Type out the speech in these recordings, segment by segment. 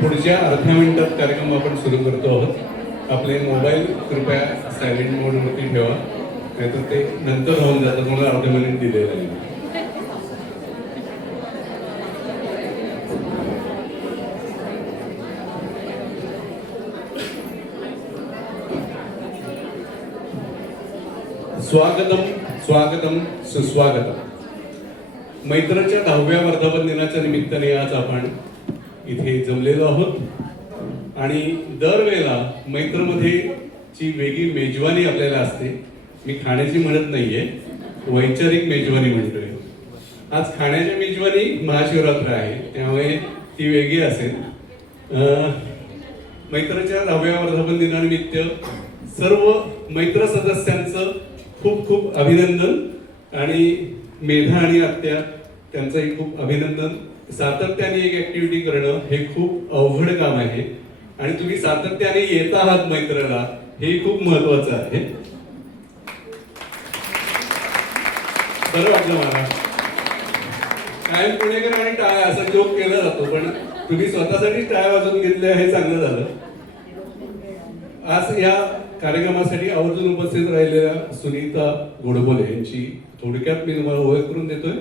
पुढच्या अर्ध्या मिनिटात कार्यक्रम आपण सुरू करतो आहोत. आपले मोबाईल कृपया सायलेंट मोडवरती ठेवा, नाहीतर ते नंतर होऊन जातं. मला अर्ध्या मिनिट दिलेलं आहे. स्वागतम स्वागतम सुस्वागतम. मैत्रच्या 10व्या वर्धापन दिनाच्या निमित्ताने आज आपण इथे जमलेलो आहोत आणि दरवेळेला मैत्रमध्ये ची वेगळी मेजवानी आपल्याला असते. मी खाण्याची म्हणत नाहीये, वैचारिक मेजवानी म्हणतोय. आज खाण्याची मेजवानी महाशिवरात्र आहे, त्यामुळे ती वेगळी असेल. मैत्रच्या 10व्या वर्धापन दिनानिमित्त सर्व मैत्र सदस्यांचं खूप खूप अभिनंदन आणि मेधा आणि आत्या त्यांचंही खूप अभिनंदन. सातत्याने एक ऍक्टिव्हिटी करणं हे खूप अवघड काम आहे आणि तुम्ही सातत्याने येत आहात मैत्राला, हे खूप महत्वाचं आहे. बरं वाटलं मला. कायम पुणेकर आणि टाळ्या असा जोक केला जातो, पण तुम्ही स्वतःसाठी टाळ्या वाजवून घेतल्या हे चांगलं झालं. आज या कार्यक्रमासाठी आवर्जून उपस्थित राहिलेल्या सुनीता गोडबोले यांची थोडक्यात मी तुम्हाला ओळख करून देतोय.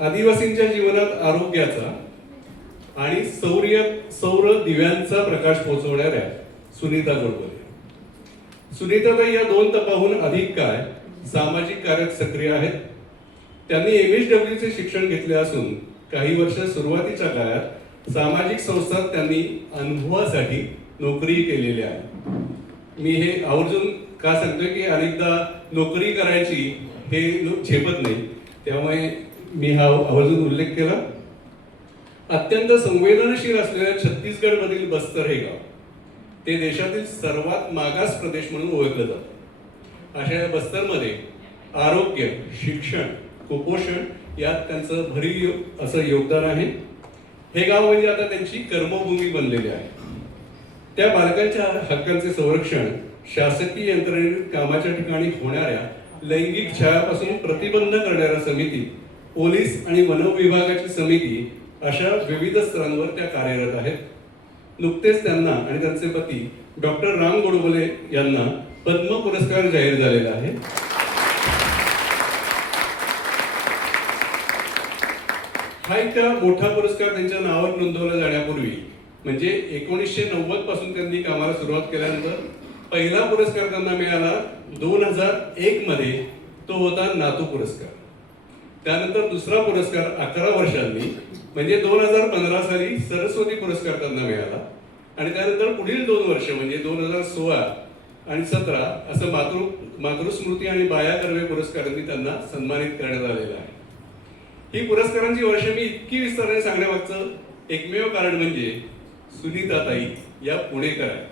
आदिवासींच्या जीवनात आरोग्याचा आणि सौर दिव्यांचा प्रकाश पोहोचवणाऱ्या सुनीता गोडबोले. सुनीताताई या 2 तपाहून अधिक काळ सामाजिक कार्यात सक्रिय आहेत. त्यांनी MSW चे शिक्षण घेतले असून काही वर्ष सुरुवातीच्या काळात सामाजिक संस्थात त्यांनी अनुभवासाठी नोकरी केलेली आहे. मी हे आवर्जून का सांगतोय की अनेकदा नोकरी करायची हे लोक झेपत नाही, त्यामुळे मी हा आवर्जून उल्लेख केला. अत्यंत संवेदनशील असलेल्या छत्तीसगड मधील बस्तर हे गाव ते देशातील सर्वात मागास प्रदेश म्हणून ओळखलं जातं. अशा या बस्तरमध्ये आरोग्य, शिक्षण, कुपोषण यात त्यांचं भरीव असं योगदान आहे. हे गाव म्हणजे आता त्यांची कर्मभूमी बनलेली आहे. त्या बालकांच्या हक्कांचे संरक्षण, शासकीय यंत्रणेत कामाच्या ठिकाणी होणाऱ्या लैंगिक छळापासून प्रतिबंध करणाऱ्या समिती, पोलीस आणि वन विभागाची समिती अशा विविध स्तरांवर त्या कार्यरत आहेत. नुकतेच त्यांना आणि त्यांचे पती डॉक्टर राम गोडबोले यांना पद्म पुरस्कार जाहीर झालेला आहे. हा इतका मोठा पुरस्कार त्यांच्या नावावर नोंदवला जाण्यापूर्वी म्हणजे 1990 पासून त्यांनी कामाला सुरुवात केल्यानंतर पहिला पुरस्कार त्यांना मिळाला 2001 मध्ये, तो होता नातू पुरस्कार. त्यानंतर दुसरा पुरस्कार 11 वर्षांनी म्हणजे 2015 साली सरस्वती पुरस्कार त्यांना मिळाला आणि त्यानंतर पुढील 2 वर्ष म्हणजे 2016 आणि 17 असं मातृस्मृती आणि बाया कर्वे पुरस्कारांनी त्यांना सन्मानित करण्यात आलेलं आहे. ही पुरस्कारांची वर्ष मी इतकी विस्ताराने सांगण्यामागचं एकमेव कारण म्हणजे सुनीताताई या पुणेकर आहेत.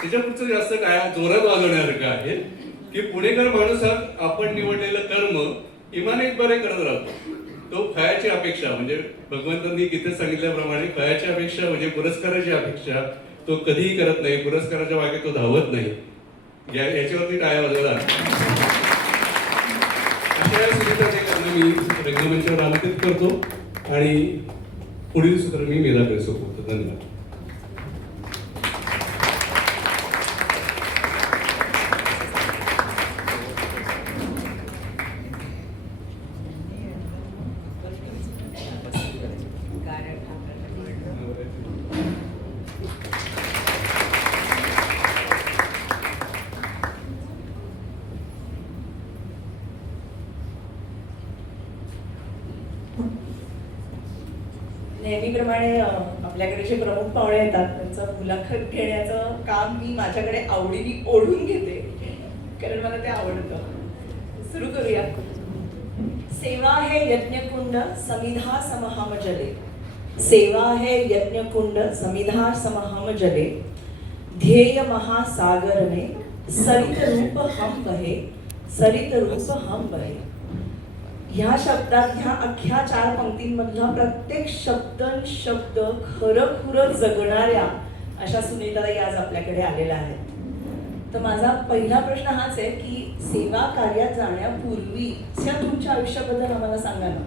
त्याच्या पुढचं जास्त काय जोरात वाजवण्यासारखं आहे की पुणेकर माणूस हा आपण निवडलेलं कर्म इमाने बरे करत राहतो. तो फळाची अपेक्षा म्हणजे भगवंतांनी गीतेत सांगितल्याप्रमाणे फळाची अपेक्षा म्हणजे पुरस्काराची अपेक्षा तो कधीही करत नाही. पुरस्काराच्या मागे तो धावत नाही. याच्यावरती टाळ्या वाजवला. अशा सुनीताताई मी रंगमंचावर आमंत्रित करतो आणि पुढील सूत्र मी मेधाकडे सोपवतो. धन्यवाद. नेहमीप्रमाणे आपल्याकडे जे प्रमुख पाहुणे येतात त्यांचं मुलाखत घेण्याचं काम मी माझ्याकडे आवडीने ओढून घेते, कारण मला ते आवडतं. सुरू करूया. सेवा है यज्ञकुंड समिधा समहम जले, सेवा है यज्ञकुंड समिधा समहम जले, ध्येय महासागर में सरित रूप हम बहे, सरित रूप हम बहे. ह्या शब्दात ह्या अख्ख्या 4 पंक्तींमधला प्रत्येक शब्द खरं जगणाऱ्या अशा सुनीताताई आज आपल्याकडे आलेल्या आहेत. तर माझा पहिला प्रश्न हाच आहे की सेवा कार्यात जाण्यापूर्वीच्या तुमच्या आयुष्याबद्दल आम्हाला सांगा ना.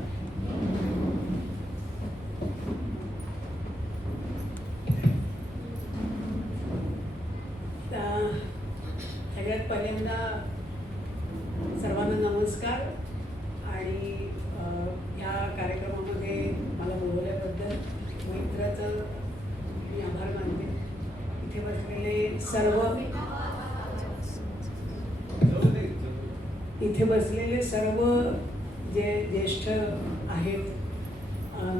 सर्व इथे बसलेले सर्व जे ज्येष्ठ आहेत,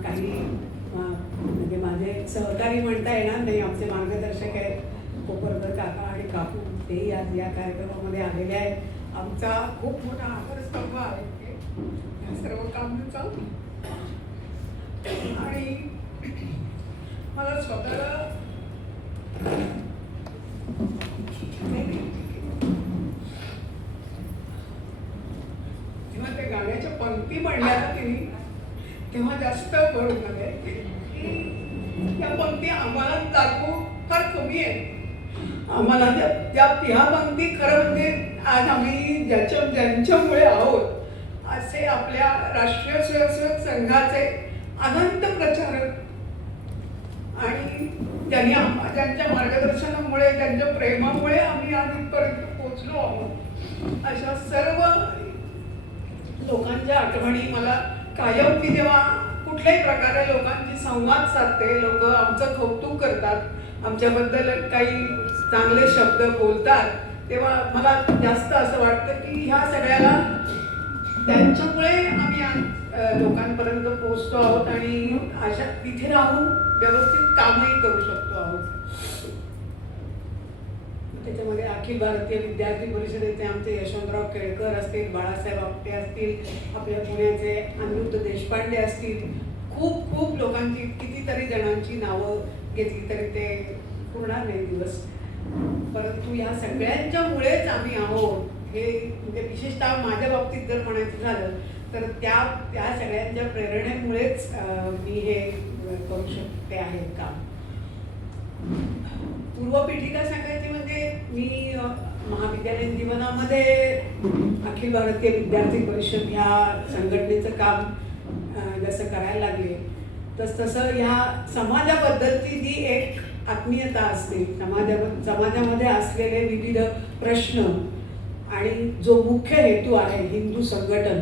काही म्हणजे माझे सहकारी म्हणता येणार नाही, आमचे मार्गदर्शक आहेत कोपरकर काका आणि काकू, तेही आज या कार्यक्रमामध्ये आलेले आहेत. आमचा खूप मोठा आधारस्तंभ आहे ते या सर्व कामाचा. आणि मला स्वतःला जेव्हा त्या गाण्याच्या पंक्ती म्हणल्या ना तिने, तेव्हा जास्त भरून आले की या पंक्ती आम्हाला लागू फार कमी आहे. आम्हाला ह्या पंक्ती खरं म्हणजे आज आम्ही ज्यांच्यामुळे आहोत असे आपल्या राष्ट्रीय स्वयंसेवक संघाचे अनंत प्रचारक आणि ज्यांच्या मार्गदर्शनामुळे, त्यांच्या प्रेमामुळे आम्ही आज इथपर्यंत पोहोचलो आहोत. अशा सर्व लोकांच्या आठवणी मला कायम, मी जेव्हा कुठल्याही प्रकारे लोकांची संवाद साधते, लोक आमचं कौतुक करतात, आमच्याबद्दल काही चांगले शब्द बोलतात, तेव्हा मला जास्त असं वाटतं की ह्या सगळ्याला त्यांच्यामुळे आम्ही आज लोकांपर्यंत पोहोचतो आहोत आणि अशा तिथे राहून व्यवस्थित कामही करू शकतो आहोत. त्याच्यामध्ये अखिल भारतीय विद्यार्थी परिषदेचे आमचे यशवंतराव केळकर असतील, बाळासाहेब आपटे असतील, आपल्या पुण्याचे अनिरुद्ध देशपांडे असतील, खूप खूप लोकांची, कितीतरी जणांची नावं घेतली तरी ते पूर्ण नाही दिवस. परंतु ह्या सगळ्यांच्यामुळेच आम्ही आहोत हे, म्हणजे विशेषतः माझ्या बाबतीत जर म्हणायचं झालं तर त्या सगळ्यांच्या प्रेरणेमुळेच मी हे करू शकते आहे काम. पूर्वपीठिका सांगायची म्हणजे मी महाविद्यालयीन जीवनामध्ये अखिल भारतीय विद्यार्थी परिषद ह्या संघटनेचं काम जसं करायला लागले तसं ह्या समाजाबद्दलची जी एक आत्मीयता असते, समाजामध्ये असलेले विविध प्रश्न आणि जो मुख्य हेतू आहे हिंदू संघटन,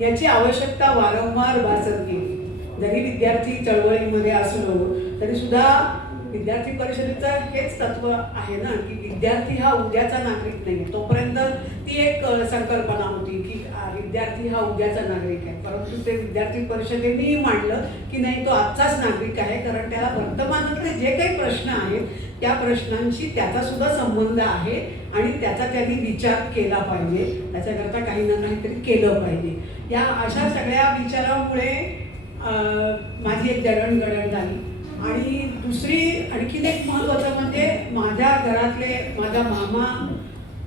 याची आवश्यकता वारंवार भासत गेली. जरी विद्यार्थी चळवळीमध्ये असलो तरी सुद्धा विद्यार्थी परिषदेचं हेच तत्व आहे ना की विद्यार्थी हा उद्याचा नागरिक नाही. तोपर्यंत ती एक संकल्पना होती की विद्यार्थी हा उद्याचा नागरिक आहे, परंतु ते विद्यार्थी परिषदेनेही मांडलं की नाही, तो आजचाच नागरिक आहे, कारण त्याला वर्तमानातले जे काही प्रश्न आहेत त्या प्रश्नांशी त्याचा सुद्धा संबंध आहे आणि त्याचा त्यांनी विचार केला पाहिजे, त्याच्याकरता काही ना काहीतरी केलं पाहिजे. या अशा सगळ्या विचारामुळे माझी एक जडणघडण झाली. आणि दुसरी आणखीन एक महत्त्वाचं म्हणजे माझ्या घरातले, माझा मामा,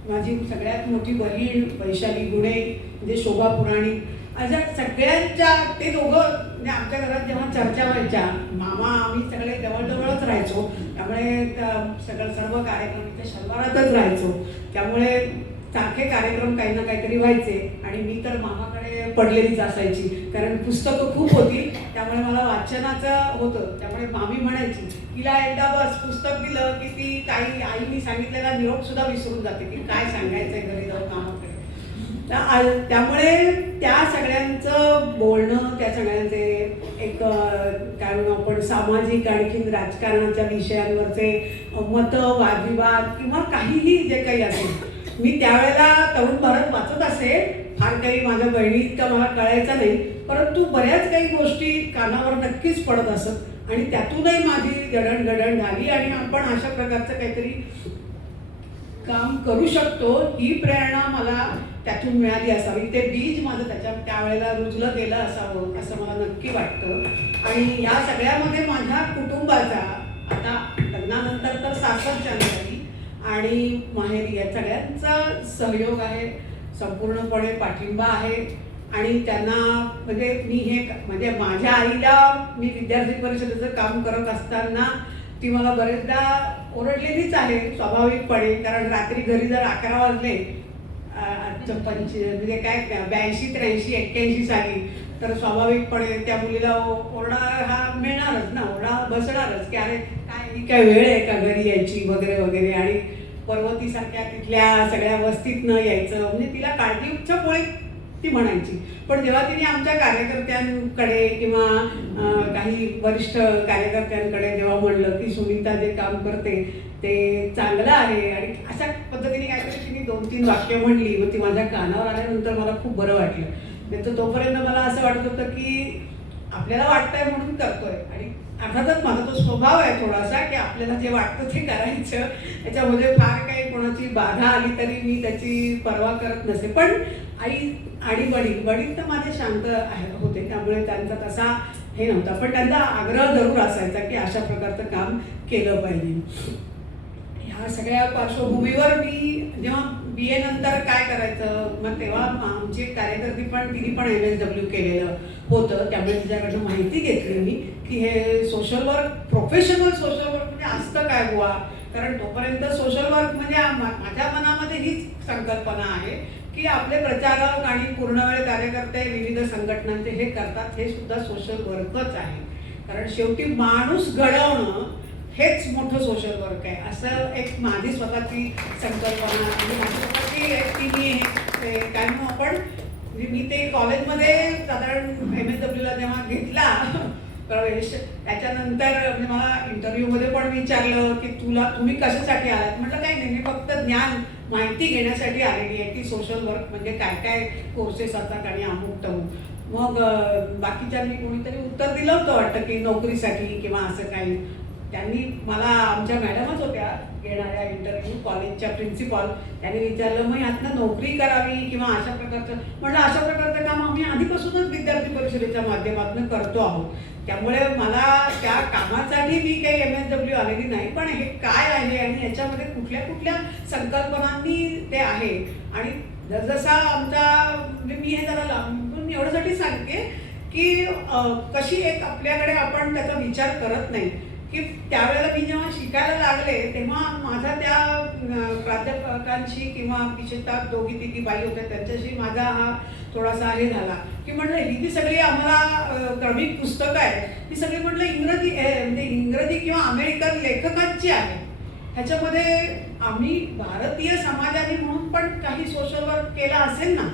माझी सगळ्यात मोठी बहीण वैशाली गुणे, म्हणजे शोभा पुराणिक, अशा सगळ्यांच्या, ते दोघं म्हणजे आमच्या घरात जेव्हा चर्चा व्हायच्या, मामा आम्ही सगळे जवळजवळच राहायचो, त्यामुळे सर्व कार्यक्रम इथे शनिवारातच राहायचो, त्यामुळे सारखे कार्यक्रम काही ना काहीतरी व्हायचे आणि मी तर मामाकडे पडलेलीच असायची, कारण पुस्तकं खूप होती, त्यामुळे मला वाचनाचं होतं. त्यामुळे मामी म्हणायची तिला एकदा बस पुस्तक दिलं की ती काही आईनी सांगितलेला निरोप सुद्धा विसरून जाते की काय सांगायचंय घरी जाऊन मामाकडे. त्यामुळे त्या सगळ्यांचं बोलणं, त्या सगळ्यांचे एक काय म्हणू आपण सामाजिक आणखीन राजकारणाच्या विषयांवरचे मतं, वादविवाद किंवा काहीही जे काही असेल, मी त्यावेळेला तरुण भारत वाचत असे, फार काही माझ्या बहिणी इतका मला कळायचं नाही, परंतु बऱ्याच काही गोष्टी कानावर नक्कीच पडत असत आणि त्यातूनही माझी जडणघडण झाली आणि आपण अशा प्रकारचं काहीतरी काम करू शकतो ही प्रेरणा मला त्यातून मिळाली असावी. ते बीज माझं त्यावेळेला रुजलं गेलं असावं असं मला नक्की वाटतं. आणि या सगळ्यामध्ये माझ्या कुटुंबाचा, आता लग्नानंतर तर सासरच्या झाली आणि माहेरी, या सगळ्यांचा सहयोग आहे, संपूर्णपणे पाठिंबा आहे. आणि त्यांना म्हणजे मी हे म्हणजे माझ्या आईला मी विद्यार्थी परिषदेचं काम करत असताना ती मला बरेचदा ओरडलेलीच आहे स्वाभाविकपणे, कारण रात्री घरी जर 11 वाजले म्हणजे काय 82, 83, 81 साली, तर स्वाभाविकपणे त्या मुलीला ओरडा हा मिळणारच ना, ओरडा बसणारच की अरे काय वेळ आहे का घरी यायची वगैरे वगैरे. आणि पर्वतीसारख्या तिथल्या सगळ्या वस्तीत न यायचं, म्हणजे तिला काळजीच्यामुळे ती म्हणायची. पण जेव्हा तिने आमच्या कार्यकर्त्यांकडे किंवा काही वरिष्ठ कार्यकर्त्यांकडे जेव्हा म्हणलं की सुनीता जे काम करते ते चांगलं आहे आणि अशा पद्धतीने काहीतरी तिने 2-3 वाक्य म्हणली, मग ती माझ्या कानावर आल्यानंतर मला खूप बरं वाटलं. नाही तर तोपर्यंत मला असं वाटत होतं की आपल्याला वाटतंय म्हणून करतोय, आणि अर्थातच माझा तो स्वभाव आहे थोडासा की आपल्याला जे वाटतं ते करायचं, त्याच्यामध्ये फार काही कोणाची बाधा आली तरी मी त्याची पर्वा करत नसे. पण आई आणि वडील तर माझे शांत होते, त्यामुळे त्यांचा तसा हे नव्हता, पण त्यांचा आग्रह जरूर असायचा की अशा प्रकारचं काम केलं पाहिजे. ह्या सगळ्या पार्श्वभूमीवर मी जेव्हा BA नंतर काय करायचं, मग तेव्हा आमची एक कार्यकर्ती पण तिने पण MSW केलेलं होतं, त्यामुळे तिच्याकडनं माहिती घेतली मी की हे social work, professional social work म्हणजे असतं काय बुवा. कारण तोपर्यंत सोशल वर्क म्हणजे माझ्या मनामध्ये हीच संकल्पना आहे की आपले प्रचारक आणि पूर्णवेळ कार्यकर्ते विविध संघटनांचे हे करतात, हे सुद्धा सोशल वर्कच आहे. कारण शेवटी माणूस घडवणं हेच मोठं सोशल वर्क आहे, असं एक माझी स्वतःची संकल्पना, म्हणजे माझी स्वतःची एक की मी काय म्हणू आपण, म्हणजे मी ते कॉलेजमध्ये साधारण MSWला जेव्हा घेतला प्रवेश, त्याच्यानंतर म्हणजे मला इंटरव्ह्यूमध्ये पण विचारलं की तुम्ही कशासाठी आलात. म्हटलं काही नाही, मी फक्त ज्ञान माहिती घेण्यासाठी आलेली आहे की सोशल वर्क म्हणजे काय काय कोर्सेस असतात आणि अमुक तमुक. मग बाकीच्यांनी कोणीतरी उत्तर दिलं होतं वाटतं की नोकरीसाठी किंवा असं काही. त्यांनी मला, आमच्या मॅडमच होत्या घेणाऱ्या इंटरव्ह्यू, कॉलेजच्या प्रिन्सिपॉल, त्यांनी विचारलं मग यातनं नोकरी करावी किंवा अशा प्रकारचं. म्हटलं अशा प्रकारचं काम आम्ही आधीपासूनच विद्यार्थी परिषदेच्या माध्यमातून करतो आहोत, त्यामुळे मला त्या कामासाठी मी काही MSW आलेली नाही, पण हे काय आहे आणि याच्यामध्ये कुठल्या कुठल्या संकल्पनांनी ते आहे. आणि जसजसा आमचा, म्हणजे मी हे जरा लांबून एवढ्यासाठी सांगते की कशी एक आपल्याकडे आपण त्याचा विचार करत नाही की त्यावेळेला मी जेव्हा शिकायला लागले तेव्हा माझा त्या प्राध्यापकांशी किंवा विशेषतः 2-3 बाई होत्या त्यांच्याशी माझा हा थोडासा हे झाला की म्हटलं ही जी सगळी आम्हाला क्रमिक पुस्तकं आहेत ती सगळी म्हटलं इंग्रजी किंवा अमेरिकन लेखकांची आहे. ह्याच्यामध्ये आम्ही भारतीय समाजाने म्हणून पण काही सोशल वर्क केला असेल ना,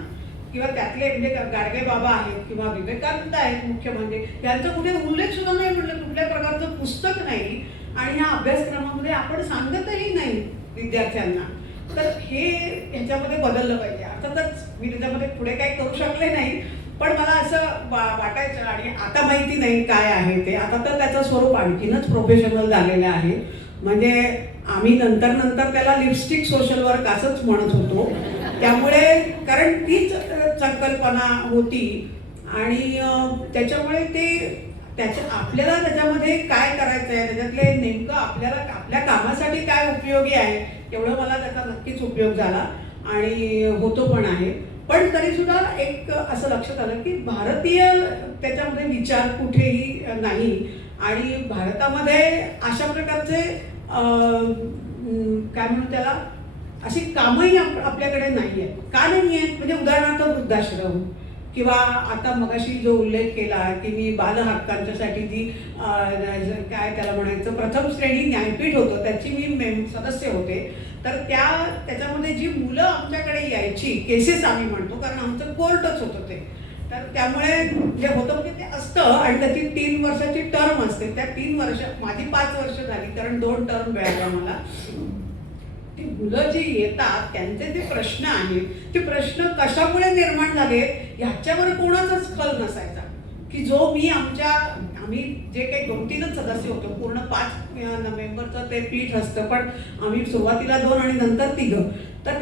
किंवा त्यातले म्हणजे गाडगे बाबा आहेत किंवा विवेकानंद आहेत, मुख्य म्हणजे त्यांचा कुठे उल्लेख सुद्धा नाही, म्हटलं कुठल्या प्रकारचं पुस्तक नाही आणि ह्या अभ्यासक्रमामध्ये आपण सांगतही नाही विद्यार्थ्यांना. तर हे ह्याच्यामध्ये बदललं पाहिजे. अर्थातच मी त्याच्यामध्ये पुढे काही करू शकले नाही, पण मला असं वाटायचं, आणि आता माहिती नाही काय आहे ते. आता तर त्याचं स्वरूप आणखीनच प्रोफेशनल झालेलं आहे. म्हणजे आम्ही नंतर त्याला लिपस्टिक सोशल वर्क असंच म्हणत होतो, त्यामुळे कारण तीच संकल्पना होती. आणि त्याच्यामुळे आपल्याला त्याच्यामध्ये काय करायचं आहे, त्याच्यातले नेमकं आपल्याला आपल्या कामासाठी काय उपयोगी आहे, एवढं मला त्याचा नक्कीच उपयोग झाला आणि होतो पण आहे. पण तरी सुद्धा एक असं लक्षात आलं की भारतीय त्याच्यामध्ये विचार कुठेही नाही, आणि भारतामध्ये अशा प्रकारचे काय म्हणू त्याला, अशी कामही आपल्याकडे नाही आहेत. का नाही आहेत म्हणजे उदाहरणार्थ वृद्धाश्रम, किंवा आता मगाशी जो उल्लेख केला की मी बालहक्कांच्यासाठी जी काय त्याला म्हणायचं प्रथम श्रेणी न्यायपीठ होतं त्याची मी सदस्य होते. तर त्याच्यामध्ये जी मुलं आमच्याकडे यायची, केसेस आम्ही म्हणतो कारण आमचं कोर्टच होतं ते, तर त्यामुळे जे होतं म्हणजे ते असतं आणि त्याची 3 वर्षाची टर्म असते. त्या 3 वर्ष, माझी 5 वर्ष झाली कारण 2 टर्म मिळाल्या मला. ती मुलं जी येतात त्यांचे जे प्रश्न आहेत, ते प्रश्न कशामुळे निर्माण झाले ह्याच्यावर कोणाचाच कल नसायचा. की जो आम्ही जे काही 2-3च सदस्य होतो, पूर्ण 5 मेंबरचं ते पीठ असतं, पण आम्ही सुरुवातीला 2 आणि नंतर 3, तर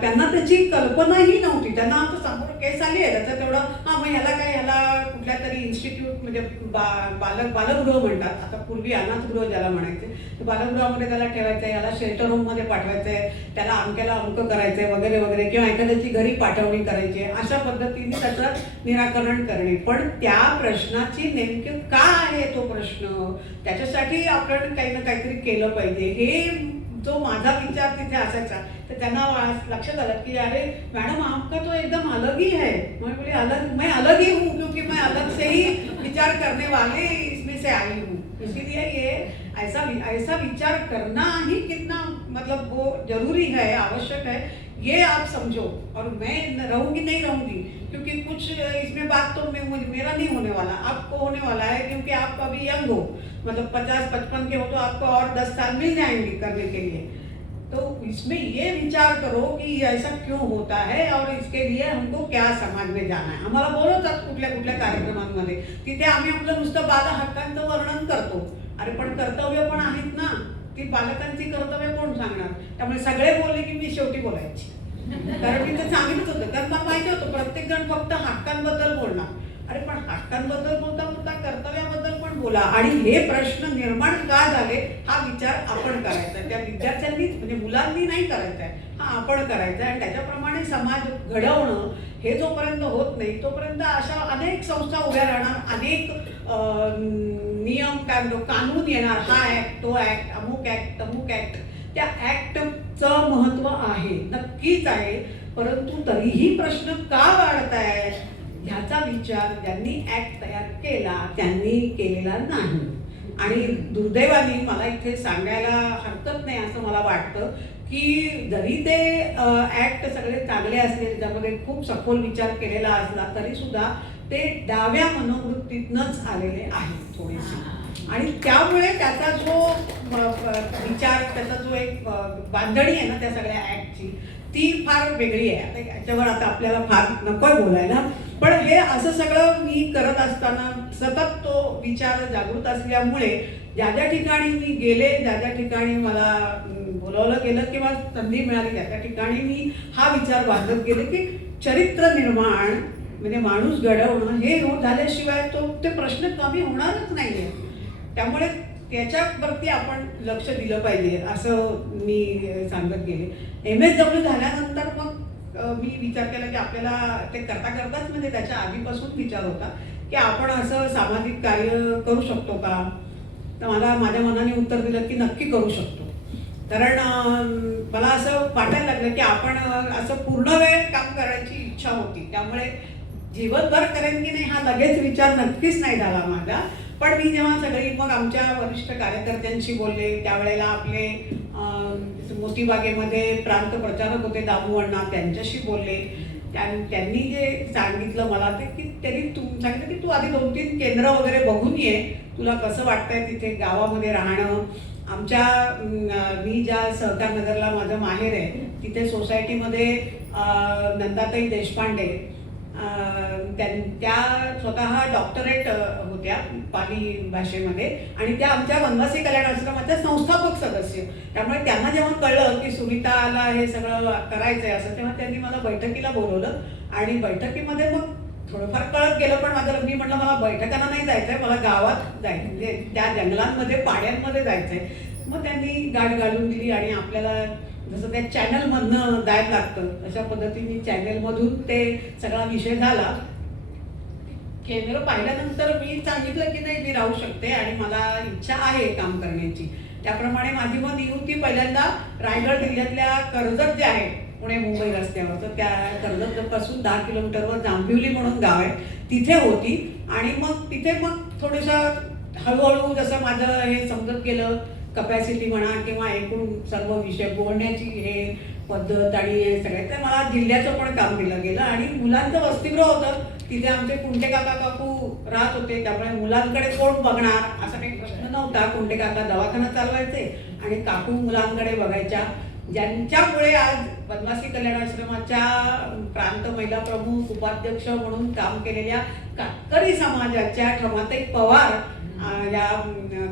त्यांना त्याची कल्पनाही नव्हती. त्यांना आमचं समोर केस आली आहे त्याचं तेवढं मग ह्याला कुठल्या तरी इन्स्टिट्यूट म्हणजे बालगृह म्हणतात, आता पूर्वी अनाथगृह ज्याला म्हणायचे, तर बालगृहामध्ये त्याला ठेवायचं आहे, याला शेल्टर होममध्ये पाठवायचं आहे, त्याला अमक्याला अमकं करायचं आहे वगैरे वगैरे, किंवा एखाद्याची घरी पाठवणी करायची आहे, अशा पद्धतीने त्याचं निराकरण करणे. पण त्या प्रश्नाची नेमके का आहे तो प्रश्न, त्याच्यासाठी आपण काही ना काहीतरी केलं पाहिजे, हे जो माझा विचार तिथे असायचा. तर त्यांना लक्षात आलं की अरे मॅडम आपका तो एकदम अलग ही है. मैं बोली मैं अलग ही हूँ क्योंकि मैं अलग से ही विचार करने वाले इसमें से आई हूँ. इसीलिए ये ऐसा विचार करना ही कितना मतलब वो जरूरी है, आवश्यक है ये आप समझो और मैं रहूंगी नहीं रहूंगी, क्योंकि कुछ इसमें बात तो मेरा नहीं होने वाला, आपको होने वाला है, क्योंकि आप अभी यंग हो, मतलब 50-55 के हो तो आपको और 10 साल मिल जाएंगे करने के लिए. तो इसमें ये विचार करो की ऐसा क्यों होता है और इसके लिए हमको क्या समाज में जाना आहे. आम्हाला बोलवतात कुठल्या कुठल्या कार्यक्रमांमध्ये, तिथे आम्ही आपलं नुसतं बाल हक्कांचं वर्णन करतो. अरे पण कर्तव्य पण आहेत ना, ती बालकांची कर्तव्य कोण सांगणार. त्यामुळे सगळे बोलले की मी शेवटी बोलायची, कारण मी ते सांगितलं होतं, कारण मला माहिती होतं प्रत्येक जण फक्त हक्कांबद्दल बोलणार. अरे पण हक्कांबद्दल बोलता बोलता कर्तव्याबद्दल पण बोला. आणि हे प्रश्न निर्माण का झाले हा विचार आपण करायचा, त्या विद्यार्थ्यांनी म्हणजे मुलांनी नाही करायचा आहे, हा आपण करायचा आहे. आणि त्याच्याप्रमाणे समाज घडवणं हे जोपर्यंत होत नाही तोपर्यंत अशा अनेक संस्था उभ्या राहणार, अनेक नियम काय म्हणतो कानून येणार, हा ऍक्ट तो ऍक्ट अमुक ऍक्ट तमुक ऍक्ट. त्या ऍक्टचं महत्व आहे, नक्कीच आहे, परंतु तरीही प्रश्न का वाढतायत ह्याचा विचार ज्यांनी ऍक्ट तयार केला त्यांनी केलेला नाही. आणि दुर्दैवाने मला इथे सांगायला हरकत नाही असं मला वाटतं की जरी ते ऍक्ट सगळे चांगले असले, त्यामध्ये खूप सखोल विचार केलेला असला तरी सुद्धा ते डाव्या मनोवृत्तीतनच आलेले आहेत थोडेसे. आणि त्यामुळे त्याचा जो विचार, त्याचा जो एक बांधणी आहे ना त्या सगळ्या ऍक्टची, ती फार वेगळी आहे. आता याच्यावर आता आपल्याला फार नकोय बोलायला, पण हे असं सगळं मी करत असताना सतत तो विचार जागृत असल्यामुळे ज्या ज्या ठिकाणी मी गेले, ज्या ज्या ठिकाणी मला बोलावलं गेलं किंवा संधी मिळाली त्या ठिकाणी मी हा विचार बांधत गेले की चरित्र निर्माण म्हणजे माणूस घडवणं हे झाल्याशिवाय तो ते प्रश्न कमी होणारच नाहीये. त्यामुळे त्याच्यावरती आपण लक्ष दिलं पाहिजे असं मी सांगत गेले. MSW झाल्यानंतर मग मी विचार केला की आपल्याला ते करता करताच म्हणजे त्याच्या आधीपासून विचार होता की आपण असं सामाजिक कार्य करू शकतो का. तर मला माझ्या मनाने उत्तर दिलं की नक्की करू शकतो. कारण मला असं वाटायला लागलं की आपण असं पूर्ण वेळ काम करायची इच्छा होती. त्यामुळे जीवनभर करेन की नाही हा लगेच विचार नक्कीच नाही झाला माझा. पण मी जेव्हा सगळी मग आमच्या वरिष्ठ कार्यकर्त्यांशी बोलले, त्यावेळेला आपले मोतीबागेमध्ये प्रांत प्रचारक होते दामू अण्णा, त्यांच्याशी बोलले. त्यांनी जे सांगितलं मला ते की त्यांनी सांगितलं की तू आधी 2-3 केंद्र वगैरे बघून ये, तुला कसं वाटतंय तिथे गावामध्ये राहणं. आमच्या मी ज्या सहकार नगरला माझं माहेर आहे तिथे सोसायटीमध्ये नंदाताई देशपांडे त्या स्वतः डॉक्टरेट होत्या पाली भाषेमध्ये आणि त्या आमच्या वनवासी कल्याण आश्रमाच्या संस्थापक सदस्य. त्यामुळे त्यांना जेव्हा कळलं की सुनीताला हे सगळं करायचंय असं, तेव्हा त्यांनी मला बैठकीला बोलवलं. आणि बैठकीमध्ये मग थोडंफार कळत गेलं, पण माझं मी म्हटलं मला बैठकांना नाही जायचंय, मला गावात जायचं म्हणजे त्या जंगलांमध्ये पाड्यांमध्ये जायचंय. मग त्यांनी गाठ घालून दिली आणि आपल्याला जसं त्या चॅनलमधनं जायला लागतं अशा पद्धतीने चॅनलमधून ते सगळा विषय झाला. केंद्र पाहिल्यानंतर मी सांगितलं की नाही मी राहू शकते आणि मला इच्छा आहे काम करण्याची. त्याप्रमाणे माझी मग नियुक्ती पहिल्यांदा रायगड जिल्ह्यातल्या कर्जत जे आहे पुणे मुंबई रस्त्यावर, तर त्या कर्जतपासून 10 किलोमीटरवर जांभिवली म्हणून गाव आहे तिथे होती. आणि मग तिथे मग थोडंसं हळूहळू जसं माझं हे समजत गेलं, कपॅसिटी म्हणा किंवा एकूण सर्व विषय बोलण्याची हे पद्धत आणि हे सगळे, तर मला जिल्ह्याचं पण काम दिलं गेलं. आणि मुलांचं वसतिगृह होतं तिथे आमचे कुंटे काका काकू राहत होते. त्यामुळे मुलांकडे कोण बघणार असा काही प्रश्न नव्हता. कुंटे काका दवाखाना चालवायचे आणि काकू मुलांकडे बघायच्या. ज्यांच्यामुळे आज वनवासी कल्याण आश्रमाच्या प्रांत महिला प्रमुख उपाध्यक्ष म्हणून काम केलेल्या कातकरी समाजाच्या रमाताई पवार या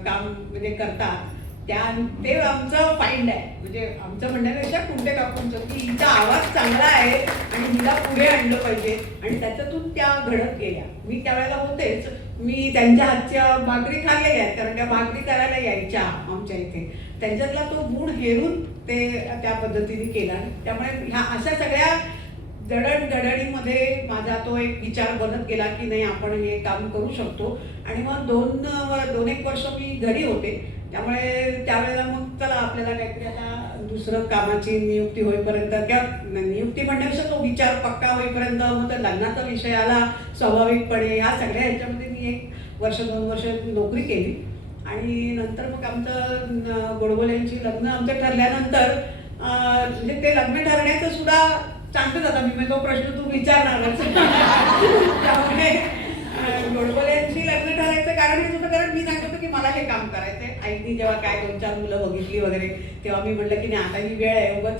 काम म्हणजे करतात, ते आमचं फाइंड आहे. म्हणजे आमचं म्हणण्यापेक्षा कुंटे काकूंचं की हिचा आवाज चांगला आहे आणि हिला पुढे आणलं पाहिजे. आणि त्याच्यातून त्या घडत गेल्या. मी त्यावेळेला होतेच, मी त्यांच्या हातच्या भाकरी खाल्लेल्या आहेत, कारण त्या भाकरी करायला यायच्या आमच्या इथे. त्यांच्यातला तो गुण हेरून ते त्या पद्धतीने केला. त्यामुळे ह्या अशा सगळ्या जडणघडणीमध्ये माझा तो एक विचार बनत गेला की नाही आपण हे काम करू शकतो. आणि मग 2-1 वर्ष मी घरी होते. त्यामुळे त्यावेळेला मग चला आपल्याला काहीतरी आता दुसरं कामाची नियुक्ती होईपर्यंत किंवा नियुक्ती म्हणण्यापेक्षा तो विचार पक्का होईपर्यंत मग तर लग्नाचा विषय आला स्वाभाविकपणे. ह्या सगळ्या ह्याच्यामध्ये मी 1-2 वर्ष नोकरी केली. आणि नंतर मग आमचं गोडबोलेंची लग्न आमचं ठरल्यानंतर म्हणजे ते लग्न ठरण्याचं सुद्धा सांगते आता मी तो प्रश्न तू विचारणारच. त्यामुळे गोडबोलेंची लग्न ठरायचं कारण हेच होतं, कारण मी सांगत होतो की मला हे काम करायचंय. आईनी जेव्हा काय 2-4 मुलं बघितली वगैरे तेव्हा मी म्हटलं की नाही आता ही वेळ आहे, उगाच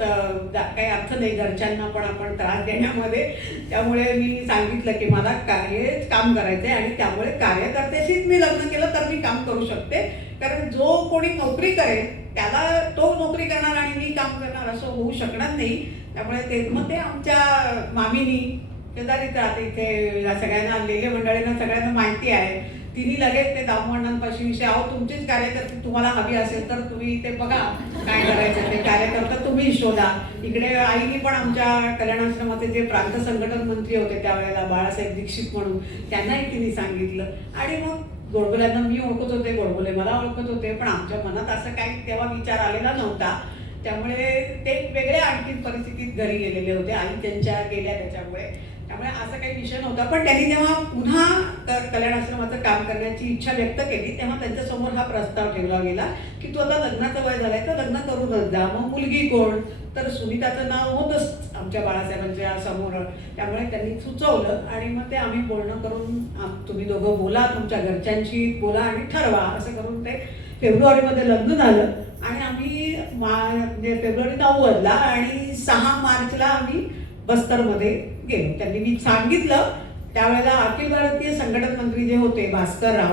काही अर्थ नाही घरच्यांना पण आपण त्रास देण्यामध्ये. त्यामुळे मी सांगितलं की मला हेच काम करायचंय आणि त्यामुळे कार्यकर्त्याशीच मी लग्न केलं तर मी काम करू शकते. कारण जो कोणी नोकरी करेल त्याला तो नोकरी करणार आणि मी काम करणार असं होऊ शकणार नाही. त्यामुळे ते मग ते आमच्या मामीनी शेजारीच राहते इथे, या सगळ्यांना लेले मंडळींना सगळ्यांना माहिती आहे. तिने लगेच ते दामवंडांपाशी विषय, अहो तुमचीच कार्यकर्ते तुम्हाला हवी असेल तर तुम्ही ते बघा काय करायचं ते कार्यकर्ता तुम्ही शोधा. इकडे आईनी पण आमच्या कल्याणाश्रमाचे जे प्रांत संघटन मंत्री होते त्यावेळेला बाळासाहेब दीक्षित म्हणून, त्यांनाही तिने सांगितलं. आणि मग गोडबोल्यांना मी ओळखत होते, गोडबोले मला ओळखत होते, पण आमच्या मनात असं काही तेव्हा विचार आलेला नव्हता. त्यामुळे ते वेगळ्या आणखी परिस्थितीत घरी गेलेले होते, आई त्यांच्या गेल्या त्याच्यामुळे. त्यामुळे असं काही विषय नव्हता. पण त्यांनी जेव्हा पुन्हा कल्याणाश्रमाचं काम करण्याची इच्छा व्यक्त केली तेव्हा त्यांच्यासमोर हा प्रस्ताव ठेवला गेला की तू आता लग्नाचं वय झालंय तर लग्न करूनच जा. मग मुलगी कोण, तर सुनीताचं नाव होतंच आमच्या बाळासाहेबांच्या समोर. त्यामुळे त्यांनी सुचवलं आणि मग ते आम्ही बोलणं करून तुम्ही दोघं बोला, तुमच्या घरच्यांशी बोला आणि ठरवा, असं करून ते फेब्रुवारीमध्ये लग्न झालं. आणि आम्ही म्हणजे फेब्रुवारी 9 वाजला आणि 6 मार्चला आम्ही बस्तरमध्ये गेलो. त्यांनी मी सांगितलं त्यावेळेला अखिल भारतीय संघटन मंत्री जे होते भास्करराव,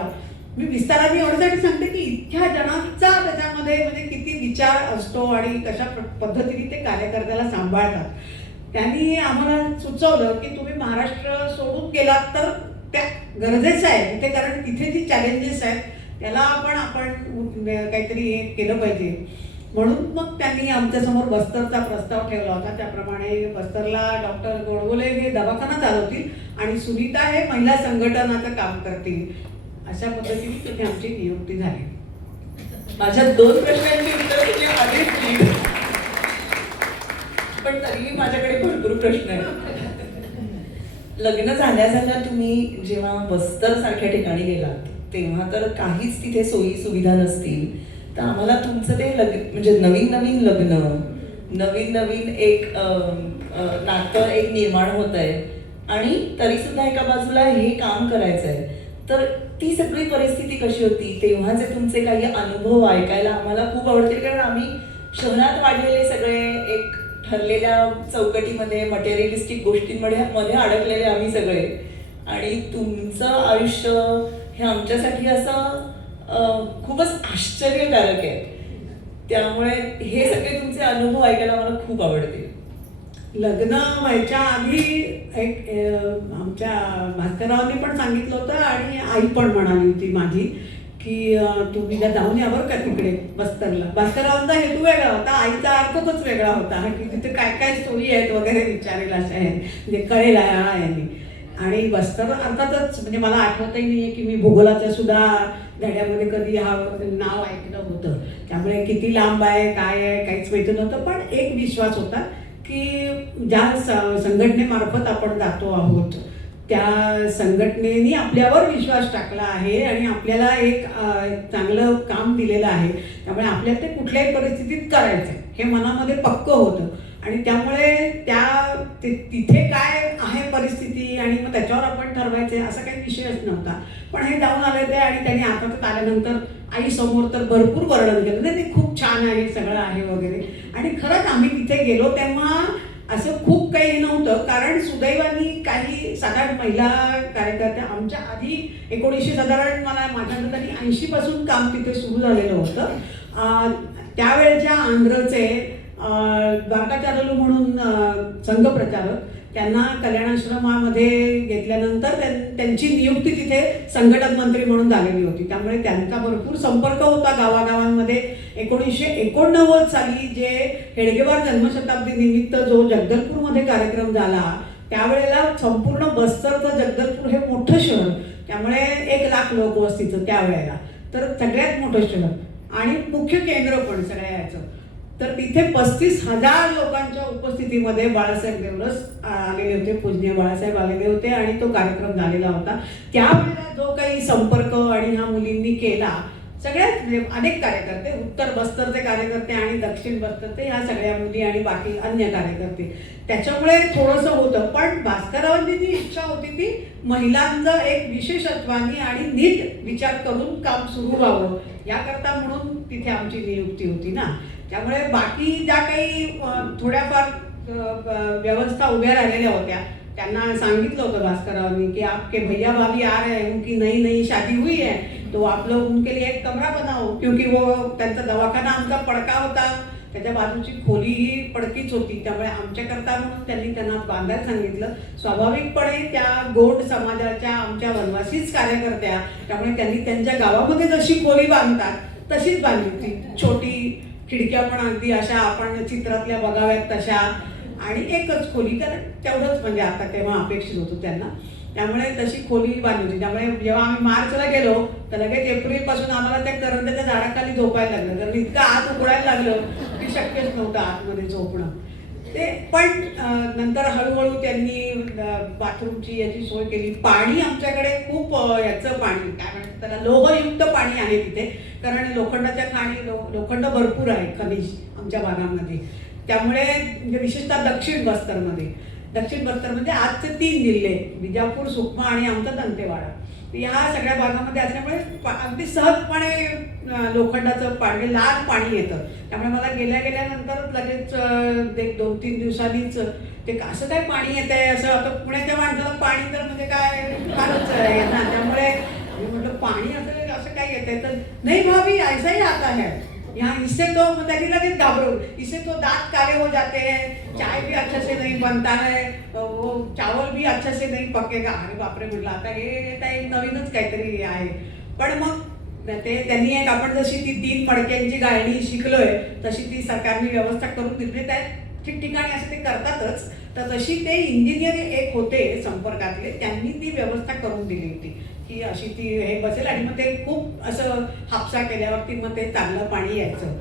मी विस्ताराने एवढ्यासाठी सांगते की इतक्या जणांचा त्याच्यामध्ये म्हणजे किती विचार असतो आणि कशा पद्धतीने ते कार्यकर्त्याला सांभाळतात. त्यांनी आम्हाला सुचवलं की तुम्ही महाराष्ट्र सोडून गेलात तर त्या गरजेचं आहे तिथे, कारण तिथे जी चॅलेंजेस आहेत त्याला आपण काहीतरी हे केलं पाहिजे. म्हणून मग त्यांनी आमच्यासमोर बस्तरचा प्रस्ताव ठेवला होता. त्याप्रमाणे बस्तरला डॉक्टर गोडबोले हे दवाखाना चालवतील आणि सुनीता हे महिला संघटनाचं काम करतील, अशा पद्धतीने तिथे आमची नियुक्ती झाली. माझ्या 2 प्रश्नांची उत्तरं तुम्ही आधीच दिली, पण तरीही माझ्याकडे भरपूर प्रश्न आहेत. लग्न झाल्या तुम्ही जेव्हा बस्तर सारख्या ठिकाणी गेलात तेव्हा तर काहीच तिथे सोयी सुविधा नसतील, तर आम्हाला तुमचं ते म्हणजे नवीन लग्न, नवीन एक नातं एक निर्माण होत आहे आणि तरी सुद्धा एका बाजूला हे काम करायचं आहे, तर ती सगळी परिस्थिती कशी होती तेव्हाचे तुमचे काही अनुभव ऐकायला आम्हाला खूप आवडतील. कारण आम्ही शहरात वाढलेले सगळे एक ठरलेल्या चौकटीमध्ये मटेरियलिस्टिक गोष्टींमध्ये अडकलेले आम्ही सगळे, आणि तुमचं आयुष्य हे आमच्यासाठी असं खूपच आश्चर्यकारक आहे. त्यामुळे हे सगळे तुमचे अनुभव ऐकायला मला खूप आवडते. लग्न व्हायच्या आधी एक आमच्या भास्कररावांनी पण सांगितलं होतं आणि आई पण म्हणाली होती माझी की तुम्ही जाऊन या बरं का तिकडे बस्तरला. भास्कररावांचा हेतू वेगळा होता, आईचा अर्थच वेगळा होता की तिथे काय काय स्टोरी आहेत वगैरे विचारेल अशा आहे म्हणजे कळेल यांनी. आणि बस्तर अर्थातच म्हणजे मला आठवतही नाही की मी भूगोलाच्या सुद्धा धड्यामध्ये कधी हा नाव ऐकलं होतं. त्यामुळे किती लांब आहे काय आहे काहीच माहिती नव्हतं. पण एक विश्वास होता की ज्या संघटनेमार्फत आपण जातो आहोत त्या संघटनेने आपल्यावर विश्वास टाकला आहे आणि आपल्याला एक चांगलं काम दिलेलं आहे. त्यामुळे आपल्याला ते कुठल्याही परिस्थितीत करायचं हे मनामध्ये पक्क होतं. आणि त्यामुळे तिथे काय आहे परिस्थिती आणि मग त्याच्यावर आपण ठरवायचे असा काही विषयच नव्हता. पण हे जाऊन आले ते आणि त्यांनी आता आल्यानंतर आई समोर तर भरपूर वर्णन केलं, नाही ते खूप छान आहे सगळं आहे वगैरे. आणि खरंच आम्ही तिथे गेलो तेव्हा असं खूप काही नव्हतं, कारण सुदैवानी काही 7-8 महिला कार्यकर्त्या आमच्या आधी 1900 साधारण मला माझ्या तरी 80 पासून काम तिथे सुरू झालेलं होतं. त्यावेळेच्या आंध्रचे द्वारकाचार्यलू म्हणून संघप्रचारक, त्यांना कल्याणाश्रमामध्ये घेतल्यानंतर त्यांची नियुक्ती तिथे संघटन मंत्री म्हणून झालेली होती. त्यामुळे त्यांचा भरपूर संपर्क होता गावागावांमध्ये. 1989 साली जे हेडगेवार जन्मशताब्दी निमित्त जो जगदलपूरमध्ये कार्यक्रम झाला त्यावेळेला संपूर्ण बस्तरचं जगदलपूर हे मोठं शहर, त्यामुळे 1 लाख लोक वस्तीचं त्यावेळेला, तर सगळ्यात मोठं शहर आणि मुख्य केंद्र पण सगळ्या याचं. तर तिथे 35,000 लोकांच्या उपस्थितीमध्ये बाळासाहेब देवरस आलेले होते, पूजनीय बाळासाहेब आलेले होते आणि तो कार्यक्रम झालेला होता. त्यावेळेला जो काही संपर्क आणि ह्या मुलींनी केला सगळ्याच म्हणजे अनेक कार्यकर्ते, उत्तर बस्तरचे कार्यकर्ते आणि दक्षिण बस्तरचे, ह्या सगळ्या मुली आणि बाकी अन्य कार्यकर्ते. त्याच्यामुळे थोडंसं होतं. पण भास्कररावांची जी इच्छा होती ती महिलांचं एक विशेषत्वानी आणि नीट विचार करून काम सुरू व्हावं याकरता, म्हणून तिथे आमची नियुक्ती होती ना. त्यामुळे बाकी ज्या काही थोड्याफार व्यवस्था उभ्या राहिलेल्या होत्या त्यांना सांगितलं होतं भास्कररावांनी की आपके भैया भाभी आ रहे हैं, उनकी नई नई शादी हुई है, तो आप लोग उनके लिए एक कमरा बनाओ. क्योंकि वो त्यांचा दवाखाना आमचा पडका होता, त्याच्या बाजूची खोली ही पडकीच होती. त्यामुळे आमच्याकरता म्हणून त्यांनी त्यांना बांधायला सांगितलं. स्वाभाविकपणे त्या गोंड समाजाच्या आमच्या वनवासीच कार्यकर्त्या, त्यामुळे त्यांनी त्यांच्या गावामध्ये जशी खोली बांधतात तशीच बांधली होती. छोटी खिडक्या पण अगदी अशा आपण चित्रातल्या बघाव्यात तशा, आणि एकच खोली, कारण तेवढंच म्हणजे आता तेव्हा अपेक्षित होतं त्यांना. त्यामुळे तशी खोली बांधली होती. त्यामुळे जेव्हा आम्ही मार्चला गेलो तर लगेच एप्रिलपासून आम्हाला त्या करंद्याच्या झाडाखाली झोपायला लागलं, कारण इतकं आत उघडायला लागलं की शक्यच नव्हतं आतमध्ये झोपणं ते. पण नंतर हळूहळू त्यांनी बाथरूमची याची सोय केली. पाणी आमच्याकडे खूप याचं पाणी, काय म्हणतात त्याला, लोहयुक्त पाणी आहे तिथे, कारण लोखंडाच्या खाणी लोखंड भरपूर आहे, खनिज आमच्या भागामध्ये. त्यामुळे म्हणजे विशेषतः दक्षिण बस्तरमध्ये आजचे 3 जिल्हे, विजापूर, सुकमा आणि आमचा दंतेवाडा, ह्या सगळ्या भागामध्ये असल्यामुळे अगदी सहजपणे लोखंडाचं पाणी, लाल पाणी येतं. त्यामुळे मला गेल्यानंतर लगेच 1-2-3 दिवसांनीच ते असं काय पाणी येत आहे असं, आता पुण्याच्या माणसाला पाणी तर म्हणजे काय फारच आहे ना. त्यामुळे मी म्हटलं पाणी असं काय येत आहे, तर नाही भाभी ऐसा ही आता है यहाँ, इससे तो मतलब लगे घाबरो, इससे तो दांत काले हो जाते हैं, चाय भी अच्छे से नहीं बनता है, वो चावल भी अच्छे से नहीं पकेगा. अरे बापरे म्हटलं, आता हे एक नवीनच काहीतरी आहे. पण मग ते त्यांनी एक, आपण जशी ती 3 मडक्यांची गाळणी शिकलोय तशी ती सरकारने व्यवस्था करून दिली. त्या ठिकठिकाणी असं ते करतातच, तर तशी ते इंजिनियर एक होते संपर्कातले, त्यांनी ती व्यवस्था करून दिली होती की अशी ती हे बसेल. आणि मग ते खूप असं हापसा केल्यावरती मग ते चांगलं पाणी यायचं.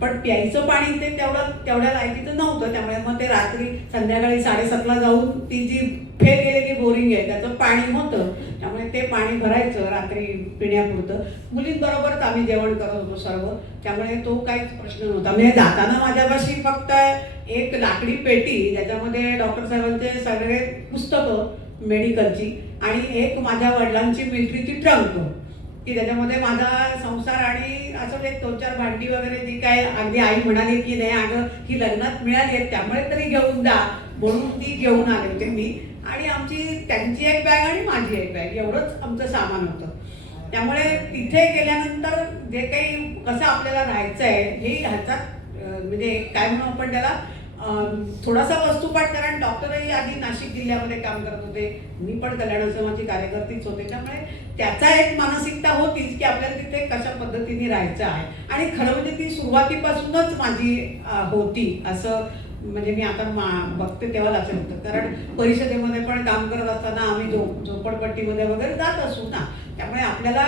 पण प्यायचं पाणी ते तेवढ्या लायकीचं नव्हतं. त्यामुळे मग ते रात्री संध्याकाळी 7:30ला जाऊन ती जी फेल गेलेली बोरिंग आहे त्याचं पाणी होतं, त्यामुळे ते पाणी भरायचं रात्री पिण्यापुरतं. मुलींबरोबरच आम्ही जेवण करत होतो सर्व, त्यामुळे तो काहीच प्रश्न नव्हता. म्हणजे जाताना माझ्यापाशी फक्त एक लाकडी पेटी, ज्याच्यामध्ये डॉक्टर साहेबांचे सगळे पुस्तकं मेडिकलची, आणि एक माझ्या वडिलांची मिलिटरीची ट्रंक, की त्याच्यामध्ये माझा संसार आणि असं एक 2-4 भांडी वगैरे जी काय, अगदी आई म्हणाली की नाही अगं ही लग्नात मिळाली आहे त्यामुळे तरी घेऊन जा म्हणून ती घेऊन आले होते मी. आणि त्यांची एक बॅग आणि माझी एक बॅग, एवढंच आमचं सामान होतं. त्यामुळे तिथे गेल्यानंतर जे काही कसं आपल्याला राहायचं आहे हे ह्याचा म्हणजे काय म्हणू आपण त्याला, थोडासा वस्तुपाठ, कारण डॉक्टरही आधी नाशिक जिल्ह्यामध्ये काम करत होते, मी पण कल्याण समाजाची कार्यकर्तीच होते. त्यामुळे त्याचा एक मानसिकता होतीच की आपल्याला तिथे कशा पद्धतीने राहायचं आहे. आणि खरं म्हणजे ती सुरुवातीपासूनच माझी होती असं, म्हणजे मी आता बघते तेव्हा लक्षात होतं. कारण परिषदेमध्ये पण काम करत असताना आम्ही झोपडपट्टीमध्ये वगैरे जात असू ना. त्यामुळे आपल्याला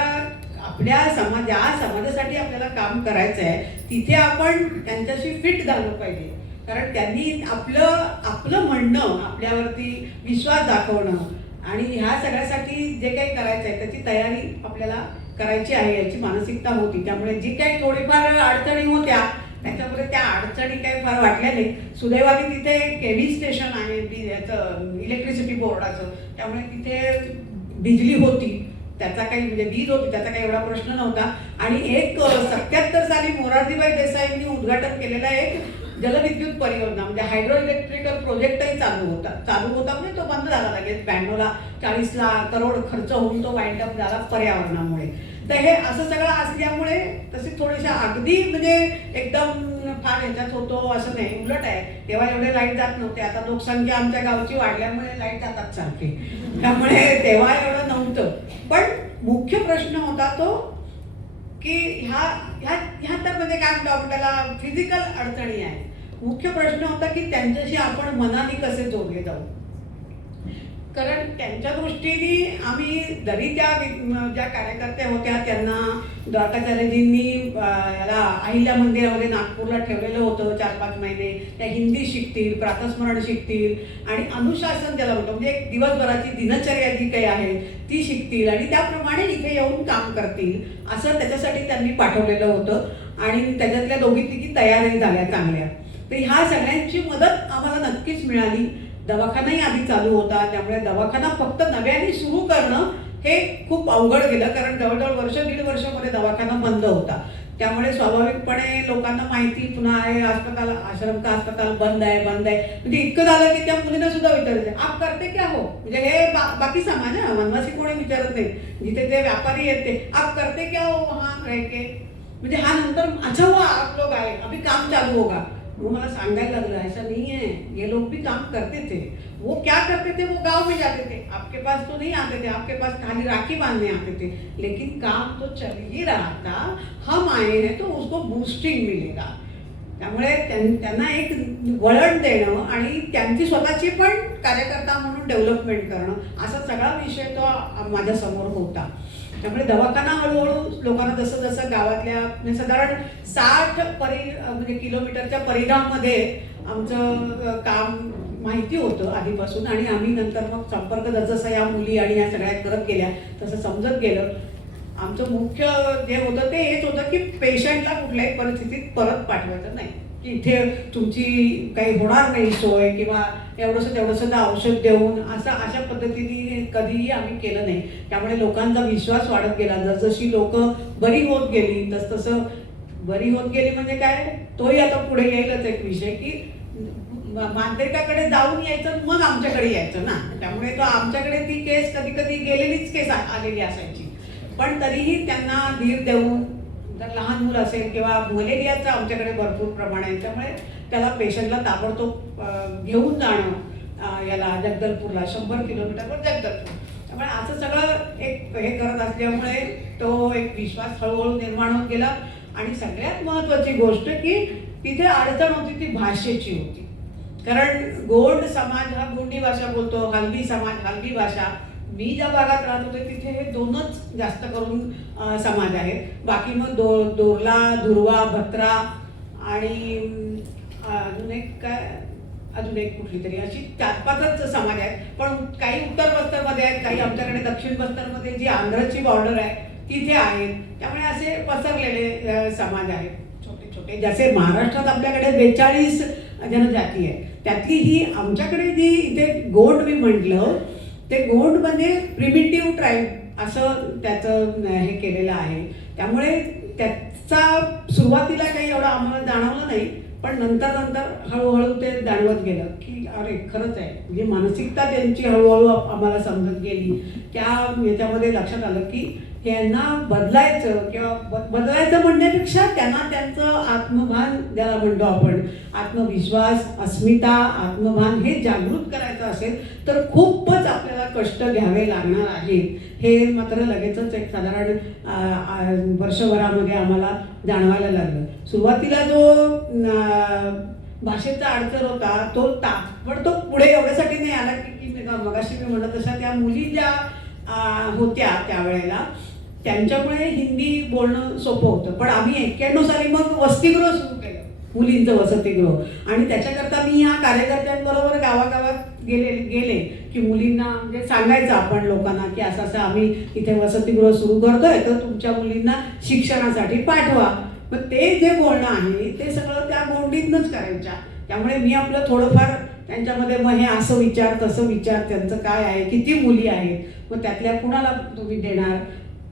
आपल्या समाजासाठी आपल्याला काम करायचं आहे, तिथे आपण त्यांच्याशी फिट झालं पाहिजे. कारण त्यांनी आपलं म्हणणं, आपल्यावरती विश्वास दाखवणं आणि ह्या सगळ्यासाठी जे काही करायचं आहे त्याची तयारी आपल्याला करायची आहे याची मानसिकता होती. त्यामुळे जी काही थोडीफार अडचणी होत्या त्याच्यामुळे त्या अडचणी काही फार वाटल्या नाही. सुदैवाने तिथे केव्ही स्टेशन आहे याचं इलेक्ट्रिसिटी बोर्डाचं, त्यामुळे तिथे बिजली होती, त्याचा काही म्हणजे वीज होती, त्याचा काही एवढा प्रश्न नव्हता. आणि एक 77 साली मोरारजीभाई देसाईंनी उद्घाटन केलेला एक जलविद्युत परियोजना म्हणजे हायड्रो इलेक्ट्रिकल प्रोजेक्टही चालू होता म्हणजे तो बंद झाला लगेच. 92ला 40 करोड खर्च होऊन तो वाइंड अप झाला पर्यावरणामुळे. तर हे असं सगळं असल्यामुळे तसे थोडेशा अगदी म्हणजे एकदम फार ह्याच्यात होतो असं नाही, उलट आहे. तेव्हा एवढे लाईट जात नव्हते, आता लोकसंख्या आमच्या गावची वाढल्यामुळे लाईट जातात सारखे, त्यामुळे तेव्हा एवढं नव्हतं. पण मुख्य प्रश्न होता तो की ह्या तर म्हणजे काय म्हणतो आपण त्याला, फिजिकल अडचणी आहेत. मुख्य प्रश्न होता की त्यांच्याशी आपण मनाने कसे जोडले जाऊ. कारण त्यांच्या दृष्टीने आम्ही जरी त्या ज्या कार्यकर्त्या होत्या त्यांना द्वारकाचार्यजींनी याला अहिल्या मंदिरामध्ये नागपूरला ठेवलेलं होतं 4-5 महिने. त्या हिंदी शिकतील, प्रातस्मरण शिकतील आणि अनुशासन ज्याला म्हणतो म्हणजे एक दिवसभराची दिनचर्या जी काही आहे ती शिकतील आणि त्याप्रमाणे इथे येऊन काम करतील असं त्याच्यासाठी त्यांनी पाठवलेलं होतं. आणि त्याच्यातल्या दोघी-तिघी तयारही झाल्या चांगल्या. तर ह्या सगळ्यांची मदत आम्हाला नक्कीच मिळाली. दवाखानाही आधी चालू होता, त्यामुळे दवाखाना फक्त नव्याने सुरू करणं हे खूप अवघड गेलं, कारण जवळजवळ वर्ष 1.5 वर्षामध्ये दवाखाना बंद होता. त्यामुळे स्वाभाविकपणे लोकांना माहिती पुन्हा आहे अस्पताल, आश्रम का अस्पताल बंद आहे. म्हणजे इतकं झालं की त्या मुलीने सुद्धा विचारले आप करते क्या हो, म्हणजे हे बाकी समाज आहे, वनवासी कोणी विचारत नाही. जिथे ते व्यापारी आहेत ते आप करते क्या हो वहाँ रह के, म्हणजे हा नंतर अच्छा हुआ आप लोग आए अभी काम चालू होगा. वो मला सांगायला लागलं ऐसा नहीं है, ये लोग भी काम करते थे. वो क्या करते थे, वो गांव में जाते थे, आपके पास तो नहीं आते थे, आपके पास खाली राखी बांधने आते थे, लेकिन काम तो चल ही रहा था. हम आए हैं तो उसको बूस्टिंग मिलेगा. त्यामुळे त्यांना एक वळण देणं आणि त्यांची स्वतःची पण कार्यकर्ता म्हणून डेव्हलपमेंट करणं असा सगळा विषय तो माझ्यासमोर होता. त्यामुळे दवाखाना हळूहळू लोकांना जसं जसं गावातल्या म्हणजे साधारण 60 म्हणजे किलोमीटरच्या परिघामध्ये आमचं काम माहिती होतं आधीपासून. आणि आम्ही नंतर मग संपर्क जसं या मुली आणि या सगळ्या करत गेल्या तसं समजत गेलं. आमचं मुख्य जे होतं ते हेच होतं की पेशंटला कुठल्याही परिस्थितीत परत पाठवायचं नाही, की इथे तुमची काही होणार नाही सोय किंवा एवढंसं तेवढंसं औषध देऊन अशा पद्धतीने कधीही आम्ही केलं नाही. त्यामुळे लोकांचा विश्वास वाढत गेला. जसजशी लोक बरी होत गेली तसतसं बरी होत गेली म्हणजे काय, तोही आता पुढे येईलच एक विषय की मांजरेकाकडे जाऊन यायचं मग आमच्याकडे यायचं ना. त्यामुळे तो आमच्याकडे ती केस कधी कधी गेलेलीच केस आलेली असायची, पण तरीही त्यांना धीर देऊन जर लहान मुलं असेल किंवा मलेरियाचं आमच्याकडे भरपूर प्रमाण आहे त्यामुळे त्याला पेशंटला ताबडतोब घेऊन जाणं याला जगदलपूरला 100 किलोमीटरवर जगदलपूर. त्यामुळे असं सगळं एक हे करत असल्यामुळे तो एक विश्वास हळूहळू निर्माण होत गेला. आणि सगळ्यात महत्त्वाची गोष्ट की तिथे अडचण होती ती भाषेची होती. कारण गोंड समाज हा गोंडी भाषा बोलतो, हलबी समाज हलबी भाषा. मी ज्या भागात राहत होते तिथे हे दोनच जास्त करून समाज आहेत. बाकी मग दोरला, दुर्वा, भत्रा आणि अजून एक कुठली तरी अशी 4-5च समाज आहेत. पण काही उत्तर बस्तरमध्ये आहेत, काही आमच्याकडे दक्षिण बस्तरमध्ये जी आंध्रची बॉर्डर आहे तिथे आहेत. त्यामुळे असे पसरलेले समाज आहेत छोटे छोटे. जसे महाराष्ट्रात आपल्याकडे 42 जनजाती आहे, त्यातली ही आमच्याकडे जी इथे गोंड मी म्हटलं ते गोंड म्हणजे प्रिमिटिव्ह ट्राईब असं त्याचं हे केलेलं आहे. त्यामुळे त्याचा सुरुवातीला काही एवढं आम्हाला जाणवलं नाही, पण नंतर हळूहळू ते जाणवत गेलं की अरे खरंच आहे. म्हणजे मानसिकता त्यांची हळूहळू आम्हाला समजत गेली. त्या याच्यामध्ये लक्षात आलं की यांना बदलायचं किंवा बदलायचं म्हणण्यापेक्षा त्यांना त्यांचं आत्मभान ज्याला म्हणतो आपण, आत्मविश्वास, अस्मिता, आत्मभान हे जागृत करायचं असेल तर खूपच आपल्याला कष्ट घ्यावे लागणार आहेत. हे मात्र लगेचच एक साधारण वर्षभरामध्ये आम्हाला जाणवायला लागलं. सुरुवातीला जो भाषेचा अडचण होता तो पण तो पुढे एवढ्यासाठी नाही आला की मगाशी मी म्हणत तशा त्या मुली ज्या होत्या त्यावेळेला त्यांच्यामुळे हिंदी बोलणं सोपं होतं. पण आम्ही 91 साली मग वसतिगृह सुरू केलं, मुलींचं वसतिगृह. आणि त्याच्याकरता मी ह्या कार्यकर्त्यांबरोबर गावागावात गेले की मुलींना म्हणजे सांगायचं आपण लोकांना की असं असं आम्ही इथे वसतिगृह सुरू करतोय तर तुमच्या मुलींना शिक्षणासाठी पाठवा. मग ते जे बोलणं आहे ते सगळं त्या गोंडीतनंच करायच्या. त्यामुळे मी आपलं थोडंफार त्यांच्यामध्ये मग हे असं विचार तसं विचार, त्यांचं काय आहे, किती मुली आहेत, मग त्यातल्या कुणाला तुम्ही देणार,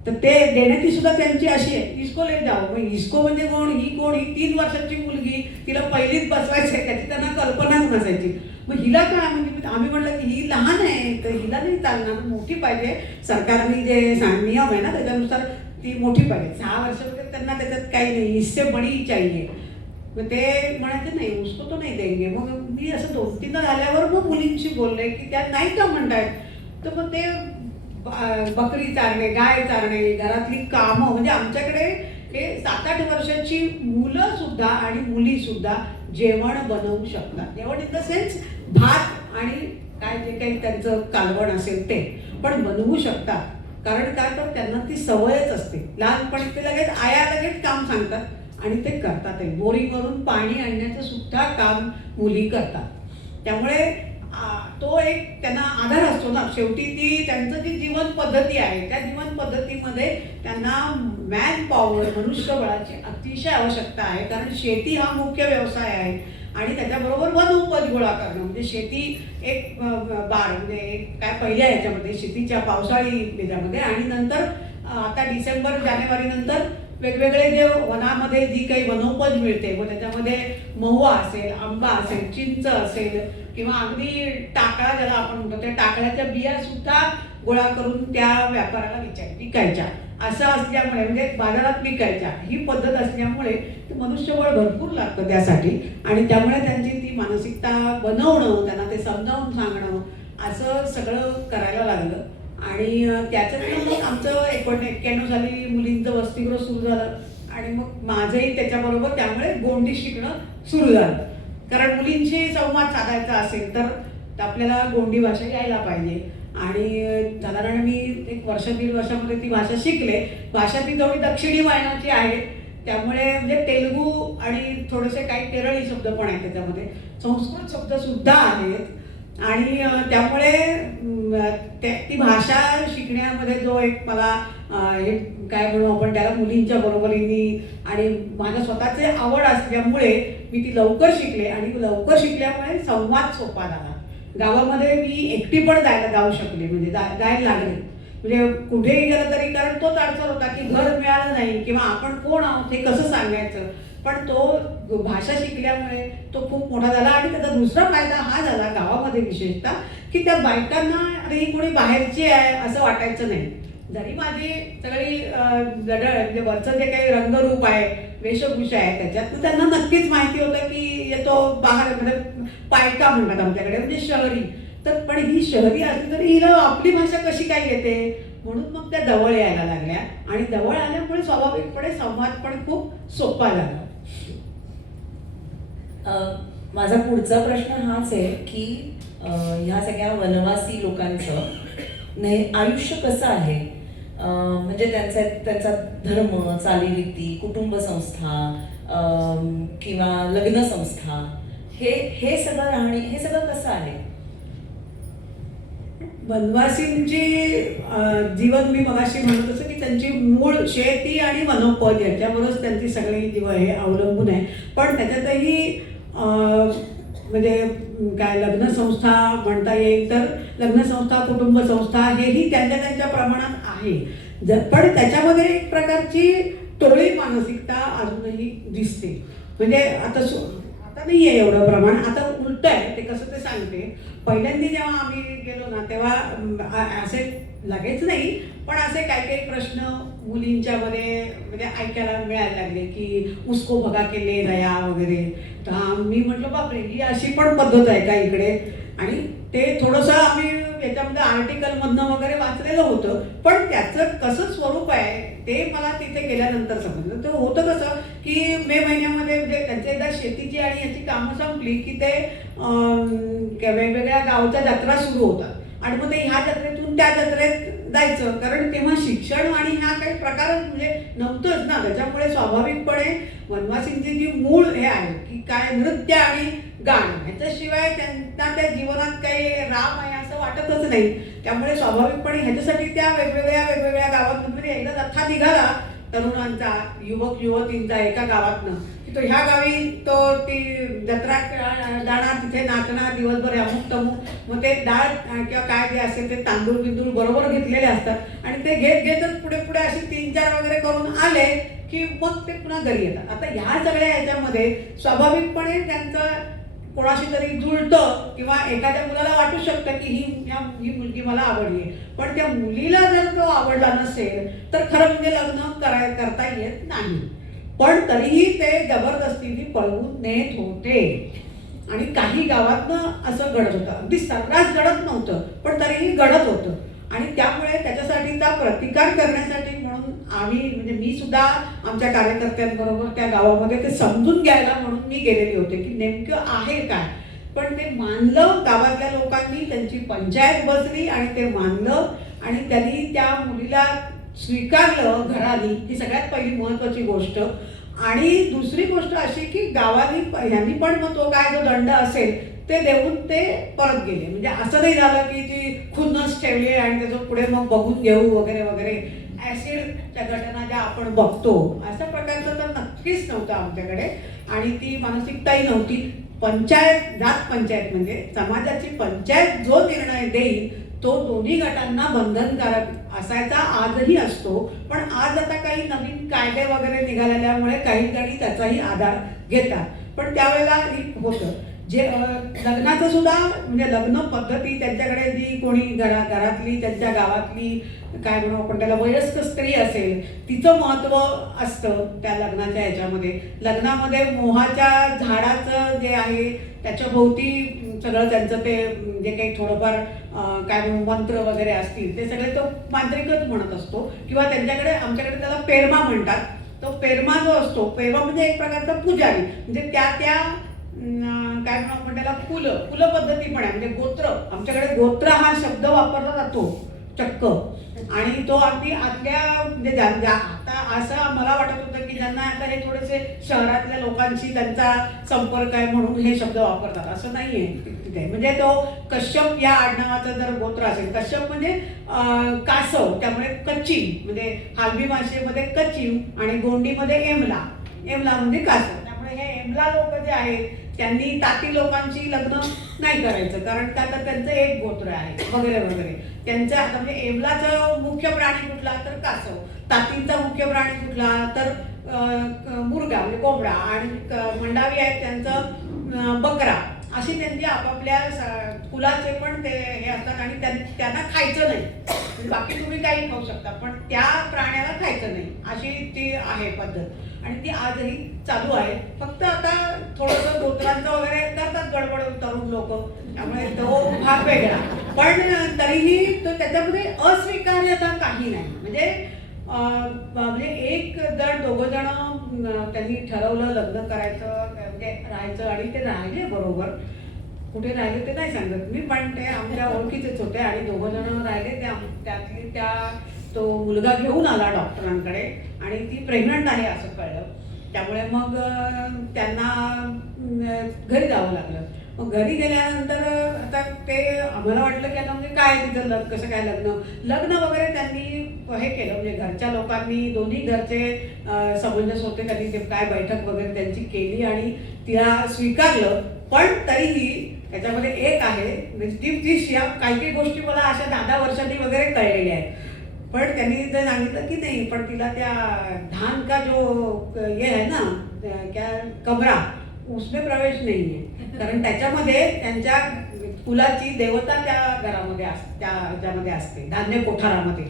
तर ते देण्याची सुद्धा त्यांची अशी आहे इस्को ले जाओ. मग इस्को म्हणजे कोण, ही कोण, ही 3 वर्षाची मुलगी, तिला पहिलीच बसवायचं आहे त्याची त्यांना कल्पनाच नसायची. मग हिला काय म्हणजे आम्ही म्हटलं की ही लहान आहे तर हिला नाही चालणार, मोठी पाहिजे. सरकारने जे नियम आहे ना त्याच्यानुसार ती मोठी पाहिजे. 6 वर्षामध्ये त्यांना त्याच्यात काही नाही, इससे बडी चाहिए. मग ते म्हणायचे नाही उसको तो नाही देंगे. मग मी असं 2-3 झाल्यावर मग मुलींशी बोलले की त्या नाही का म्हणतायत. तर मग ते बकरी चारणे, गाय चारणे, घरातली कामं, म्हणजे आमच्याकडे हे 7-8 वर्षाची मुलं सुद्धा आणि मुली सुद्धा जेवण बनवू शकतात. जेवण इन द सेन्स भात आणि काय जे काही त्यांचं कालवण असेल ते पण बनवू शकतात. कारण काय तर त्यांना ती सवयच असते. लहानपणी ते लगेच आया लगेच काम सांगतात आणि ते करतातही. बोरिंगवरून पाणी आणण्याचं सुद्धा काम मुली करतात. त्यामुळे तो एक त्यांना आधार असतो ना. शेवटी ती त्यांचं जी जीवन पद्धती आहे त्या जीवन पद्धतीमध्ये त्यांना मॅन पॉवर मनुष्यबळाची अतिशय आवश्यकता आहे. कारण शेती हा मुख्य व्यवसाय आहे आणि त्याच्याबरोबर वन उपज गोळा करणं म्हणजे शेती एक बार म्हणजे एक काय पहिल्या ह्याच्यामध्ये शेतीच्या पावसाळी याच्यामध्ये आणि नंतर आता डिसेंबर जानेवारी नंतर वेगवेगळे जे वनामध्ये जी काही वनोपज मिळते मग त्याच्यामध्ये महुआ असेल, आंबा असेल, चिंच असेल किंवा अगदी टाकळा ज्याला आपण म्हणतो त्या टाकळ्याच्या बिया सुद्धा गोळा करून त्या व्यापाराला विकायच्या असं असल्यामुळे म्हणजे बाजारात विकायच्या ही पद्धत असल्यामुळे मनुष्यबळ भरपूर लागतं त्यासाठी आणि त्यामुळे त्यांची ती मानसिकता बनवणं त्यांना ते समजावून सांगणं असं सगळं करायला लागलं. आणि त्याच्यातनं मग आमचं 1991 साली मुलींचं वसतिगृह सुरू झालं आणि मग माझंही त्याच्याबरोबर त्यामुळे गोंडी शिकणं सुरू झालं. कारण मुलींशी संवाद साधायचा असेल तर आपल्याला गोंडी भाषा यायला पाहिजे आणि साधारण मी 1 वर्ष 1.5 वर्षामध्ये ती भाषा शिकले. भाषा ती थोडी दक्षिणी वायनाची आहे त्यामुळे म्हणजे तेलुगू आणि थोडेसे काही केरळी शब्द पण आहेत त्याच्यामध्ये, संस्कृत शब्द सुद्धा आहेत आणि त्यामुळे ती भाषा शिकण्यामध्ये जो एक मला हे काय म्हणू आपण त्याला मुलींच्या बरोबरीने आणि माझ्या स्वतःचे आवड असल्यामुळे मी ती लवकर शिकले आणि लवकर शिकल्यामुळे संवाद सोपा झाला. गावामध्ये मी एकटी पण जाऊ शकले म्हणजे जायला लागले म्हणजे कुठेही गेलं तरी कारण तोच अडचण होता की घर मिळालं नाही किंवा आपण कोण आहोत हे कसं सांगायचं. पण तो भाषा शिकल्यामुळे तो खूप मोठा झाला आणि त्याचा दुसरा फायदा हा झाला गावामध्ये विशेषतः की त्या बायकांना अरे ही कोणी बाहेरची आहे असं वाटायचं नाही. जरी माझी सगळी म्हणजे वरचं जे काही रंगरूप आहे वेशभूषा आहे त्याच्यात त्यांना नक्कीच माहिती होतं की येतो बाहेर म्हणजे पायका म्हणतात आमच्याकडे म्हणजे शहरी. तर पण ही शहरी असली तरी हिला आपली भाषा कशी काय येते म्हणून मग त्या जवळ यायला लागल्या आणि जवळ आल्यामुळे स्वाभाविकपणे संवाद पण खूप सोपा झाला. माझा पुढचा प्रश्न हाच आहे की ह्या सगळ्या वनवासी लोकांचं आयुष्य कसं आहे म्हणजे त्यांचा धर्म, चालीरीती, कुटुंब संस्था किंवा लग्न संस्था हे सगळं राहणी हे सगळं कसं आहे. वनवासींची जीवन मी मगाशी म्हणत असं की त्यांची मूळ शेती आणि वनोपज याच्यावरच त्यांची सगळी जीवन हे अवलंबून आहे. पण त्याच्यातही म्हणजे काय लग्नसंस्था म्हणता येईल तर लग्नसंस्था, कुटुंब संस्था हेही त्यांच्या प्रमाणात आहे. पण त्याच्यामध्ये एक प्रकारची टोळी मानसिकता अजूनही दिसते. म्हणजे आता नाही आहे एवढं प्रमाण, आता उलट आहे. ते कसं ते सांगते. पहिल्यांदा जेव्हा आम्ही गेलो ना तेव्हा असे लगेच नाही पण असे काही काही प्रश्न मुलींच्या मध्ये म्हणजे ऐकायला मिळायला लागले की उसको भगा के ले गया वगैरे. तर मी म्हटलं बापरे ही अशी पण पद्धत आहे का इकडे. आणि ते थोडंसं आम्ही याच्यामध्ये आर्टिकलमधनं वगैरे वाचलेलं होतं पण त्याचं कसं स्वरूप आहे ते मला तिथे गेल्यानंतर समजलं. तर होतं कसं की मे महिन्यामध्ये म्हणजे त्यांची एकदा शेतीची आणि याची कामं संपली की ते वेगवेगळ्या गावच्या जत्रा सुरू होतात आणि मग ते ह्या जत्रेतून त्या जत्रेत जायचं. कारण तेव्हा शिक्षण आणि ह्या काही प्रकारच म्हणजे नव्हतंच ना. त्याच्यामुळे स्वाभाविकपणे वनवासींची जी मूळ हे आहे की काय नृत्य आणि गाणं ह्याच्याशिवाय त्यांना त्या जीवनात काही राम आहे असं वाटतच नाही. त्यामुळे स्वाभाविकपणे ह्याच्यासाठी त्या वेगवेगळ्या गावांमध्ये एकदा जत्था निघाला तरुणांचा, युवक युवतींचा एका गावातनं की तो ह्या गावी तो ती जत्रा जाणार, तिथे नाचणार दिवसभर अमुक तमुक. मग ते डाळ किंवा काय जे असेल ते तांदूळ बिंदूळ बरोबर घेतलेले असतात आणि ते घेतच पुढे असे 3-4 वगैरे करून आले की मग ते पुन्हा घरी येतात. आता ह्या सगळ्या ह्याच्यामध्ये स्वाभाविकपणे त्यांचं कोणाशी तरी जुळतं किंवा एखाद्या मुलाला वाटू शकतं की ही मुलगी मला आवडली आहे. पण त्या मुलीला जर तो आवडला नसेल तर खरं म्हणजे लग्न करता येत नाही. पण तरीही ते जबरदस्तीने पळवून नेत होते आणि काही गावातनं असं घडत होतं. अगदी सर्रास घडत नव्हतं पण तरीही घडत होतं. आणि त्यामुळे त्याच्यासाठीचा प्रतिकार करण्यासाठी म्हणून आम्ही म्हणजे मी सुद्धा आमच्या कार्यकर्त्यांबरोबर त्या गावामध्ये ते समजून घ्यायला म्हणून मी गेलेले होते की नेमकं आहे काय. पण ते मानलं, गावातल्या लोकांनी त्यांची पंचायत बसली आणि ते मानलं आणि त्यांनी त्या मुलीला स्वीकारलं घराने, ही सगळ्यात पहिली महत्त्वाची गोष्ट. आणि दुसरी गोष्ट अशी की गावानी ह्यांनी पण मग तो काय जो दंड असेल ते देऊन ते परत गेले. म्हणजे असं नाही झालं की ती खुन्नस ठेवली आणि त्याचं पुढे मग बघून घेऊ वगैरे वगैरे, ॲसिडच्या घटना ज्या आपण बघतो अशा प्रकारचं तर नक्कीच नव्हतं आमच्याकडे. आणि ती मानसिकताही नव्हती. पंचायत, जात पंचायत म्हणजे समाजाची पंचायत जो निर्णय देईल तो दोन्ही गटांना बंधनकारक असायचा, आजही असतो. पण आज आता काही नवीन कायदे वगैरे निघालेल्यामुळे काही जणी त्याचाही आधार घेतात. पण त्यावेळेला होतं जे लग्नाचं सुद्धा, म्हणजे लग्न पद्धती त्यांच्याकडे जी कोणी घरातली त्यांच्या गावातली काय म्हणू आपण त्याला वयस्क स्त्री असेल तिचं महत्त्व असतं त्या लग्नाच्या ह्याच्यामध्ये. लग्नामध्ये मोहाच्या झाडाचं जे आहे त्याच्या भोवती सगळं त्यांचं ते जे काही थोडंफार काय म्हणू मंत्र वगैरे असतील ते सगळे तो मांत्रिकच म्हणत असतो. किंवा त्यांच्याकडे, आमच्याकडे त्याला पेरमा म्हणतात. तो पेरमा जो असतो, पेरमा म्हणजे एक प्रकारचा पुजारी, म्हणजे त्या काय म्हणू आपण त्याला कुल पद्धती पण आहे. म्हणजे गोत्र, आमच्याकडे गोत्र हा शब्द वापरला जातो चक्क. आणि तो अगदी आतल्या म्हणजे आता असं मला वाटत होतं की ज्यांना आता हे थोडेसे शहरातल्या लोकांशी त्यांचा संपर्क आहे म्हणून हे शब्द वापरतात, असं नाही आहे तिथे. म्हणजे तो कश्यप या आडनावाचा जर गोत्र असेल, कश्यप म्हणजे कासव, त्यामुळे कच्ची म्हणजे हालबी भाषेमध्ये कचिव आणि गोंडीमध्ये एमला म्हणजे कासव. त्यामुळे हे एमला लोक जे आहेत त्यांनी ताती लोकांची लग्न नाही करायचं, कारण आता त्यांचं एक गोत्र आहे वगैरे वगैरे. त्यांचं आता म्हणजे एमलाचं मुख्य प्राणी कुठला तर कासव, तातींचा मुख्य प्राणी कुठला तर मुर्गा म्हणजे कोंबडा, आणि मंडावी आहेत त्यांचं बकरा. अशी त्यांची आपापल्या कुलाचे पण ते हे असतात. आणि त्यांना खायचं नाही, बाकी तुम्ही काही खाऊ शकता पण त्या प्राण्याला खायचं नाही, अशी ती आहे पद्धत. आणि ती आजही चालू आहे. फक्त आता थोडंसं गोत्रांचं वगैरे करतात गडबड तरुण लोक, त्यामुळे तो भाग वेगळा. पण तरीही तो त्याच्यामध्ये अस्वीकार्यता काही नाही. म्हणजे एक जण दोघं जण त्यांनी ठरवलं लग्न करायचं, म्हणजे राहायचं, आणि ते राहिले बरोबर. कुठे राहिले ते नाही सांगत मी, पण ते आमच्या ओळखीचेच होते आणि दोघं जण राहिले. त्यातली तो मुलगा घेऊन आला डॉक्टरांकडे आणि ती प्रेग्नंट आहे असं कळलं. त्यामुळे मग त्यांना घरी जावं लागलं. मग घरी गेल्यानंतर आता ते आम्हाला वाटलं की आता म्हणजे काय तिचं कसं काय लग्न वगैरे त्यांनी हे केलं. म्हणजे घरच्या लोकांनी, दोन्ही घरचे समंजस होते, त्यांनी ते काय बैठक वगैरे त्यांची केली आणि तिला स्वीकारलं. पण तरीही त्याच्यामध्ये एक आहे, ती काही गोष्टी मला अशा 10 वर्षांनी वगैरे कळलेल्या आहेत. पण त्यांनी ते सांगितलं की नाही, पण तिला त्या धान का जो ये है ना क्या कमरा, उसमें प्रवेश नाही आहे. कारण त्याच्यामध्ये त्यांच्या कुलाची देवता त्या घरामध्ये त्या ह्याच्यामध्ये असते, धान्य कोठारामध्ये,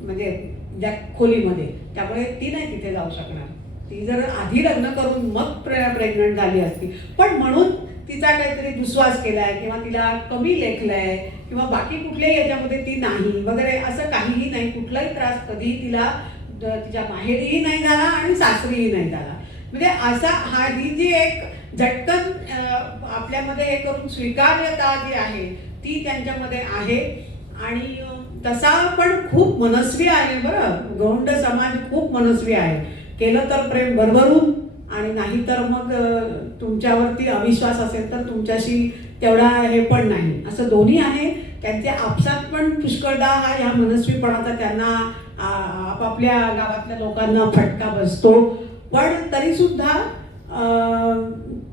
म्हणजे ज्या खोलीमध्ये. त्यामुळे ती नाही तिथे जाऊ शकणार. ती जर आधी लग्न करून मग प्रेग्नंट झाली असती, पण म्हणून तिचा काहीतरी दुस्वास केलाय किंवा तिला कमी लेखलंय किंवा बाकी कुठल्याही याच्यामध्ये ती नाही वगैरे, असं काहीही नाही. कुठलाही त्रास कधी तिला तिच्या माहेरीही नाही झाला आणि सासरीही नाही झाला. म्हणजे असा ही जी एक झटकन आपल्यामध्ये हे करून स्वीकार्यता जी आहे ती त्यांच्यामध्ये आहे. आणि तसा पण खूप मनस्वी आहे बरं, गौंड समाज खूप मनस्वी आहे. केलं तर प्रेम भरभरून, आणि नाही तर मग तुमच्यावरती अविश्वास असेल तर तुमच्याशी तेवढा हे पण नाही, असं दोन्ही आहे. त्यांचे आपसात पण पुष्कळदा हा ह्या मनस्वीपणाचा त्यांना आपापल्या गावातल्या लोकांना फटका बसतो. पण तरीसुद्धा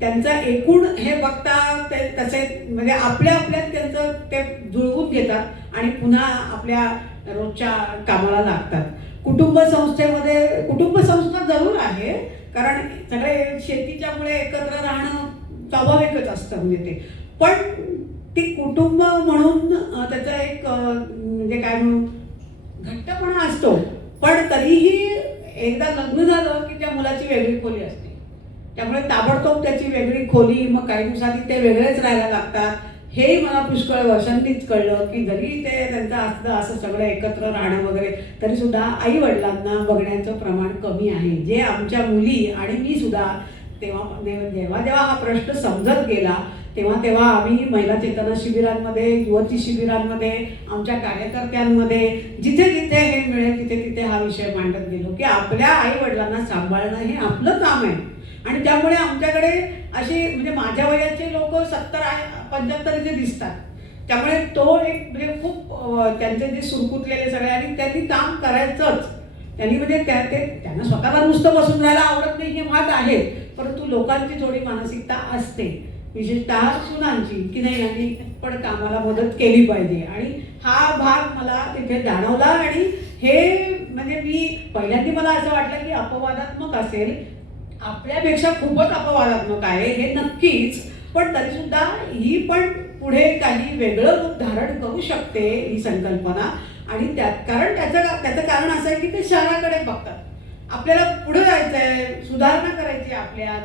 त्यांचं एकूण हे बघता ते तसे म्हणजे आपल्यात त्यांचं ते जुळवून घेतात आणि पुन्हा आपल्या रोजच्या कामाला लागतात. कुटुंब संस्था जरूर आहे, कारण सगळे शेतीच्यामुळे एकत्र राहणं स्वाभाविकच असतं म्हणजे ते. पण ती कुटुंब म्हणून त्याचा एक म्हणजे काय म्हणून घट्टपणा असतो. पण तरीही एकदा लग्न झालं की त्या मुलाची वेगळी खोली असते, त्यामुळे ताबडतोब त्याची वेगळी खोली, मग काही दिवसांनी ते वेगळेच राहायला लागतात. हेही मला पुष्कळ वर्षांनीच कळलं की जरी ते त्यांचं असतं असं सगळं एकत्र राहणं वगैरे, तरी सुद्धा आई वडिलांना बघण्याचं प्रमाण कमी आहे. जे आमच्या मुली आणि मी सुद्धा जेव्हा हा प्रश्न समजत गेला तेव्हा आम्ही महिला चेतना शिबिरांमध्ये, युवती शिबिरांमध्ये, आमच्या कार्यकर्त्यांमध्ये जिथे जिथे हे मिळेल तिथे तिथे हा विषय मांडत गेलो की आपल्या आई वडिलांना सांभाळणं हे आपलं काम आहे. आणि त्यामुळे आमच्याकडे अशी म्हणजे माझ्या वयाचे लोक 70-75 दिसतात. त्यामुळे तो एक म्हणजे खूप त्यांचे जे सुरकुतलेले सगळे आणि त्यांनी काम करायचंच. त्यांनी म्हणजे त्यांना स्वतःला नुसतं बसून राहायला आवडत नाही हे भाग आहे, परंतु लोकांची थोडी मानसिकता असते, विशेषतः सुनांची, की नाही यांनी पण कामाला मदत केली पाहिजे. आणि हा भाग मला तिथे जाणवला. आणि हे म्हणजे मी पहिल्यांदा मला असं वाटलं की अपवादात्मक असेल, आपल्यापेक्षा खूपच अपवादात्मक आहे हे नक्कीच, पण तरी सुद्धा ही पण पुढे काही वेगळं रूप धारण करू शकते ही संकल्पना. आणि कारण त्याचं कारण असं आहे की ते शहराकडे बघतात. आपल्याला पुढे जायचं आहे, सुधारणा करायची आपल्यात.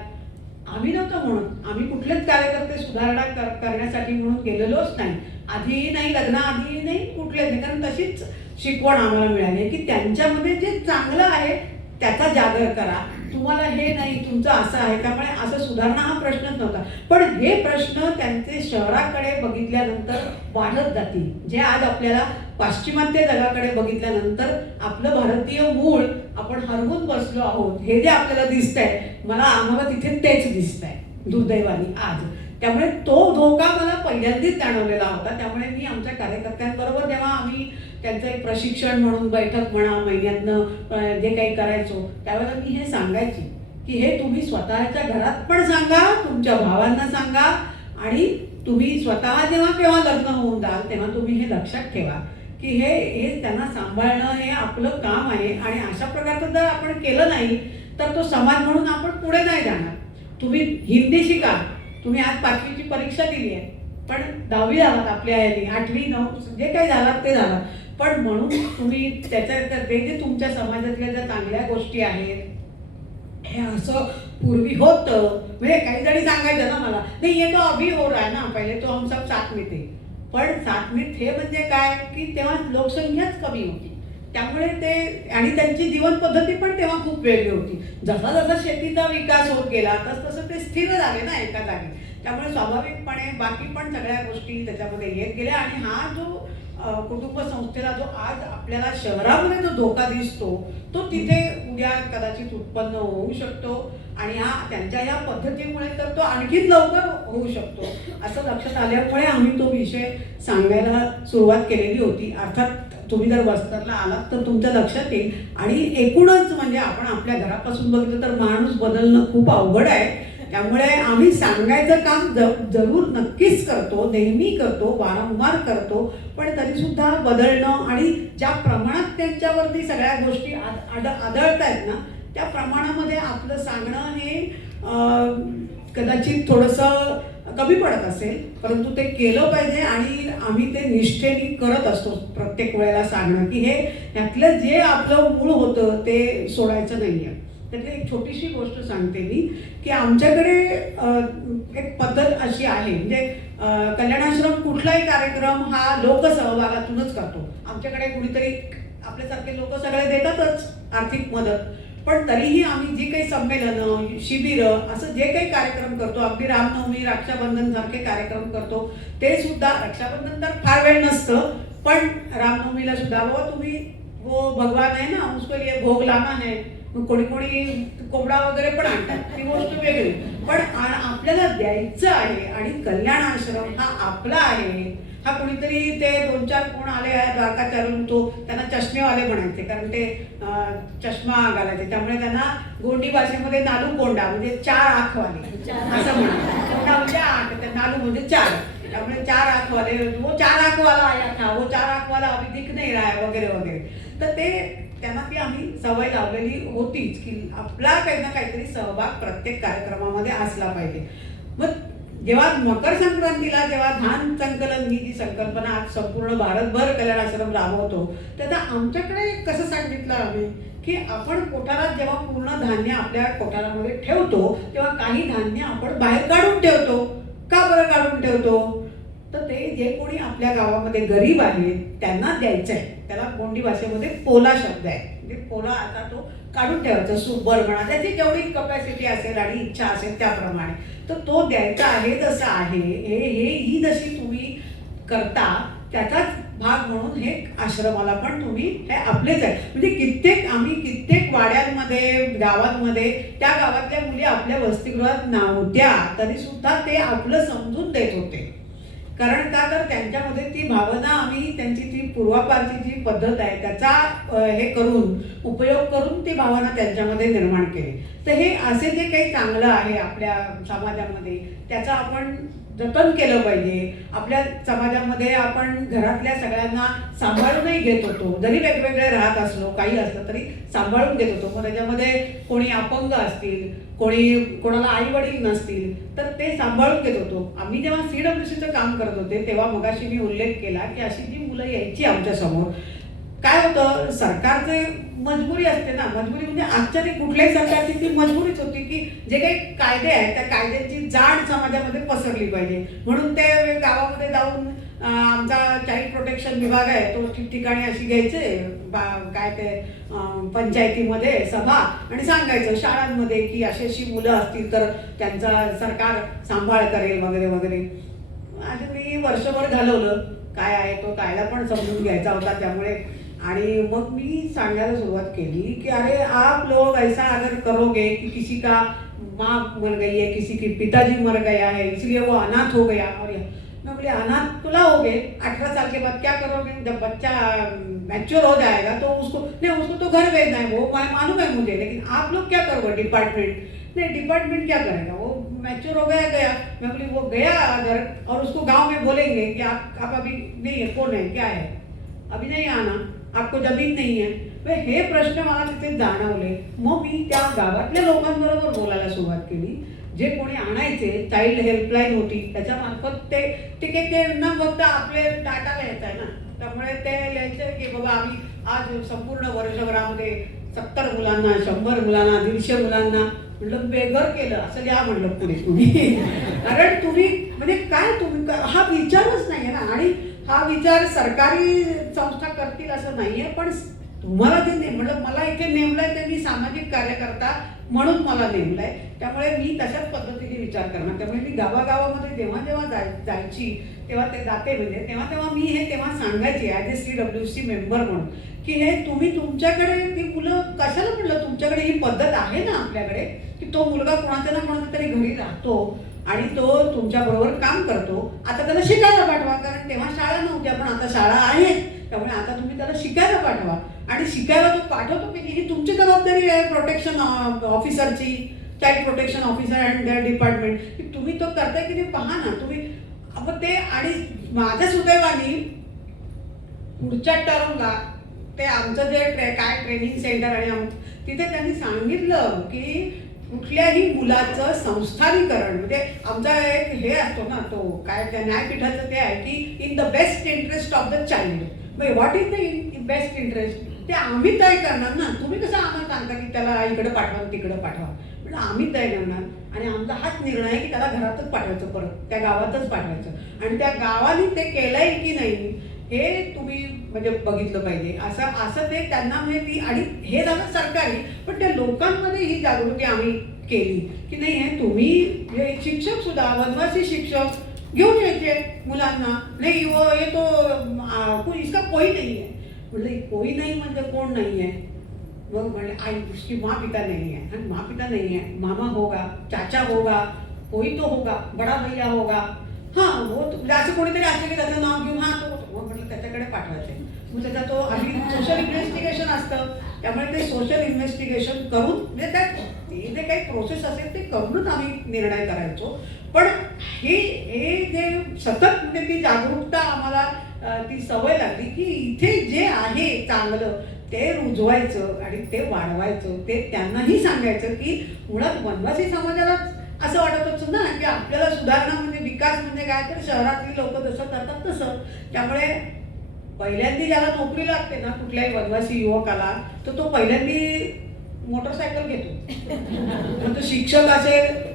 आम्ही नव्हतं म्हणून, आम्ही कुठलेच कार्यकर्ते सुधारणा करण्यासाठी म्हणून गेलेलोच नाही, आधीही नाही, लग्नाआधीही नाही, कुठलेच नाही. कारण तशीच शिकवण आम्हाला मिळाली की त्यांच्यामध्ये जे चांगलं आहे त्याचा जागर करा. तुम्हाला हे नाही, तुमचं असं आहे, त्यामुळे असं सुधारणा हा प्रश्नच नव्हता. पण हे प्रश्न त्यांचे शहराकडे बघितल्यानंतर वाढत जातील. जे आज आपल्याला पाश्चिमात्य जगाकडे बघितल्यानंतर आपलं भारतीय मूळ आपण हरवून बसलो आहोत हे जे आपल्याला दिसतंय, आम्हाला तिथे तेच दिसतंय दुर्दैवाने आज. त्यामुळे तो धोका मला पहिल्यांदाच जाणवलेला होता. त्यामुळे मी आमच्या कार्यकर्त्यांबरोबर जेव्हा आम्ही त्यांचं एक प्रशिक्षण म्हणून बैठक म्हणा महिन्यातनं जे काही करायचो, त्यावेळेला मी हे सांगायची की हे तुम्ही स्वतःच्या घरात पण सांगा, तुमच्या भावांना सांगा, आणि तुम्ही स्वतः जेव्हा केव्हा लग्न होऊन जाल तेव्हा तुम्ही हे लक्षात ठेवा की हे त्यांना सांभाळणं हे आपलं काम आहे. आणि अशा प्रकारचं जर आपण केलं नाही तर तो समाज म्हणून आपण पुढे नाही जाणार. तुम्ही हिंदी शिका, तुम्ही आज 5वीची परीक्षा दिली आहे, पण 10वी झालात आपल्या याने, 8वी 9 जे काही झालात ते झालात, पण म्हणून तुम्ही त्याच्या जे तुमच्या समाजातल्या ज्या चांगल्या गोष्टी आहेत, हे असं पूर्वी होतं. म्हणजे काही जणी सांगायचं ना मला, नाही ये तो अभी हो रहा है ना, पहिले तो हम सब साथ में थे. पण साथ में थे म्हणजे काय की तेव्हा लोकसंख्याच कमी होती, त्यामुळे ते आणि त्यांची जीवन पद्धती पण तेव्हा खूप वेगळी होती. जसा जसा शेतीचा विकास होत गेला तसं ते स्थिर झाले ना एका जागी. त्यामुळे स्वाभाविकपणे बाकी पण सगळ्या गोष्टी त्याच्यामध्ये येत गेल्या. आणि हा जो कुटुंब संस्थेला जो आज आपल्याला शहरामध्ये जो धोका दिसतो तो तिथे उद्या कदाचित उत्पन्न होऊ शकतो. आणि त्यांच्या या पद्धतीमुळे तर तो आणखीन लवकर होऊ शकतो असं लक्षात आल्यामुळे आम्ही तो विषय सांगायला सुरुवात केलेली होती. अर्थात तुम्ही जर वस्त्रला आलात तर तुमच्या लक्षात येईल. आणि एकूणच म्हणजे आपण आपल्या घरापासून बघितलं तर माणूस बदलणं खूप अवघड आहे. त्यामुळे आम्ही सांगायचं काम जरूर नक्कीच करतो, नेहमी करतो, वारंवार करतो, पण तरी सुद्धा बदलणं आणि ज्या प्रमाणात त्यांच्यावरती सगळ्या गोष्टी आढळत आहेत ना त्या प्रमाणामध्ये आपलं सांगणं हे कदाचित थोडंसं कमी पडत असेल, परंतु ते केलं पाहिजे. आणि आम्ही ते निष्ठेने करत असतो प्रत्येक वेळेला सांगणं की हे ह्यातलं जे आपलं मूळ होतं ते सोडायचं नाही आहे. त्यातली एक छोटीशी गोष्ट सांगते मी की आमच्याकडे एक पद्धत अशी आहे, म्हणजे कल्याणाश्रम कुठलाही कार्यक्रम हा लोकसहभागातूनच करतो. आमच्याकडे कुणीतरी आपल्यासारखे लोक सगळे देतातच आर्थिक मदत, पण तरीही आम्ही जी काही संमेलनं, शिबिरं, असं जे काही कार्यक्रम करतो, अगदी रामनवमी, रक्षाबंधन सारखे कार्यक्रम करतो, ते सुद्धा, रक्षाबंधन तर फार वेळ नसतं, पण रामनवमीला सुद्धा बाबा तुम्ही वो भगवान आहे ना उसके लिए भोग लाना है, कोणी कोणी कोंबडा वगैरे पण आणतात, ती गोष्ट वेगळी, पण आपल्याला द्यायचं आहे. आणि कल्याण आश्रम हा आपला आहे. हा कोणीतरी ते 2-4 कोण आले द्वारकाचारून त्यांना चष्मेवाले म्हणायचे, कारण ते चष्मा घालायचे, त्यामुळे त्यांना गोंडी भाषेमध्ये नालू कोंडा म्हणजे 4 आंखवाले असं म्हणायचं. कोंडा म्हणजे 8, नालू म्हणजे 4, त्यामुळे 4 आंखवाले, वो 4 आंखवाला आया था, वो 4 आंखवाला अभी दिख नहीं रहा है वगैरे वगैरे. तर ते त्यांना ती आम्ही सवय लावलेली होतीच की आपला काही ना काहीतरी सहभाग प्रत्येक कार्यक्रमामध्ये असला पाहिजे. मग जेव्हा मकर संक्रांतीला जेव्हा धान संकलन ही जी संकल्पना आज संपूर्ण भारतभर कल्याण आश्रम राबवतो, त्याचा आमच्याकडे कसं सांगितलं आम्ही की आपण कोठारात जेव्हा पूर्ण धान्य आपल्या कोठारामध्ये ठेवतो तेव्हा काही धान्य आपण बाहेर काढून ठेवतो. का बरं काढून ठेवतो? तर ते जे कोणी आपल्या गावामध्ये गरीब आहेत त्यांना द्यायचं आहे. त्याला गोंडी भाषेमध्ये पोला शब्द आहे, म्हणजे पोला आता तो काढून ठेवायचा सुबर म्हणा, त्याची जेवढी कपॅसिटी असेल आणि इच्छा असेल त्याप्रमाणे तर तो द्यायचा आहे जसं आहे. ही जशी तुम्ही करता त्याचाच भाग म्हणून हे आश्रमाला पण तुम्ही हे आपलेच आहे. म्हणजे आम्ही कित्येक वाड्यांमध्ये गावांमध्ये त्या गावातल्या मुली आपल्या वसतिगृहात नव्हत्या तरी सुद्धा ते आपलं समजून देत होते. कारण का तर त्यांच्यामध्ये ती भावना आम्ही त्यांची ती पूर्वापारची जी पद्धत आहे त्याचा हे करून उपयोग करून ती भावना त्यांच्यामध्ये निर्माण केली. तर हे असे जे काही चांगलं आहे आपल्या समाजामध्ये त्याचं आपण जतन केलं पाहिजे. आपल्या समाजामध्ये आपण घरातल्या सगळ्यांना सांभाळूनही घेत होतो, जरी वेगवेगळे राहत असलो काही असलं तरी सांभाळून घेत होतो. मग त्याच्यामध्ये कोणी अपंग असतील, कोणाला आई वडील नसतील तर ते सांभाळून घेत होतो. आम्ही जेव्हा CWCचं काम करत होते तेव्हा मगाशी मी उल्लेख केला की अशी जी मुलं यायची आमच्या समोर, काय होतं सरकारचे मजबुरी असते ना, मजबुरी म्हणजे आजच्या कुठल्याही सरकारची ती मजबुरीच होती की जे काही कायदे आहेत त्या कायद्यांची जाण समाजामध्ये पसरली पाहिजे. म्हणून ते गावामध्ये जाऊन आमचा चाइल्ड प्रोटेक्शन विभाग आहे तो ठिकठिकाणी अशी घ्यायचे काय ते पंचायतीमध्ये सभा आणि सांगायचं शाळांमध्ये की अशी मुलं असतील तर त्यांचा सरकार सांभाळ करेल वगैरे वगैरे. असं मी वर्षभर घालवलं. काय आहे तो कायदा पण समजून घ्यायचा होता त्यामुळे. आणि मग मी सांगायला सुरुवात केली की अरे आप लोग ऐसा अगर करोगे कि किसी का माँ मर गई है, किसी की पिताजी मर गया है इसलिए वो अनाथ हो गया, और मैं बोली अनाथ तो लाओगे 18 साल के बाद क्या करोगे, जब बच्चा मैच्योर हो जाएगा तो उसको तो घर भेजना है, वो मालूम है मुझे, लेकिन आप लोग क्या करोगे डिपार्टमेंट, नहीं डिपार्टमेंट क्या करेगा, वो मैच्योर हो गया. मैं बोली वो गया अगर और उसको गांव में बोलेंगे कि आप अभी नहीं है, कौन है क्या है, अभी नहीं आना, आपको जमीन नाही आहे. हे प्रश्न मला तिथे जाणवले. मग मी त्या गावातल्या लोकांबरोबर बोलायला सुरुवात केली. जे कोणी आणायचे चाइल्ड हेल्पलाईन होती त्याच्या मार्फत ते न फक्त आपले टाटा लिहायचं आहे ना, त्यामुळे ते लिहायचे की बाबा आम्ही आज संपूर्ण वर्षभरामध्ये 70 मुलांना 100 मुलांना 150 मुलांना म्हटलं बेघर केलं असं लिहा म्हणलं पुढे तुम्ही. कारण तुम्ही म्हणजे काय तुम्ही हा विचारच नाही आहे ना. आणि हा विचार सरकारी संस्था करतील असं नाहीये. पण तुम्हाला जे म्हणलं मला इथे नेमलंय ते मी सामाजिक कार्यकर्ता म्हणून मला नेमलंय, त्यामुळे मी तशाच पद्धतीने विचार करणार. त्यामुळे मी गावागावामध्ये जेव्हा जायची तेव्हा ते जाते म्हणजे तेव्हा मी हे सांगायचे ॲज ए CWC मेंबर म्हणून की हे तुम्ही तुमच्याकडे ती मुलं कशाला म्हटलं तुमच्याकडे ही पद्धत आहे ना आपल्याकडे की तो मुलगा कोणाच्या ना कोणाच्या तरी घरी राहतो आणि तो तुमच्या बरोबर काम करतो. आता त्याला शिकायला पाठवा, कारण तेव्हा शाळा नव्हत्या पण आता शाळा आहेत, त्यामुळे आता तुम्ही त्याला शिकायला पाठवा. आणि शिकायला तो पाठवतो की ही तुमची जबाबदारी आहे प्रोटेक्शन ऑफिसरची, child protection officer and that department, की तुम्ही तो करताय की नाही पहा ना तुम्ही. आपण ते आणि माझ्या सुदैवानी पुढच्या टर्मला ते आमचं जे काय ट्रेनिंग सेंटर आणि तिथे त्यांनी सांगितलं की कुठल्याही मुलाचं संस्थानीकरण म्हणजे आमचा एक हे असतो ना तो काय त्या न्यायपीठाचं ते आहे की in the best interest of the child. What is the best interest ते आम्ही तय करणार ना. तुम्ही कसं आम्हाला सांगता की त्याला इकडे पाठवा तिकडे पाठवा, म्हणजे आम्ही तय करणार. आणि आमचा हाच निर्णय आहे की त्याला घरातच पाठवायचं, परत त्या गावातच पाठवायचं. आणि त्या गावाने ते केलंय की नाही हे तुम्ही म्हणजे बघितलं पाहिजे. असं ते त्यांना म्हणजे ती. आणि हे झालं सरकारी, पण त्या लोकांमध्ये ही जागृती आम्ही केली की नाही हे तुम्ही हे शिक्षक सुद्धा वनवासी शिक्षक घेऊन यायचे मुलांना. नाही वो ये तो इसका कोई नहीं है. म्हटलं कोई नाही म्हणजे कोण नाही आहे. मग म्हणजे आई उसकी माँ पिता नहीं है, आणि माँ पिता नहीं है, मामा होगा, चाचा होगा, कोई तो होगा, बड़ा भैया होगा, हां वो असं कोणीतरी असलं की त्याचं नाव घेऊन हां तो म्हटलं त्याच्याकडे पाठवायचं. मग त्याचा तो आधी सोशल इन्व्हेस्टिगेशन असतं, त्यामुळे ते सोशल इन्व्हेस्टिगेशन करून म्हणजे त्यात ते जे काही प्रोसेस असेल ते करूनच आम्ही निर्णय करायचो. पण हे जे सतत म्हणजे ती जागरूकता आम्हाला ती सवय लागली की इथे जे आहे चांगलं ते रुजवायचं आणि ते वाढवायचं. ते त्यांनाही सांगायचं की मुळात वनवासी समाजाला असं वाटत होतं ना की आपल्याला सुधारणा म्हणजे विकास म्हणजे काय तर शहरातली लोक जसं करतात तसं. त्यामुळे पहिल्यांदा ज्याला नोकरी लागते ना कुठल्याही वनवासी युवकाला तर तो पहिल्यांदा मोटरसायकल घेतो. मग तो शिक्षक असेल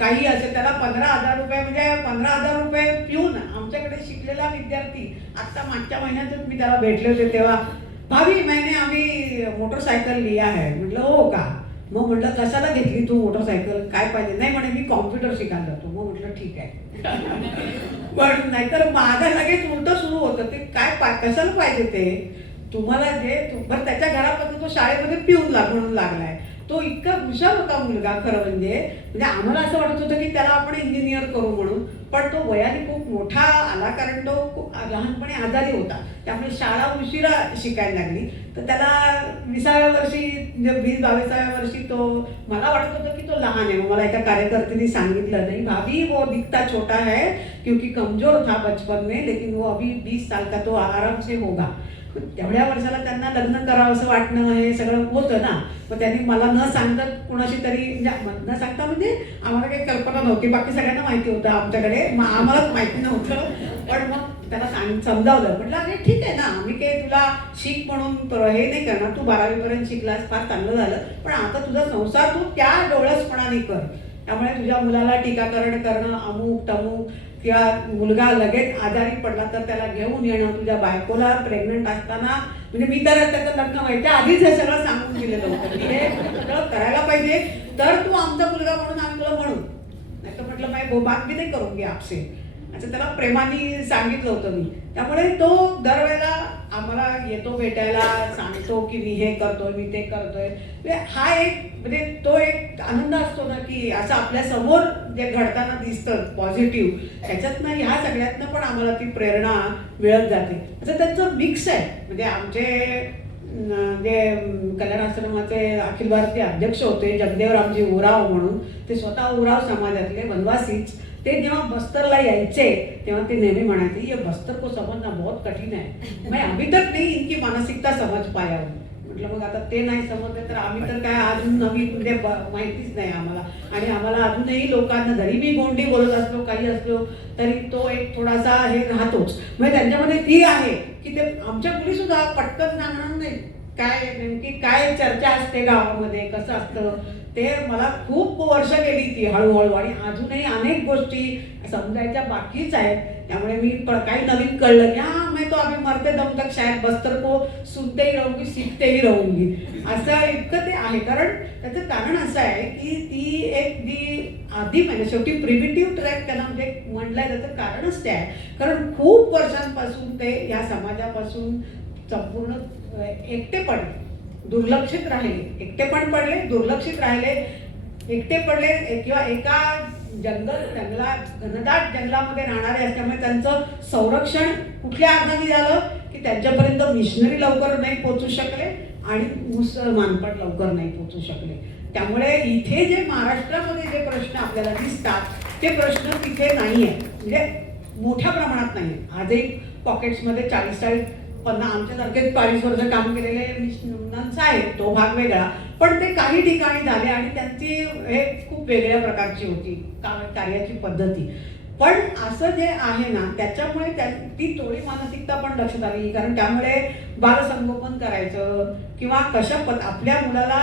काही असेल त्याला 15,000 रुपये म्हणजे 15,000 रुपये पिऊन आमच्याकडे शिकलेला विद्यार्थी आता मागच्या महिन्यातच मी त्याला भेटले होते तेव्हा भाभी मैंने अभी मोटरसायकल लिया है. म्हटलं हो का. मग म्हटलं कशाला घेतली तू मोटरसायकल, काय पाहिजे. नाही म्हणे मी कॉम्प्युटर शिकायला जातो. मग म्हटलं ठीक आहे. पण नाहीतर माझं लगेच उलट सुरू होतं. ते कशाला पाहिजे ते तुम्हाला बरं त्याच्या घरापासून तो शाळेमध्ये पिऊन म्हणून लागलाय. तो इतका हुशार होता मुलगा खरं म्हणजे आम्हाला असं वाटत होतं की त्याला आपण इंजिनियर करू म्हणून. पण तो वयाने खूप मोठा आला कारण तो खूप लहानपणी आजारी होता. त्यामुळे शाळा उशिरा शिकायला लागली. तर त्याला 20व्या वर्षी 20-22व्या वर्षी तो मला वाटत होतं की तो लहान आहे. मग मला एका कार्यकर्त्याने सांगितलं नाही भाभी वो दिखता छोटा है क्योंकि कमजोर था बचपन में लेकिन वो अभी 20 साल का तो आराम से होगा. तेवढ्या वर्षाला त्यांना लग्न करावं असं वाटणं हे सगळं होतं ना. मग त्यांनी मला न सांगता कुणाशी तरी न सांगता म्हणजे आम्हाला काही कल्पना नव्हती. बाकी सगळ्यांना माहिती होतं आमच्याकडे, आम्हालाच माहिती नव्हतं. पण मग त्याला समजावलं. म्हटलं अरे ठीक आहे ना, आम्ही काही तुला शिक म्हणून हे नाही करणार. तू 12वीपर्यंत शिकलास, फार चांगलं झालं. पण आता तुझा संसार तू त्या डोळसपणाने कर. त्यामुळे तुझ्या मुलाला टीकाकरण करणं अमुक तमुक किंवा मुलगा लगेच आजारी पडला तर त्याला घेऊन येणं, तुझ्या बायकोला प्रेग्नंट असताना म्हणजे मी तर त्याचं लग्न व्हायच्या आधीच हे सगळं सांगून दिलेलं होतं की हे सगळं करायला पाहिजे तर तू आमचा मुलगा म्हणून आम्ही तुला म्हणू. नाही तर म्हटलं माय बात भी नाही करून घे आपसे असं त्याला प्रेमाने सांगितलं होतं मी. त्यामुळे तो दरवेळेला आम्हाला येतो भेटायला, सांगतो की मी हे करतोय मी ते करतोय. हा एक म्हणजे तो एक आनंद असतो ना की असं आपल्या समोर जे घडताना दिसतं पॉझिटिव्ह, त्याच्यातनं ह्या सगळ्यातनं पण आम्हाला ती प्रेरणा मिळत जाते. असं त्यांचं मिक्स आहे. म्हणजे आमचे जे कल्याण आश्रमाचे अखिल भारतीय अध्यक्ष होते जगदेवरामजी उराव म्हणून, ते स्वतः उराव समाजातले वनवासीच. ते जेव्हा बस्तरला यायचे तेव्हा ते नेहमी म्हणायचे ये बस्तर को समजना बहुत कठीण है, मैं अभी तक नहीं इनकी मानसिकता समझ पाया हूँ. म्हटलं मग आता ते नाही समजले तर आम्ही तर काय अजून नवीन म्हणजे माहितीच नाही आम्हाला. आणि आम्हाला अजूनही लोकांना जरी मी गोंडी बोलत असलो काही असलो तरी तो एक थोडासा हे राहतोच. म्हणजे त्यांच्यामध्ये ती आहे की ते आमच्या मुली सुद्धा पटकन सांगणार नाही काय नेमकी काय चर्चा असते गावामध्ये कसं असतं ते. मला खूप वर्ष गेली ती हळूहळू आणि अजूनही अनेक गोष्टी समजायच्या बाकीच आहेत. त्यामुळे मी काही नवीन कळलं की हां मैं तो अभी मरते दम तक शायद बस्तर को सुनते ही रहूंगी सीखते ही रहूंगी असं इतकं ते आहे. कारण त्याचं कारण असं आहे की ती एक जी आधी म्हणजे शेवटी प्रिव्हेंटिव्ह ट्रॅक त्यांना म्हणजे म्हटलंय त्याचं कारणच ते आहे. कारण खूप वर्षांपासून ते या समाजापासून संपूर्ण एकटे पडले, दुर्लक्षित राहिले, एकटेपण पडले, दुर्लक्षित राहिले, एकटे पडले किंवा एका घनदाट जंगलामध्ये राहणारे असल्यामुळे त्यांचं संरक्षण कुठल्या अर्थाने झालं की त्यांच्यापर्यंत मिशनरी लवकर नाही पोहोचू शकले आणि मुसलमान पण लवकर नाही पोहोचू शकले. त्यामुळे इथे जे महाराष्ट्रामध्ये जे प्रश्न आपल्याला दिसतात ते प्रश्न तिथे नाही आहे. म्हणजे मोठ्या प्रमाणात नाही आहे. आजही पॉकेट्समध्ये 40-50 आमच्यासारखेच 40 वर्ष काम केलेले नन्स आहेत, तो भाग वेगळा. पण ते काही ठिकाणी झाले आणि त्यांची हे खूप वेगळ्या प्रकारची होती कार्याची पद्धती. पण असं जे आहे ना त्याच्यामुळे ती थोडी मानसिकता पण लक्षात आली. कारण त्यामुळे बालसंगोपन करायचं किंवा आपल्या मुलाला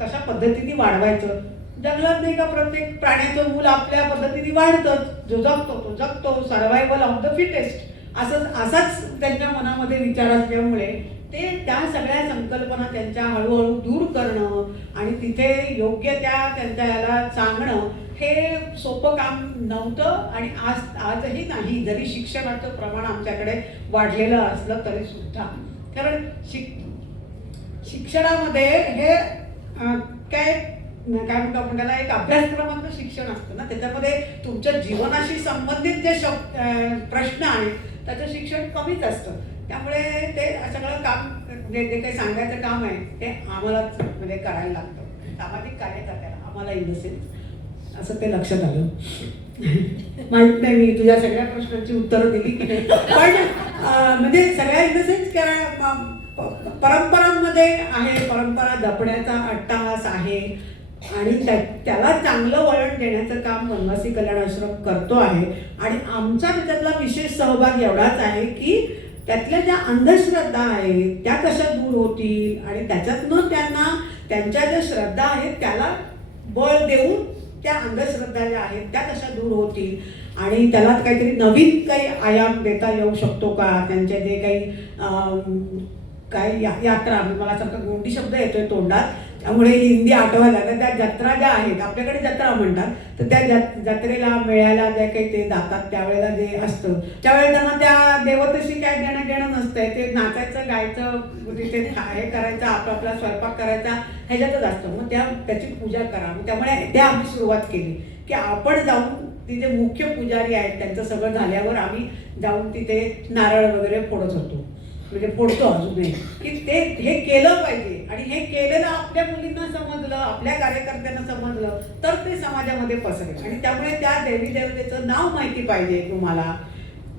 कशा पद्धतीने वाढवायचं. जंगलात नाही का प्रत्येक प्राण्याचं मूल आपल्या पद्धतीने वाढतं, जो जगतो तो जगतो, सर्व्हायव्हल ऑफ द फिटेस्ट असाच त्यांच्या मनामध्ये विचार असल्यामुळे ते त्या सगळ्या संकल्पना त्यांच्या हळूहळू दूर करणं आणि तिथे योग्य त्यांच्या याला सांगणं हे सोपं काम नव्हतं. आणि आजही नाही, जरी शिक्षणाचं प्रमाण आमच्याकडे वाढलेलं असलं तरी सुद्धा. कारण शिक्षणामध्ये हे काय म्हणतो आपण त्याला एक अभ्यासक्रमाचं शिक्षण असतं ना, त्याच्यामध्ये तुमच्या जीवनाशी संबंधित जे प्रश्न आहेत त्याचं शिक्षण कमीच असतं. त्यामुळे ते सगळं काम जे काही सांगायचं काम आहे ते आम्हालाच म्हणजे करायला लागतं. सामाजिक कार्यकर्त्याला आम्हाला इन द सेन्स असं ते लक्षात आलं. माहित नाही मी तुझ्या सगळ्या प्रश्नांची उत्तरं दिली की नाही, पण म्हणजे सगळ्या इन द सेन्स परंपरांमध्ये आहे, परंपरा जपण्याचा अट्टाहास आहे आणि त्याला चांगलं वळण देण्याचं काम वनवासी कल्याण आश्रम करतो आहे. आणि आमचा त्याच्यातला विशेष सहभाग एवढाच आहे की त्यातल्या ज्या अंधश्रद्धा आहेत त्या कशा दूर होतील आणि त्याच्यातनं त्यांना त्यांच्या ज्या श्रद्धा आहेत त्याला बळ देऊन त्या अंधश्रद्धा ज्या आहेत त्या कशा दूर होतील आणि त्याला काहीतरी नवीन काही आयाम देता येऊ शकतो का. त्यांचे जे काही काय यात्रा, मला सारखा गोंडी शब्द येतोय तोंडात, त्यामुळे हिंदी आठवायला लागलं. त्या जत्रा ज्या आहेत, आपल्याकडे जत्रा म्हणतात, तर त्या जत्रेला मेळ्याला जे काही ते जातात त्यावेळेला जे असतं, त्यावेळेला त्यांना त्या देवतेशी काय देणं घेणं नसतंय. ते नाचायचं, गायचं, तिथे हे करायचं, आपला स्वयंपाक करायचा, ह्याच्यातच असतं. मग त्याची पूजा करा. मग त्यामुळे त्या आम्ही सुरुवात केली की आपण जाऊन तिथे मुख्य पुजारी आहेत त्यांचं सगळं झाल्यावर आम्ही जाऊन तिथे नारळ वगैरे फोडत होतो, म्हणजे फोडतो अजूनही, की ते हे केलं पाहिजे. आणि हे केलेलं आपल्या मुलींना समजलं, आपल्या कार्यकर्त्यांना समजलं तर ते समाजामध्ये पसरेल. आणि त्यामुळे त्या देवी देवतेचं नाव माहिती पाहिजे तुम्हाला.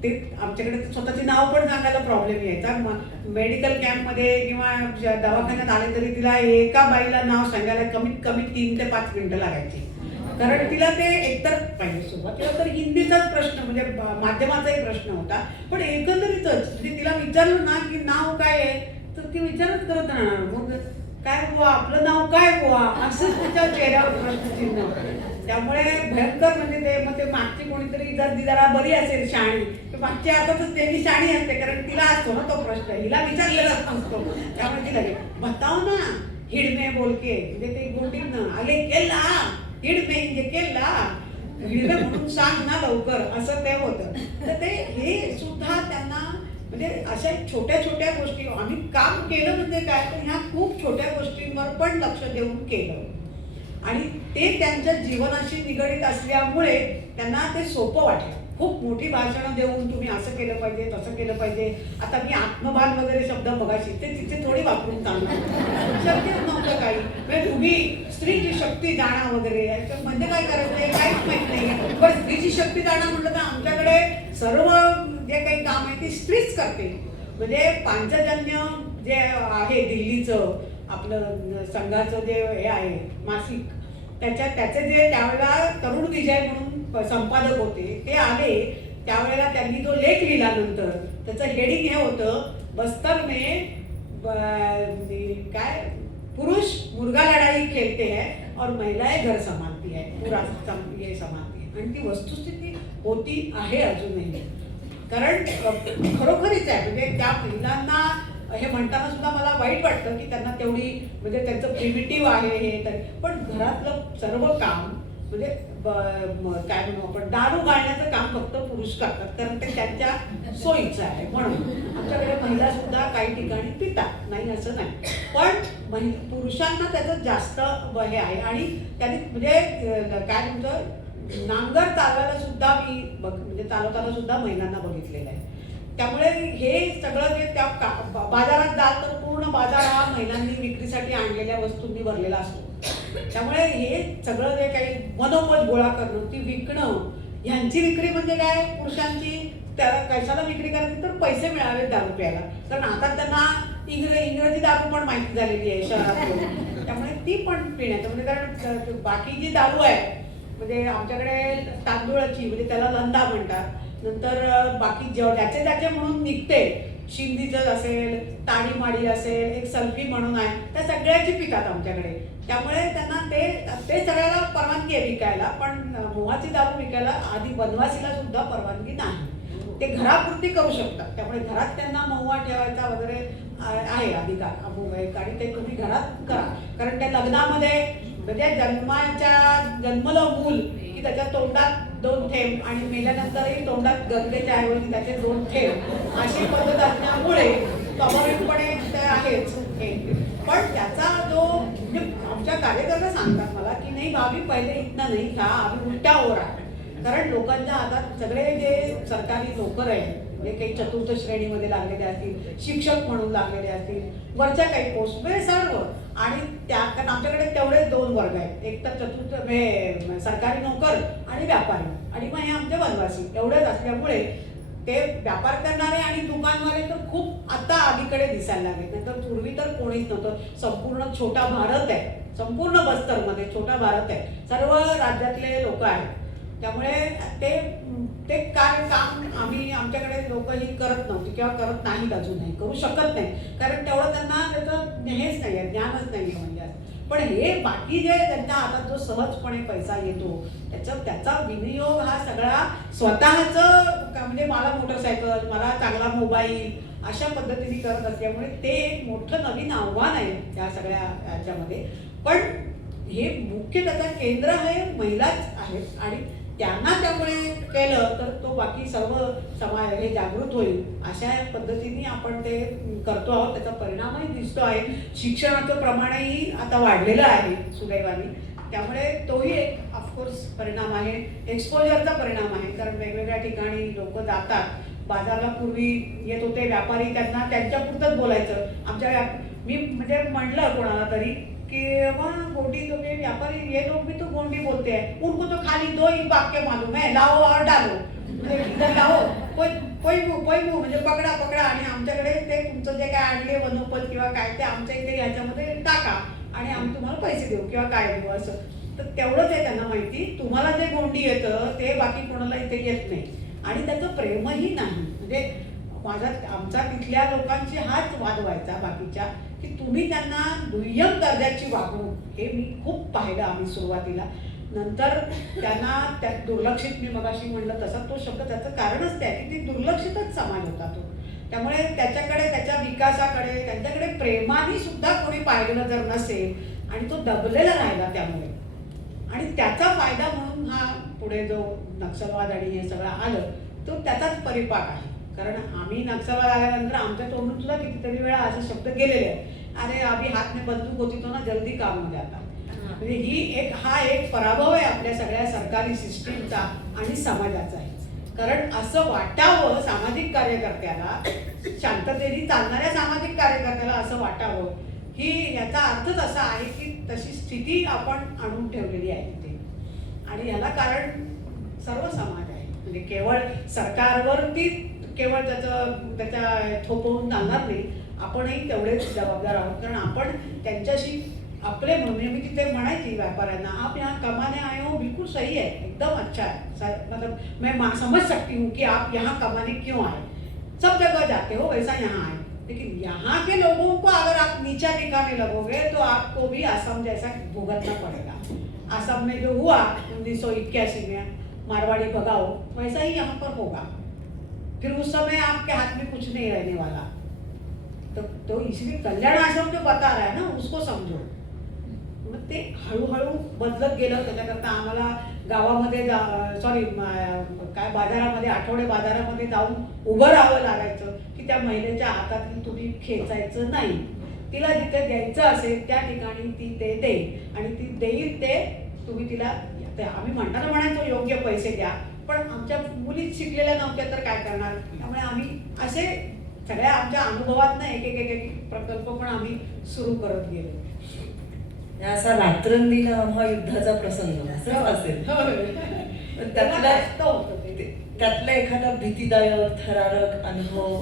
ते आमच्याकडे स्वतःचे नाव पण सांगायला प्रॉब्लेम यायचा. मेडिकल कॅम्पमध्ये किंवा दवाखान्यात आले तरी तिला एका बाईला नाव सांगायला कमीत कमी 3 ते 5 मिनिटं लागायची. कारण तिला ते एकतर पाहिजे. सुरुवातीला तर हिंदीचाच प्रश्न, म्हणजे माध्यमाचाही प्रश्न होता, पण एकंदरीतच म्हणजे तिला विचारलं ना की नाव काय आहे, तर ती विचारच करत राहणार. मग काय बुवा, आपलं नाव काय बुवा, असं तिच्या चेहऱ्यावर प्रश्नचिन्ह. त्यामुळे भयंकर म्हणजे ते मग ते मागची कोणीतरी जर ती जरा बरी असेल शहाणी, तर मागच्या हातातच त्यांनी शहाणी असते, कारण तिला असतो ना तो प्रश्न, हिला विचारलेला असतो. त्यामुळे तिला बताव ना हिडमे बोलके, म्हणजे ते गोंडीनं आले केला हिडमे म्हणजे केला, हिडमे म्हणून सांग ना लवकर, असं ते होतं. तर ते हे सुद्धा त्यांना म्हणजे अशा छोट्या छोट्या गोष्टी आम्ही काम केलं म्हणजे काय, तर ह्या खूप छोट्या गोष्टींवर पण लक्ष देऊन केलं. आणि ते त्यांच्या जीवनाशी निगडीत असल्यामुळे त्यांना ते सोपं वाटलं. खूप मोठी भाषणं देऊन तुम्ही असं केलं पाहिजे, तसं केलं पाहिजे. आता मी आत्मभान वगैरे शब्द बघायची ते तिथे थोडी वापरून चालणार, शक्यच नव्हतं काही. म्हणजे तुम्ही स्त्रीची शक्ती जाणा वगैरे म्हणजे काय करायचं काहीच माहित नाही. पण स्त्रीची शक्ती जाणा म्हटलं तर आमच्याकडे सर्व जे काही काम आहे ते स्त्रीच करते. म्हणजे पांचजन्य जे आहे दिल्लीचं आपलं संघाचं जे हे आहे मासिक, त्याचे जे त्यावेळेला तरुण विजय म्हणून संपादक होते, ते आले त्यावेळेला त्यांनी जो लेख लिहिला नंतर त्याचं हेडिंग हे होतं, बस्तर में काय पुरुष मुर्गा लढाई खेळते है और महिलाएं घर संभालती है, पूरा ये संभालती है. आणि ती वस्तुस्थिती होती आहे अजूनही. कारण खरोखरीच आहे. म्हणजे त्या महिलांना हे म्हणताना सुद्धा मला वाईट वाटतं की त्यांना तेवढी म्हणजे त्यांचं प्रिमिटिव्ह आहे हे तरी, पण घरातलं सर्व काम म्हणजे काय म्हणू आपण दारू घालण्याचं काम फक्त पुरुष करतात, कारण ते त्यांच्या सोयीचं आहे. म्हणून आमच्याकडे महिला सुद्धा काही ठिकाणी पितात, नाही असं नाही, पण पुरुषांना त्याचं जास्त हे आहे. आणि त्यांनी म्हणजे काय म्हणतं नांगर चालवायला सुद्धा मी म्हणजे चालवताना सुद्धा महिलांना बघितलेलं आहे. त्यामुळे हे सगळं जे त्या बाजारात जाल तर पूर्ण बाजार हा महिलांनी विक्रीसाठी आणलेल्या वस्तूंनी भरलेला असतो. त्यामुळे हे सगळं जे काही मनोबल गोळा करणं, ती विकणं, ह्यांची विक्री म्हणजे काय, पुरुषांची त्याला कशाला विक्री करायची तर पैसे मिळावे दारू प्यायला. कारण आता त्यांना इंग्रजी दारू पण माहिती झालेली आहे शहरात, त्यामुळे ती पण पिण्याचं म्हणजे कारण बाकी जी दारू आहे म्हणजे आमच्याकडे तांदूळाची म्हणजे त्याला लंदा म्हणतात, नंतर बाकी ज्याचे त्याचे म्हणून निघते, शिंदीचं असेल, ताडी माडी असेल, एक सल्फी म्हणून आहे, त्या सगळ्याची पितात आमच्याकडे. त्यामुळे त्यांना ते सगळ्याला परवानगी आहे विकायला, पण मोहाची दारू विकायला आधी वनवासीला सुद्धा परवानगी नाही. ते घरापुरती करू शकतात. त्यामुळे घरात त्यांना महुआ ठेवायचा वगैरे आहे अधिकार अमोघ, आणि ते तुम्ही घरात करा. कारण त्या लग्नामध्ये म्हणजे जन्मलं मूल की त्याच्या तोंडात 2 थेंब आणि मेल्यानंतरही तोंडात गंगेच्या ऐवजी त्याचे 2 थेंब अशी पद्धत असल्यामुळे स्वाभाविकपणे ते आहेच हे. पण त्याचा जो म्हणजे आमच्या कार्यकर्ते सांगतात मला की नाही भाभी पहिले इतना नहीं था, अभी उलटा हो रहा है. कारण लोकांच्या हातात सगळे जे सरकारी नोकर आहेत म्हणजे काही चतुर्थ श्रेणीमध्ये लागलेले असतील, शिक्षक म्हणून लागलेले असतील, वरच्या काही पोस्ट म्हणजे सर्व, आणि कारण आमच्याकडे तेवढेच 2 वर्ग आहेत, एक तर चतुर्थ हे सरकारी नोकर आणि व्यापारी, आणि मग हे आमचे वनवासी एवढेच असल्यामुळे ते व्यापार करणारे आणि दुकानवाले तर खूप आता अलीकडे दिसायला लागले. नाहीतर पूर्वी तर कोणीच नव्हतं. संपूर्ण छोटा भारत आहे, संपूर्ण बस्तरमध्ये छोटा भारत आहे, सर्व राज्यातले लोक आहेत. त्यामुळे ते काम आमच्याकडे लोक ही करत नव्हती किंवा करत नाहीत, अजूनही करू शकत नाही, कारण तेवढं त्यांना त्याचं हेच नाही आहे, ज्ञानच नाही म्हणजे. पण हे बाकी जे त्यांच्या हातात जो सहजपणे पैसा येतो त्याचा विनियोग हा सगळा स्वतःचं म्हणजे मला मोटरसायकल, मला चांगला मोबाईल, अशा पद्धतीने करत असल्यामुळे ते एक मोठं नवीन आव्हान आहे या सगळ्या याच्यामध्ये. पण हे मुख्य त्याचं केंद्र हे महिलाच आहेत आणि त्यांना त्यामुळे केलं तर तो बाकी सर्व समाज हे जागृत होईल अशा पद्धतीने आपण ते करतो आहोत. त्याचा परिणामही दिसतो आहे. शिक्षणाचं प्रमाणही आता वाढलेलं आहे सुदैवाने, त्यामुळे तोही एक ऑफकोर्स परिणाम आहे. एक्सपोजरचा परिणाम आहे, कारण वेगवेगळ्या ठिकाणी लोक जातात. बाजारला पूर्वी येत होते व्यापारी, त्यांना त्यांच्यापुरतंच बोलायचं. मी म्हणजे म्हणलं कोणाला तरी कि वहाँ गोंडी तो के व्यापारी ये लोग भी तो गोंडी बोलते हैं, उनको तो खाली 2 ही वाक्य मालूम है, लाओ और डालो, इधर लाओ, कोई म्हणजे पकडा पकडा, आणि आमच्याकडे ते तुमचं जे काय आणले वनोपज किंवा काय ते आमच्या इथे याच्यामध्ये टाका आणि आम्ही तुम्हाला पैसे देऊ किंवा काय देऊ असं. तर तेवढंच आहे त्यांना माहिती. तुम्हाला जे गोंडी येतं ते बाकी कोणाला इथे येत नाही आणि त्याचं प्रेमही नाही. म्हणजे आमचा तिथल्या लोकांची हाच वाद व्हायचा बाकीच्या, की तुम्ही त्यांना दुय्यम दर्जाची वागणूक, हे मी खूप पाहिलं आम्ही सुरुवातीला. नंतर त्यांना त्या दुर्लक्षित, मी मगाशी म्हणलं तसा तो शब्द, त्याचं कारणच ते आहे की ती दुर्लक्षितच समाज होता तो. त्यामुळे त्याच्याकडे, त्याच्या विकासाकडे, त्यांच्याकडे प्रेमाने सुद्धा कोणी पाहिलेलं जर नसेल आणि तो दबलेला राहिला त्यामुळे, आणि त्याचा फायदा म्हणून हा पुढे जो नक्षलवाद आणि हे सगळं आलं तो त्याचाच परिपाक आहे. कारण आम्ही नक्षलवाद आल्यानंतर आमच्या तोंडून सुद्धा कितीतरी वेळा असे शब्द गेलेले आहेत, अरे अभी हात में बंदूक होती तो ना जल्दी काम हो जाता. म्हणजे हा एक पराभव आहे आपल्या सगळ्या सरकारी सिस्टीमचा आणि समाजाचा आहे. कारण असं वाटावं सामाजिक कार्यकर्त्याला, शांततेने चालणाऱ्या सामाजिक कार्यकर्त्याला असं वाटावं, ही याचा अर्थच असा आहे की तशी स्थिती आपण आणून ठेवलेली आहे तिथे. आणि याला कारण सर्व समाज आहे. म्हणजे केवळ सरकारवरती केवळ त्याच्या थोपवून चालणार नाही, आपणही तेवढेच जबाबदार आहोत. कारण आपण त्यांच्याशी अपने में, मैं कितने म्हणायची व्यापाऱ्यांना, आप यहाँ कमाने आए हो, बिल्कुल सही है, एकदम अच्छा है, मतलब मैं समझ सकती हूँ कि आप यहाँ कमाने क्यों आए, सब जगह जाते हो वैसा यहाँ आए, लेकिन यहाँ के लोगों को अगर आप नीचा दिखाने लगोगे तो आपको भी असम जैसा भुगतना पड़ेगा. असम में जो हुआ 1981 में मारवाड़ी भगाओ, वैसा ही यहाँ पर होगा. फिर उस समय आपके हाथ में कुछ नहीं रहने वाला. तो इसलिए कल्याण आश्रम जो बता रहा है ना, उसको समझो. मग ते हळूहळू बदलत गेलं. त्याच्याकरता आम्हाला गावामध्ये काय बाजारामध्ये, आठवडे बाजारामध्ये जाऊन उभं राहावं लागायचं की त्या महिलेच्या हातातली तुम्ही खेचायचं नाही. तिला जिथे द्यायचं असेल त्या ठिकाणी ती ते देईल आणि ती देईल ते तुम्ही तिला. आम्ही म्हणताना म्हणायचो योग्य पैसे द्या, पण आमच्या मुली शिकलेल्या नव्हत्या तर काय करणार. त्यामुळे आम्ही असे सगळ्या आमच्या अनुभवातनं एक एक एक प्रकल्प पण आम्ही सुरू करत गेलो. असा रात्रंदिना महायुद्धाचा प्रसंग असेल. त्यातला एखादा भीतीदायक थरारक अनुभव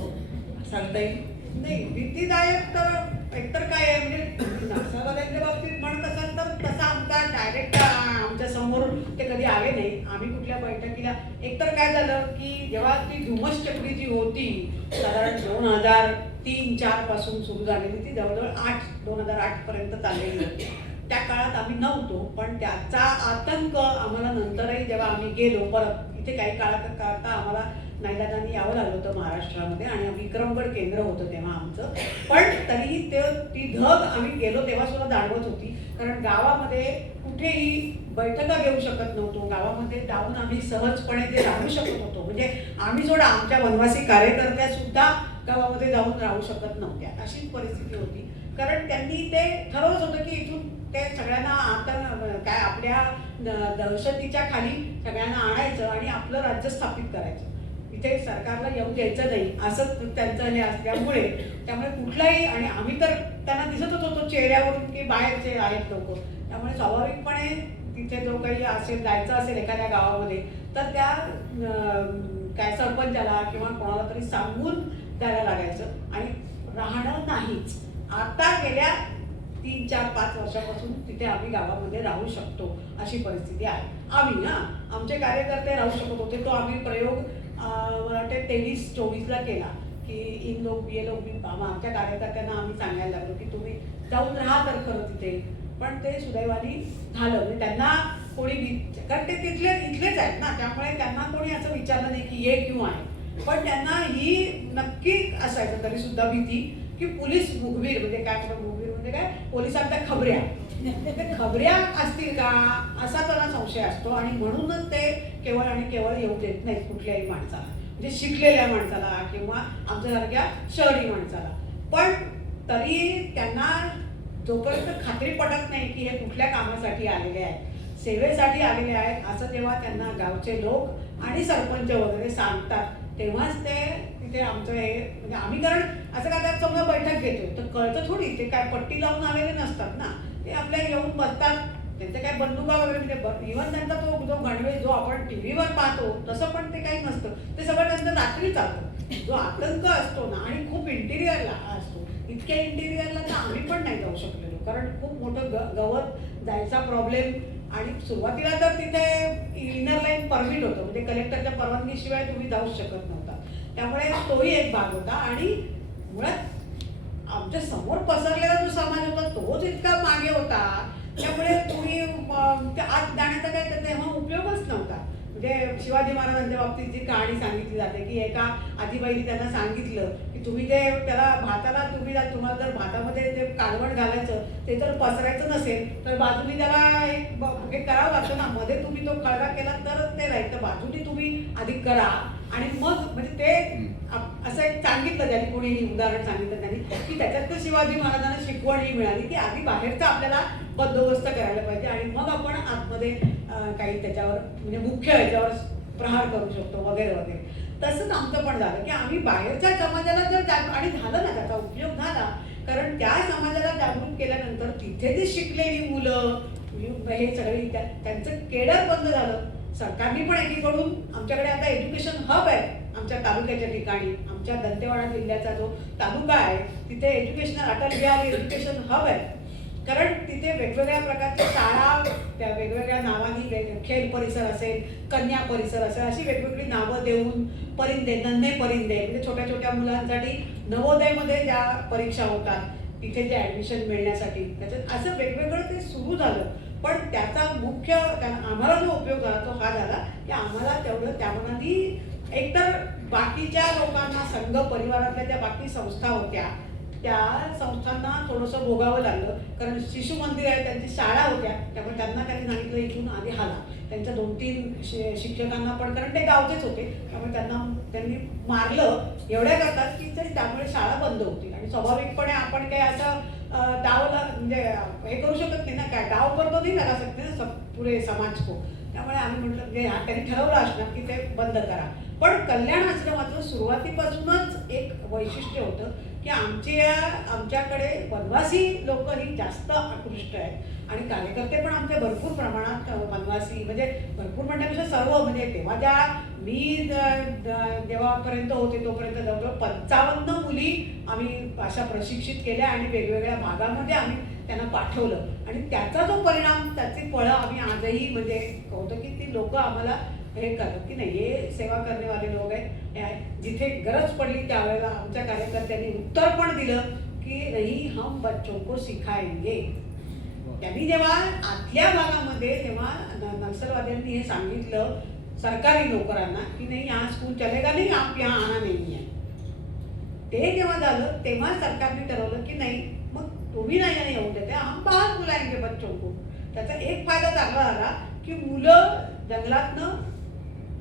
सांगता येईल? नाही, भीतीदायक तर एकतर काय आहे, म्हणजे नक्षलवाद्यांच्या बाबतीत म्हणत असाल तर तसा आमचा डायरेक्ट आमच्या समोर ते कधी आले नाही. आम्ही कुठल्या बैठकीला, एकतर काय झालं की जेव्हा ती धुमस चक्री जी होती साधारण 2003-04 पासून सुरू झालेली, ती जवळजवळ 2008 पर्यंत चाललेली होती. त्या काळात आम्ही नव्हतो, पण त्याचा आतंक आम्हाला नंतरही जेव्हा आम्ही गेलो परत इथे काही काळाकरता आम्हाला नाईलाजाने यावं लागलं होतं महाराष्ट्रामध्ये, आणि विक्रमगड केंद्र होतं तेव्हा आमचं. पण तरीही ती धग आम्ही गेलो तेव्हा सुद्धा जाणवत होती. कारण गावामध्ये कुठेही बैठका घेऊ शकत नव्हतो. गावामध्ये जाऊन आम्ही सहजपणे ते राहू शकत होतो. म्हणजे आम्ही सोडा आमच्या वनवासी कार्यकर्त्या सुद्धा गावामध्ये जाऊन राहू शकत नव्हत्या, अशी परिस्थिती होती. कारण त्यांनी ते ठरवत होतं की इथून ते सगळ्यांना काय आपल्या दहशतीच्या खाली सगळ्यांना आणायचं आणि आपलं राज्य स्थापित करायचं. इथे सरकारला येऊ द्यायचं नाही असं त्यांचं हे असल्यामुळे, त्यामुळे कुठलाही, आणि आम्ही तर त्यांना दिसतच होतो चेहऱ्यावरून की बाहेरचे आहेत लोक. त्यामुळे स्वाभाविकपणे तिथे जो काही असेल, जायचं असेल एखाद्या गावामध्ये, तर त्या काय सरपंचाला किंवा कोणाला तरी सांगून द्यायला लागायचं आणि राहणं नाहीच. आता गेल्या 3-4-5 वर्षापासून तिथे आम्ही गावामध्ये राहू शकतो अशी परिस्थिती आहे. आमचे कार्यकर्ते राहू शकत होते. तो आम्ही प्रयोग मला वाटते 23-24ला केला की ये लोक भी आमच्या कार्यकर्त्यांना आम्ही सांगायला लागलो की तुम्ही जाऊन राहा तर खरं तिथे. पण ते सुदैवाने झालं. म्हणजे त्यांना कोणी, कारण ते इथलेच आहेत ना, त्यामुळे त्यांना कोणी असं विचारलं नाही की ये क्यों आहे. पण त्यांना ही नक्की असायचं तरी सुद्धा भीती की पोलीस मुखबीर म्हणजे काय, मुखबीर म्हणजे काय, पोलिसांच्या खबऱ्या, ते खबऱ्या असतील का असा त्यांना संशय असतो. आणि म्हणूनच ते केवळ आणि केवळ येऊ देत नाहीत कुठल्याही माणसाला, म्हणजे शिकलेल्या माणसाला किंवा आमच्यासारख्या शहरी माणसाला. पण तरी त्यांना जोपर्यंत खात्री पटत नाही की हे कुठल्या कामासाठी आलेले आहेत, सेवेसाठी आलेले आहेत असं जेव्हा त्यांना गावचे लोक आणि सरपंच वगैरे सांगतात, तेव्हाच ते तिथे आमचं हे म्हणजे आम्ही, कारण असं काय त्यात समजा बैठक घेतोय तर कळतं थोडी, ते काय पट्टी लावून आलेले नसतात ना, ते आपल्या येऊन बसतात, त्यांचे काय बंदुका वगैरे म्हणजे इव्हन त्यांचा तो जो गणवेश जो आपण टीव्हीवर पाहतो तसं पण ते काही नसतं, ते सगळं त्यांचं रात्री चालतं. जो आतंक असतो ना, आणि खूप इंटिरियरला असतो, इतक्या इंटिरियरला तर आम्ही पण नाही जाऊ शकलेलो, कारण खूप मोठं गवत जायचा प्रॉब्लेम. आणि सुरुवातीला तर तिथे इनर लाईन परमिट होतं, म्हणजे कलेक्टरच्या परवानगीशिवाय तुम्ही जाऊच शकत नव्हता, त्यामुळे तोही एक भाग होता. आणि मुळात आमच्या समोर पसरलेला जो समाज होता तोच इतका मागे होता, त्यामुळे तुम्ही त्या आत जाण्याचा काही तेव्हा उपयोगच नव्हता. म्हणजे शिवाजी महाराजांच्या बाबतीत जी कहाणी सांगितली जाते की एका आजीबाईने त्यांना सांगितलं की तुम्ही ते त्याला भाताला तुम्हाला जर भातामध्ये जे कालवण घालायचं ते जर पसरायचं नसेल तर बाजूनी त्याला एक करावं लागतं ना, मध्ये तुम्ही तो खळगा केला तरच ते राहील, तर बाजूनी तुम्ही आधी करा. आणि मग म्हणजे ते असं एक सांगितलं त्यांनी, कोणी उदाहरण सांगितलं त्यांनी की त्याच्यात तर शिवाजी महाराजांना शिकवण ही मिळाली की आधी बाहेरचा आपल्याला बंदोबस्त करायला पाहिजे आणि मग आपण आतमध्ये काही त्याच्यावर म्हणजे मुख्य ह्याच्यावर प्रहार करू शकतो वगैरे वगैरे. तसंच आमचं पण झालं की आम्ही बाहेरच्या समाजाला जर आणि झालं ना, त्याचा उपयोग झाला, कारण त्या समाजाला जागृत केल्यानंतर तिथे जी शिकलेली मुलं हे सगळी त्यांचं केडर बंद झालं. सरकारने पण एकीकडून आमच्याकडे आता एज्युकेशन हब आहे आमच्या तालुक्याच्या ठिकाणी, आमच्या दंतेवाडा जिल्ह्याचा जो तालुका आहे तिथे educational Atal Bihari education hub आहे, कारण तिथे वेगवेगळ्या प्रकारच्या शाळा, त्या वेगवेगळ्या नावानी, खेळ परिसर असेल, कन्या परिसर असेल, अशी वेगवेगळी नावं देऊन परिंदे, नन्हे परिंदे म्हणजे छोट्या छोट्या मुलांसाठी नवोदयमध्ये ज्या परीक्षा होतात तिथे जे ॲडमिशन मिळण्यासाठी, त्याच्यात असं वेगवेगळं ते सुरू झालं. पण त्याचा मुख्य आम्हाला जो उपयोग झाला तो हा झाला की आम्हाला तेवढं त्यामानाने एकतर बाकीच्या लोकांना, संघ परिवारातल्या ज्या बाकी संस्था होत्या त्या संस्थांना थोडंसं भोगावं लागलं, कारण शिशु मंदिर आहे, त्यांची शाळा होत्या, त्यामुळे त्यांना त्यांनी सांगितलं इथून आधी हाला. त्यांच्या 2-3 शिक्षकांना पण, कारण ते गावचेच होते, त्यामुळे त्यांनी मारलं एवढ्या करतात की त्यामुळे शाळा बंद होती. आणि स्वाभाविकपणे आपण काही असं डावला म्हणजे हे करू शकत नाही ना, काय डाव करतो नाही करा शकते ना पुरे समाज को, त्यामुळे आम्ही म्हटलं म्हणजे त्यांनी ठरवलं असणार की ते बंद करा. पण कल्याण आश्रमाचं सुरुवातीपासूनच एक वैशिष्ट्य होतं की आमच्याकडे वनवासी लोक ही जास्त आकृष्ट आहेत आणि कार्यकर्ते पण आमचे भरपूर प्रमाणात वनवासी, म्हणजे भरपूर म्हणण्यापेक्षा सर्व, म्हणजे तेव्हा ज्या मी जेव्हापर्यंत होते तोपर्यंत जवळजवळ 55 मुली आम्ही अशा प्रशिक्षित केल्या आणि वेगवेगळ्या भागामध्ये आम्ही त्यांना पाठवलं. आणि त्याचा जो परिणाम, त्याची फळं आम्ही आजही म्हणजे होतं की ती लोक आम्हाला हे करतात की नाही, हे सेवा करण्यावाले लोक आहेत, जिथे गरज पडली त्यावेळेला आमच्या कार्यकर्त्यांनी उत्तर पण दिलं की नाही, हम बच्चों को सिखाएंगे. त्यांनी जेव्हा आतल्या भागामध्ये तेव्हा नक्षलवाद्यांनी हे सांगितलं सरकारी नोकरांना की नाही, यहाँ स्कूल चलेगा नहीं, आप यहाँ आना नहीं है. ते जेव्हा झालं तेव्हा सरकारने ठरवलं की नाही, मग तुम्ही नाही येऊन देते, हम बाहेर बुलाएंगे बच्चों को. त्याचा एक फायदा चांगला झाला की मुलं जंगलातनं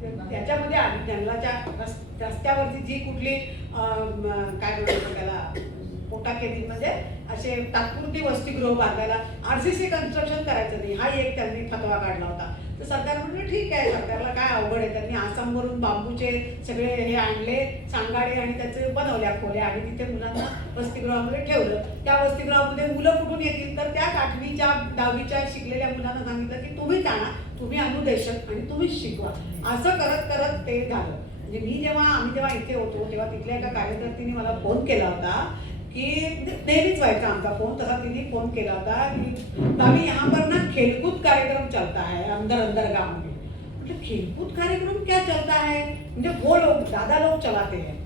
त्याच्यामध्ये आली, जंगलाच्या रस्त्यावरची जी कुठली काय म्हणतो त्याला पोटाकेदी म्हणजे असे तात्पुरती वसतिगृह बांधायला RCC कन्स्ट्रक्शन करायचं नाही, हा एक त्यांनी फतवा काढला होता. तर सरकार म्हणजे ठीक आहे, सरकारला काय अवघड आहे, त्यांनी आसामवरून बांबूचे सगळे हे आणले सांगाडे आणि त्याचे बनवल्या खोल्या आणि तिथे मुलांना वसतिगृहामध्ये ठेवलं. त्या वसतिगृहामध्ये मुलं कुठून येतील, तर त्या 8वीच्या 10वीच्या शिकलेल्या मुलांना सांगितलं की तुम्ही जाणा, तुम्ही अनुदेशक आणि तुम्हीच शिकवा. असं करत करत ते झालं. म्हणजे आम्ही जेव्हा इथे होतो तेव्हा तिथल्या एका कार्यकर्त्याने मला फोन केला होता की नेहमीच व्हायचा आमचा फोन, तसा तिने फोन केला होता की भाभी यहाँ पर ना खेलकूद कार्यक्रम चलता है अंदर गाँव में. मतलब खेलकूद कार्यक्रम क्या चलता है, म्हणजे वो लोग दादा लोग चलाते हैं.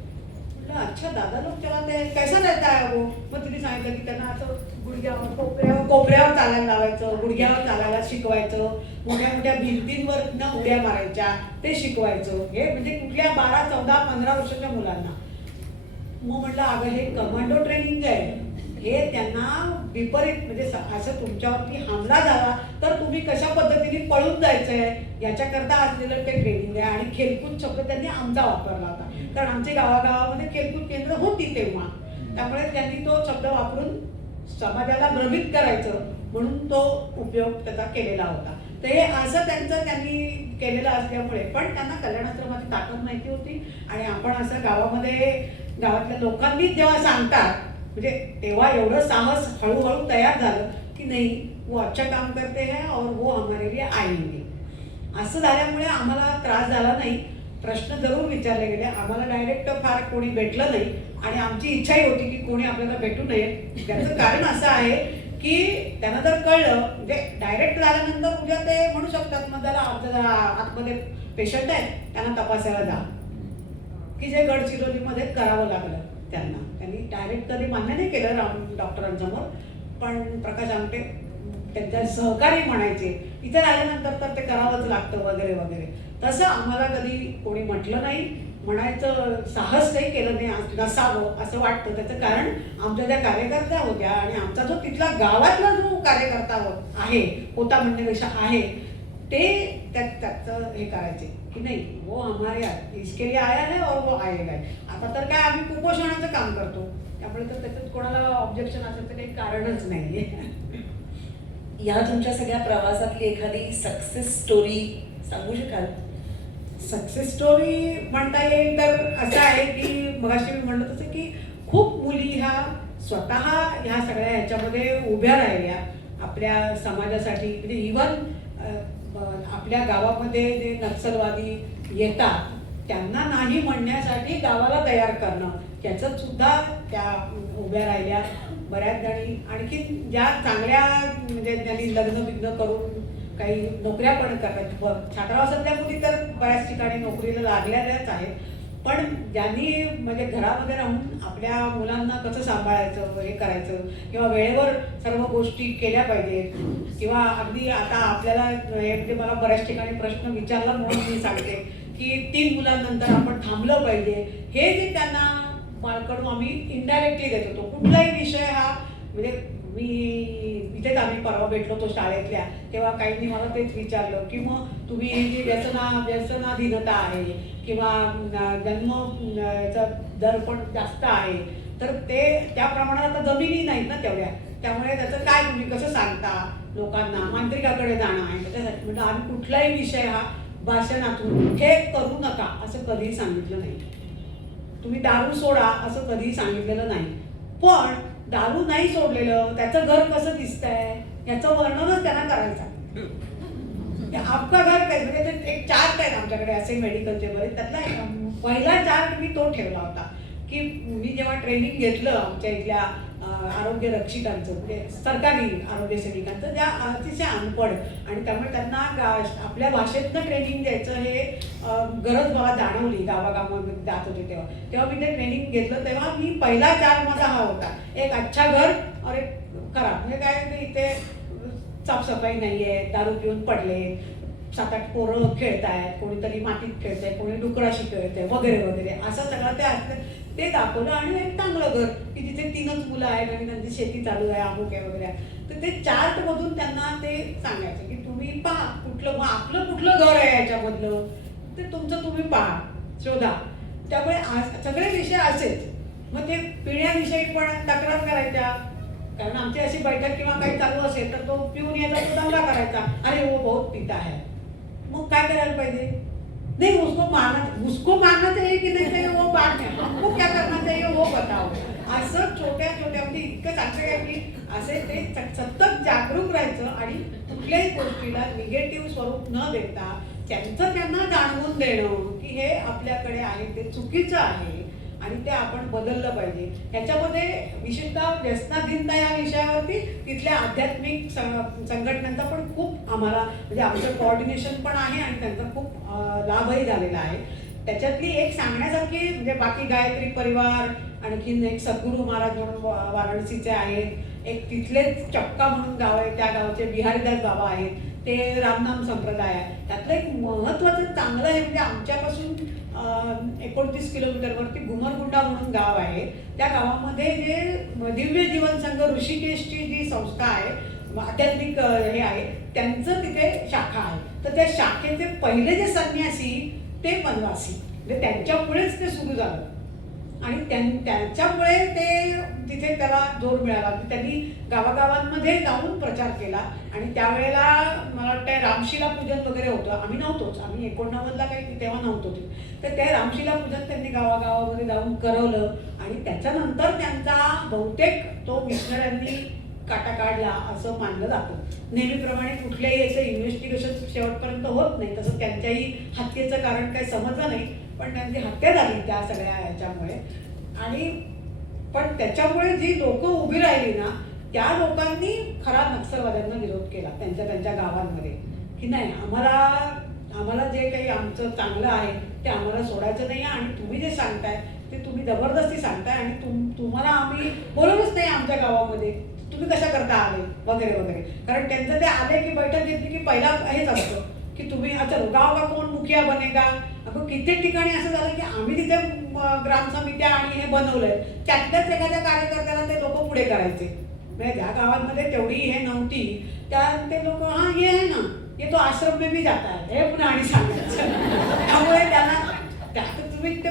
म्हटलं अच्छा, दादा लोग चलाते हैं, कैसा रहता है वो. मग तिने सांगितलं की त्यांना असं कोपऱ्यावर चालायला लावायचं, गुडघ्यावर चालायला शिकवायचं, मोठ्या मोठ्या भिंतींवर न उड्या मारायच्या ते शिकवायचं. हे म्हणजे कुठल्या 12, 14, 15 वर्षाच्या मुलांना. मग म्हटलं अगं हे कमांडो ट्रेनिंग आहे, हे त्यांना विपरीत म्हणजे असं तुमच्यावरती हमला झाला तर तुम्ही कशा पद्धतीने पळून जायचंय याच्याकरता असलेलं ते ट्रेनिंग आहे. आणि खेलकूद शब्द त्यांनी आमचा वापरला होता, कारण आमच्या गावागावामध्ये खेलकूद केंद्र होती तेव्हा, त्यामुळे त्यांनी तो शब्द वापरून समाजाला भ्रमित करायचं म्हणून तो उपयोग त्याचा केलेला होता. तर हे असं त्यांनी केलेलं असल्यामुळे पण त्यांना कल्याणाश्रमाची ताकद माहिती होती. आणि आपण असं गावातल्या लोकांनी जेव्हा सांगतात म्हणजे तेव्हा एवढं साहस हळूहळू तयार झालं की नाही वो अच्छा काम करते हैं और वो हमारे लिए आएंगे. असं झाल्यामुळे आम्हाला त्रास झाला नाही. प्रश्न जरूर विचारले गेले. आम्हाला डायरेक्ट फार कोणी भेटलं नाही आणि आमची इच्छाही होती की कोणी आपल्याला भेटू नये. त्याचं कारण असं आहे की त्यांना जर कळलं म्हणजे डायरेक्ट झाल्यानंतर उद्या ते म्हणू शकतात मग त्याला आपल्याला आतमध्ये पेशंट आहे त्यांना तपासायला जा, की जे गडचिरोलीमध्ये करावं लागलं त्यांनी डायरेक्ट कधी मान्य नाही केलं डॉक्टरांसमोर, पण प्रकाश आमटे त्यांच्या सहकारी म्हणायचे इथे आल्यानंतर तर ते करावंच लागतं वगैरे वगैरे. तसं आम्हाला कधी कोणी म्हटलं नाही, म्हणायचं साहस काही केलं नाही नसावं असं वाटतं. त्याचं कारण आमच्या ज्या कार्यकर्त्या होत्या आणि आमचा जो तिथला गावातला जो कार्यकर्ता होता म्हणण्यापेक्षा आहे ते त्याचं हे करायचे की नाही वो हमारे इसके लिए आया है और वो आएगा. आता तर काय आम्ही कुपोषणाचं काम करतो, त्यामुळे तर त्याच्यात कोणाला ऑब्जेक्शन असायचं काही कारणच नाहीये. या तुमच्या सगळ्या प्रवासातली एखादी सक्सेस स्टोरी सांगू शकाल? सक्सेस स्टोरी म्हणता येईल तर असं आहे की मगाशी मी म्हणलं तसं की खूप मुली ह्या स्वतः ह्या सगळ्या ह्याच्यामध्ये उभ्या राहिल्या आपल्या समाजासाठी. म्हणजे इव्हन आपल्या गावामध्ये जे नक्षलवादी येतात त्यांना नाही म्हणण्यासाठी गावाला तयार करणं याच्यात सुद्धा त्या उभ्या राहिल्या बऱ्याच जणी. आणखी ज्या चांगल्या म्हणजे ज्यांनी लग्न करून काही नोकऱ्या पण करतात. छात्रावासातल्या मुली तर बऱ्याच ठिकाणी नोकरीला लागलेल्याच आहेत, पण ज्यांनी म्हणजे घरामध्ये राहून आपल्या मुलांना कसं सांभाळायचं हे करायचं किंवा वेळेवर सर्व गोष्टी केल्या पाहिजेत. किंवा अगदी आता आपल्याला म्हणजे मला बऱ्याच ठिकाणी प्रश्न विचारला म्हणून मी सांगते की 3 मुलांनंतर आपण थांबलं पाहिजे. हे जे त्यांना बाळकडून आम्ही इनडायरेक्टली देत होतो. कुठलाही विषय हा म्हणजे मी इथेच आम्ही परवा भेटलो होतो शाळेतल्या, तेव्हा काहींनी मला तेच विचारलं की मग तुम्ही ही जी व्यसनाधीनता आहे किंवा जन्माचा दर पण जास्त आहे तर ते त्या प्रमाणात आता जमिनी नाहीत ना तेवढ्या, त्यामुळे त्याचं काय तुम्ही कसं सांगता लोकांना, मांत्रिकाकडे जाणं आहे त्याच्यासाठी. म्हणजे आम्ही कुठलाही विषय हा भाषणातून हे करू नका असं कधीही सांगितलं नाही. तुम्ही दारू सोडा असं कधीही सांगितलेलं नाही. पण दारू नाही सोडलेलं त्याचं घर कसं दिसतंय याचं वर्णनच त्यांना करायचं. आपका घर काय म्हणजे एक चार्ट आहे आमच्याकडे असे मेडिकलचे बरेच, त्यातला पहिला चार्ट मी तो ठेवला होता की मी जेव्हा ट्रेनिंग घेतलं आमच्या इथल्या आरोग्य रक्षिकांचं म्हणजे सरकारी आरोग्य सेविकांचं ज्या अतिशय अनपढ आणि त्यामुळे त्यांना आपल्या भाषेतनं ट्रेनिंग द्यायचं हे गरज मला जाणवली. गावागावामध्ये जात होते तेव्हा मी ते ट्रेनिंग घेतलं तेव्हा मी पहिला चार्ट माझा हा होता, एक अच्छा घर और एक खराब. म्हणजे काय इथे साफसफाई नाही आहे, दारू पिऊन पडले, 7-8 पोरं खेळतायत, कोणीतरी मातीत खेळतंय, कोणी डुकराशी खेळतंय वगैरे वगैरे असं सगळं ते असतं ते दाखवलं. आणि एक चांगलं घर की जिथे 3च मुलं आहेत आणि त्यांची शेती चालू आहे अमुक आहे वगैरे. तर ते चार्ट मधून त्यांना ते सांगायचं की तुम्ही पहा कुठलं मग आपलं कुठलं घर आहे याच्यामधलं ते तुमचं तुम्ही पहा शोधा. त्यामुळे सगळे विषय असेच. मग ते पिण्याविषयी पण तक्रार करायच्या, कारण आमची अशी बैठक किंवा काही चालू असेल तर तो पिऊन यायचा तो दंगा करायचा, अरे वो बहुत पिता है. मग काय करायला पाहिजे? नहीं उसको मानना चाहिए कि नहीं चाहिए वो बात है, हमको क्या करना चाहिए वो बताओ. असं छोट्या म्हणजे इतकं सांगते काय की असे ते सतत जागरूक राहायचं आणि कुठल्याही गोष्टीला निगेटिव्ह स्वरूप न देता त्यांचं त्यांना जाणवून देणं की हे आपल्याकडे आहे ते चुकीचं आहे आणि ते आपण बदललं पाहिजे. ह्याच्यामध्ये विशेषतः व्यसनाधीनता या विषयावरती तिथल्या आध्यात्मिक संघटनांचा पण खूप आम्हाला म्हणजे आमचं कोऑर्डिनेशन पण आहे आणि त्यांचा खूप लाभही झालेला आहे. त्याच्यातली एक सांगण्यासारखी म्हणजे बाकी गायत्री परिवार, आणखीन एक सद्गुरू महाराज म्हणून वाराणसीचे आहेत, एक तिथलेच चक्का म्हणून गाव आहे, त्या गावचे बिहारीदास बाबा आहेत, ते रामनाम संप्रदाय आहे. त्यातलं एक महत्त्वाचं चांगलं आहे म्हणजे आमच्यापासून 29 किलोमीटरवरती घुमरगुंडा म्हणून गाव आहे. त्या गावामध्ये जे दिव्य जीवन संघ ऋषिकेशची जी संस्था आहे, आध्यात्मिक हे आहे, त्यांचं तिथे शाखा आहे. तर त्या शाखेचे पहिले जे संन्यासी ते वनवासी, म्हणजे त्यांच्यामुळेच ते सुरू झालं आणि त्यांच्यामुळे ते तिथे त्याला जोर मिळाला. त्यांनी गावागावांमध्ये जाऊन प्रचार केला आणि त्यावेळेला मला वाटतं रामशिला पूजन वगैरे होतं. आम्ही नव्हतोच, आम्ही 89ला काही तेव्हा नव्हतो. तर त्या रामशिला पूजन त्यांनी गावागावामध्ये जाऊन करवलं आणि त्याच्यानंतर त्यांचा बहुतेक तो मिशनऱ्यांनी काटा काढला असं मानलं जातं. नेहमीप्रमाणे कुठल्याही याचं इन्व्हेस्टिगेशन शेवटपर्यंत होत नाही, तसं त्यांच्याही हत्येचं कारण काही समजलं नाही, पण त्यांची हत्या झाली त्या सगळ्या ह्याच्यामुळे. आणि पण त्याच्यामुळे जी लोक उभी राहिली ना, त्या लोकांनी खरा नक्षलवाद्यांना विरोध केला त्यांच्या गावांमध्ये, की नाही आम्हाला जे काही आमचं चांगलं आहे ते आम्हाला सोडायचं नाही आणि तुम्ही जे सांगताय ते तुम्ही जबरदस्ती सांगताय आणि तुम्हाला आम्ही बोलवलंच नाही आमच्या गावामध्ये, तुम्ही कशा करता आले वगैरे वगैरे. कारण त्यांचं ते आले की बैठक घेतली की पहिला हेच असतं की तुम्ही चलो गाव का कोण मुखिया बनेगा. अगं कित्येक ठिकाणी असं झालं की आम्ही तिथे ग्रामसमित्या आणि हे बनवलंय, त्यातल्याच एखाद्या कार्यकर्त्याला ते लोक पुढे करायचे. म्हणजे ज्या गावांमध्ये तेवढी हे नव्हती त्या ते लोक हे आहे ना, ये तो आश्रम में भी जाता है, हे पुन्हा आणि सांगायचं. त्यामुळे त्यांना त्यात तुम्ही ते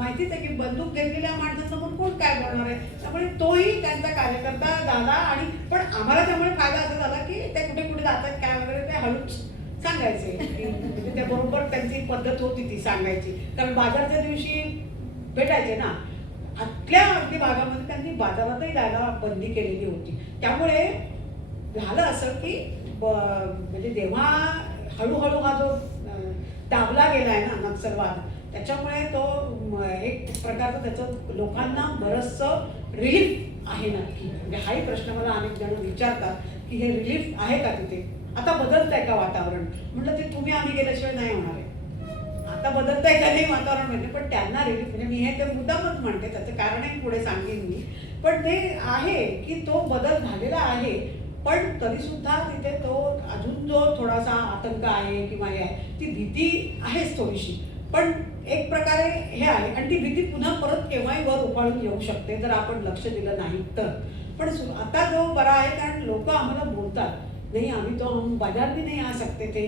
माहितीच आहे की बंदूक घेतलेल्या माणसांसमोर कोण काय बोलणार आहे. त्यामुळे तोही त्यांचा कार्यकर्ता झाला आणि पण आम्हाला त्यामुळे फायदा असा झाला की ते कुठे कुठे जातात काय वगैरे ते हळूच सांगायचे. म्हणजे त्याबरोबर त्यांची पद्धत होती ती सांगायची, कारण बाजारच्या दिवशी भेटायचे ना. आतल्या अगदी भागामध्ये त्यांनी बाजारातही जायला बंदी केलेली होती. त्यामुळे झालं असं की म्हणजे जेव्हा हळूहळू हा जो दाबला गेलाय ना नक्षलवाद, त्याच्यामुळे तो एक प्रकारचं त्याचं लोकांना बरंचसं रिलीफ आहे नक्की. म्हणजे हाही प्रश्न मला अनेक जण विचारतात की हे रिलीफ आहे का तिथे, आता बदलतंय का वातावरण. म्हटलं ते तुम्ही आम्ही गेल्याशिवाय नाही होणार आहे. आता बदलतंय का नाही वातावरण म्हणजे, पण त्यांना रिलीफ म्हणजे मी हे ते मुद्दामच म्हणते, त्याचं कारणही पुढे सांगेन मी. पण ते आहे की तो बदल झालेला आहे, पण तरी सुद्धा तिथे तो अजून जो थोडासा आतंक आहे किंवा हे आहे, ती भीती आहेच थोडीशी. पण एक प्रकारे हे आहे आणि ती भीती पुन्हा परत केव्हाही वर उफाळून येऊ शकते जर आपण लक्ष दिलं नाही तर. पण आता जो बरा आहे, कारण लोक आम्हाला बोलतात नाही आम्ही तो हम बाजार भी नहीं आ सकते थे,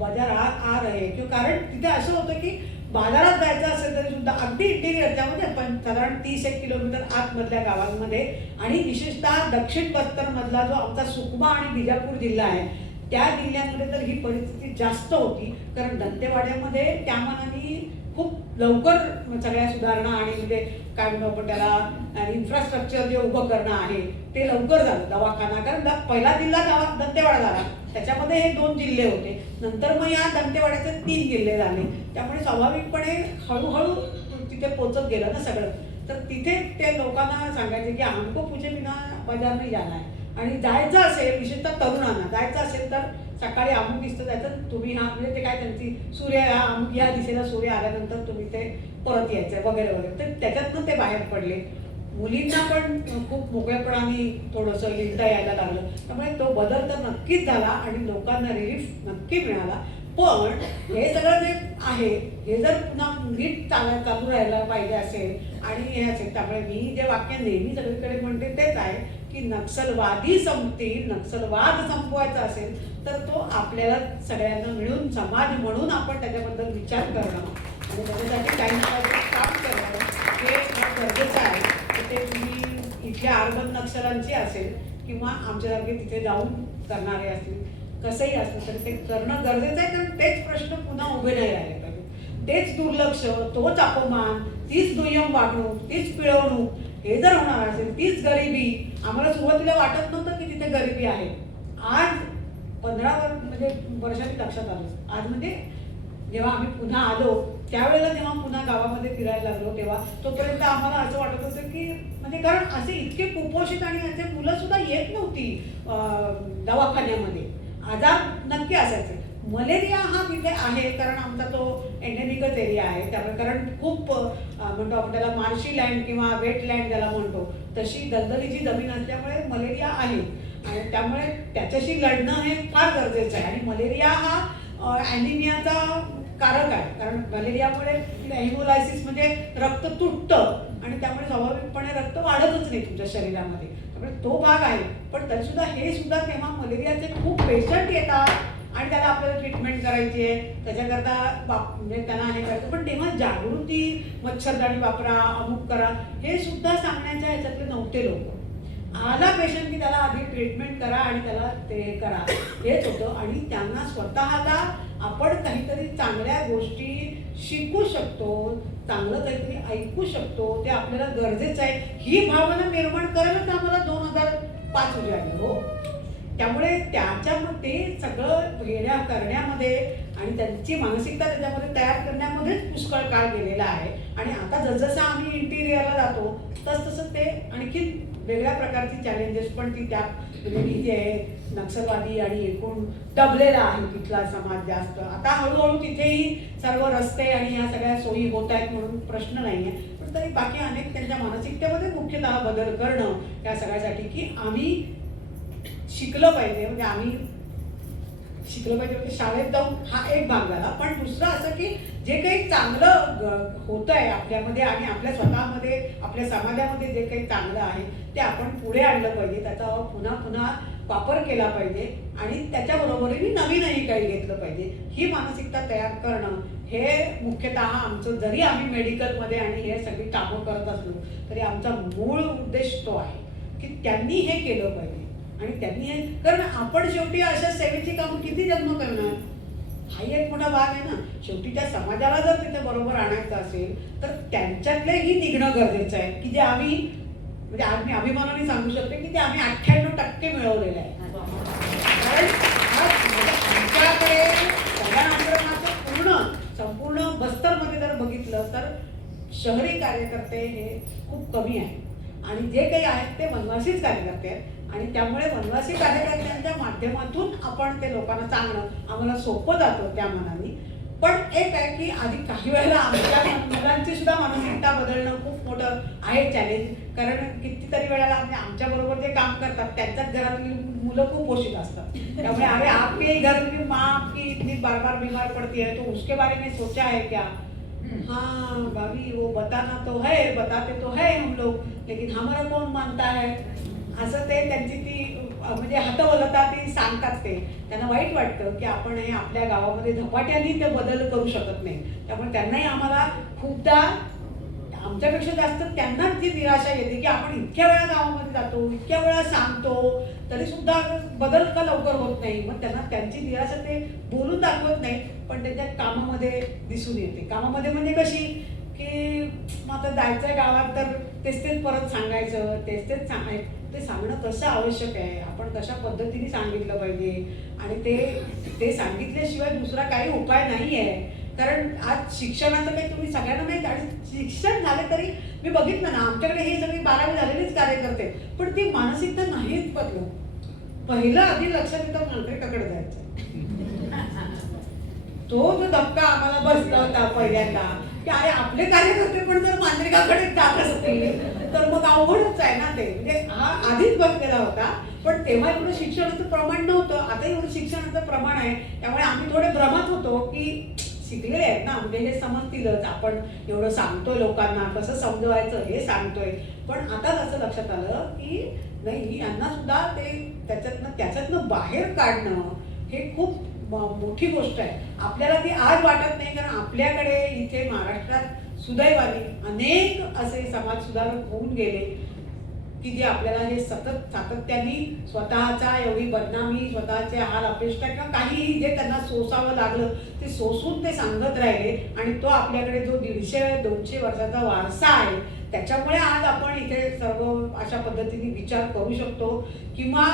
बाजार आ रहे, किंवा कारण तिथे असं होतं की बाजारात जायचं असेल तरी सुद्धा अगदी इंटिरियरच्यामध्ये पण साधारण 30-1 किलोमीटर आतमधल्या गावांमध्ये आणि विशेषतः दक्षिण बस्तर मधला जो आमचा सुकमा आणि बिजापूर जिल्हा आहे त्या जिल्ह्यांमध्ये तर ही परिस्थिती जास्त होती. कारण दंतेवाड्यामध्ये त्या मानाने खूप लवकर सगळ्या सुधारणा आणि म्हणजे काय म्हणतो आपण त्याला इन्फ्रास्ट्रक्चर जे उभं करणं आहे ते लवकर झालं. दवाखाना, कारण पहिला जिल्हा दंतेवाडा झाला, त्याच्यामध्ये हे 2 जिल्हे होते, नंतर मग या दंतेवाड्याचे 3 जिल्हे झाले. त्यामुळे स्वाभाविकपणे हळूहळू तिथे पोचत गेलं ना सगळं. तर तिथे ते लोकांना सांगायचे की हमको पूछे बिना बाजार नाही जाना है, आणि जायचं असेल विशेषतः तरुणांना जायचं असेल तर सकाळी अमुक दिसतं जायचं, तुम्ही म्हणजे ते काय त्यांची सूर्य अमुक या दिशेला सूर्य आल्यानंतर तुम्ही ते परत यायचंय वगैरे वगैरे. तर त्याच्यातनं ते बाहेर पडले. मुलींना पण खूप मोकळेपणाने थोडंसं लिहिता यायला लागलं. त्यामुळे तो बदल तर नक्कीच झाला आणि लोकांना रिलीफ नक्की मिळाला. पण हे सगळं जे आहे हे जर पुन्हा नीट चालू राहायला पाहिजे असेल आणि हे असेल, त्यामुळे मी जे वाक्य नेहमी सगळीकडे म्हणते तेच आहे की नक्षलवादी संपतील, नक्षलवाद संपवायचा असेल तर तो आपल्याला सगळ्यांना मिळून समाज म्हणून आपण त्याच्याबद्दल विचार करणं आणि त्याच्यासाठी काही काम करणं हे गरजेचं आहे. तर ते तुम्ही इथल्या अर्बन नक्षलांची असेल किंवा आमच्यासारखे तिथे जाऊन करणारे असतील, कसंही असलं तरी ते करणं गरजेचं आहे. कारण तेच प्रश्न पुन्हा उभे नाही राहिले पाहिजे. तेच दुर्लक्ष, तोच अपमान, तीच दुय्यम वागणूक, तीच पिळवणूक हे जर होणार असेल, तीच गरिबी. आम्हाला सुरुवातीला वाटत नव्हतं की तिथे गरिबी आहे. आज 15 वर्षांनी लक्षात आलं. आज म्हणजे जेव्हा आम्ही पुन्हा आलो त्यावेळेला जेव्हा पुन्हा गावामध्ये फिरायला लागलो तेव्हा तोपर्यंत आम्हाला असं वाटत होतं की म्हणजे कारण असे इतके कुपोषित आणि त्यांचे मुलं सुद्धा येत नव्हती दवाखान्यामध्ये. आजार नक्की असायचे. मलेरिया हा तिथे आहे कारण आमचा तो एंडेमिकच एरिया आहे. त्यामुळे कारण खूप म्हणतो आपण त्याला मार्शी लँड किंवा वेट लँड ज्याला म्हणतो तशी दलदलीची जमीन असल्यामुळे मलेरिया आहे आणि त्यामुळे त्याच्याशी लढणं हे फार गरजेचं आहे. आणि मलेरिया हा ॲनिमियाचा कारक आहे कारण मलेरियामुळे हेमोलायसिस म्हणजे रक्त तुटतं आणि त्यामुळे स्वाभाविकपणे रक्त वाढतच नाही तुमच्या शरीरामध्ये. त्यामुळे तो भाग आहे. पण तरीसुद्धा हे सुद्धा तेव्हा मलेरियाचे खूप पेशंट येतात आणि त्याला आपल्याला ट्रीटमेंट करायची आहे त्याच्याकरता म्हणजे त्यांना हे करायचं. पण तेव्हा जागृती मच्छरदाणी वापरा अमुक करा हे सुद्धा सांगण्याच्या ह्याच्यातले नव्हते लोक. आला पेशंट की त्याला आधी ट्रीटमेंट करा आणि त्याला ते करा हेच होतं. आणि त्यांना स्वतःला आपण काहीतरी चांगल्या गोष्टी शिकू शकतो चांगलं काहीतरी ऐकू शकतो ते आपल्याला गरजेचं आहे ही भावना निर्माण करायलाच आम्हाला 2005 उजाडलं हो. त्यामुळे त्याच्यामध्ये सगळं घेण्या करण्यामध्ये आणि त्यांची मानसिकता त्याच्यामध्ये तयार करण्यामध्येच पुष्कळ काळ गेलेला आहे. आणि आता जसजसं आम्ही इंटिरियरला जातो तसतसं ते आणखी वेगळ्या प्रकारची चॅलेंजेस पण ती त्या म्हणजे जी आहे नक्षलवादी आणि एकूण दबलेला आहे तिथला समाज जास्त. आता हळूहळू तिथेही सर्व रस्ते आणि ह्या सगळ्या सोयी होत आहेत म्हणून प्रश्न नाही आहे. पण तरी बाकी अनेक त्यांच्या मानसिकतेमध्ये मुख्यतः बदल करणं या सगळ्यासाठी की आम्ही शिकलं पाहिजे. म्हणजे आम्ही शिकलं पाहिजे म्हणजे शाळेत जाऊन हा एक भाग झाला. पण दुसरं असं की जे काही चांगलं होत आहे आपल्यामध्ये आणि आपल्या स्वतःमध्ये आपल्या समाजामध्ये जे काही चांगलं आहे ते आपण पुढे आणलं पाहिजे त्याचा पुन्हा पुन्हा वापर केला पाहिजे आणि त्याच्याबरोबरही नवीनही काही घेतलं पाहिजे. ही मानसिकता तयार करणं हे मुख्यतः आमचं जरी आम्ही मेडिकलमध्ये आणि हे सगळी कामं करत असलो तरी आमचा मूळ उद्देश तो आहे की त्यांनी हे केलं पाहिजे. आणि त्यांनी हे कारण आपण शेवटी अशा सेवेची कामं किती जन्म करणार हाही एक मोठा भाग आहे ना. शेवटी त्या समाजाला जर तिथे बरोबर आणायचं असेल तर त्यांच्यातलेही निघणं गरजेचं आहे की जे आम्ही म्हणजे आज मी अभिमानाने सांगू शकते की ते आम्ही 98% मिळवलेलं आहे. कारण आमच्याकडे कल्याण आश्रमाचं संपूर्ण बस्तरमध्ये जर बघितलं तर शहरी कार्यकर्ते हे खूप कमी आहेत आणि जे काही आहेत ते वनवासीच कार्यकर्ते आहेत. आणि त्यामुळे वनवासी कार्यकर्त्यांच्या माध्यमातून आपण ते लोकांना सांगणं आम्हाला सोपं जातं त्या मनाने. पण एक आहे की आधी काही वेळेला आमच्या मुलांची सुद्धा मानसिकता बदलणं खूप मोठं आहे चॅलेंज. कारण कितीतरी वेळेला म्हणजे आमच्या बरोबर जे काम करतात त्यांच्याच घरातली मुलं खूप पोषित असतात. त्यामुळे अरे आपके घर की माँ आपकी इतनी बार बार बीमार पड़ती है तो उसके बारे में सोचा है क्या. हाँ भाभी वो बताना तो है बताते तो है हम लोग लेकिन हमारा कौन मानता है असं ते त्यांची ती म्हणजे हतवलता ती सांगतात. ते त्यांना वाईट वाटतं की आपण हे आपल्या गावामध्ये झपाट्याने ते बदल करू शकत नाही. त्यामुळे त्यांनाही आम्हाला खूपदा आमच्यापेक्षा जास्त त्यांनाच जी निराशा येते की आपण इतक्या वेळा गावामध्ये जातो इतक्या वेळा सांगतो तरी सुद्धा बदल का लवकर होत नाही. मग त्यांना त्यांची निराशा ते बोलून दाखवत नाही पण त्यांच्या कामामध्ये दिसून येते. कामामध्ये म्हणजे कशी की मग आता जायचंय गावात तर तेच परत सांगायचं तेच सांगायचं. ते सांगणं कसं आवश्यक आहे आपण कशा पद्धतीने सांगितलं पाहिजे आणि ते सांगितल्याशिवाय दुसरा काही उपाय नाही आहे. कारण आज शिक्षणाचं काही तुम्ही सगळ्यांना नाही आणि शिक्षण झाले तरी मी बघितलं ना आमच्याकडे हे सगळी 12वी झालेलीच कार्यकर्ते पण ती मानसिकता नाहीच बदलत. पहिलं आधी लक्षात येतं मांत्रिकाकडे जायचं. तो जो धक्का आम्हाला बसला होता पहिल्यांदा की अरे आपले कार्यकर्ते पण जर मांत्रिकाकडे जात असतील तर मग अवघडच आहे ना. ते म्हणजे हा आधीच बसलेला होता पण तेव्हा एवढं शिक्षणाचं प्रमाण नव्हतं. आता एवढं शिक्षणाचं प्रमाण आहे त्यामुळे आम्ही थोडे भ्रमात होतो की शिकलेले आहेत ना म्हणजे हे समजतीलच आपण एवढं सांगतोय लोकांना कसं समजवायचं हे सांगतोय. पण आता असं लक्षात आलं की नाही यांना सुद्धा ते त्याच्यातनं बाहेर काढणं हे खूप मोठी गोष्ट आहे. आपल्याला ती आज वाटत नाही कारण आपल्याकडे इथे महाराष्ट्रात सुदैवाने अनेक असे समाज सुधारक होऊन गेले की जे आपल्याला हे सातत्याने स्वतःचा एवढी बदनामी स्वतःचे हाल अपेष्टा किंवा काहीही जे त्यांना सोसावं लागलं ते सोसून ते सांगत राहिले. आणि तो आपल्याकडे जो 150-200 वर्षाचा वारसा आहे त्याच्यामुळे आज आपण इथे सर्व अशा पद्धतीने विचार करू शकतो किंवा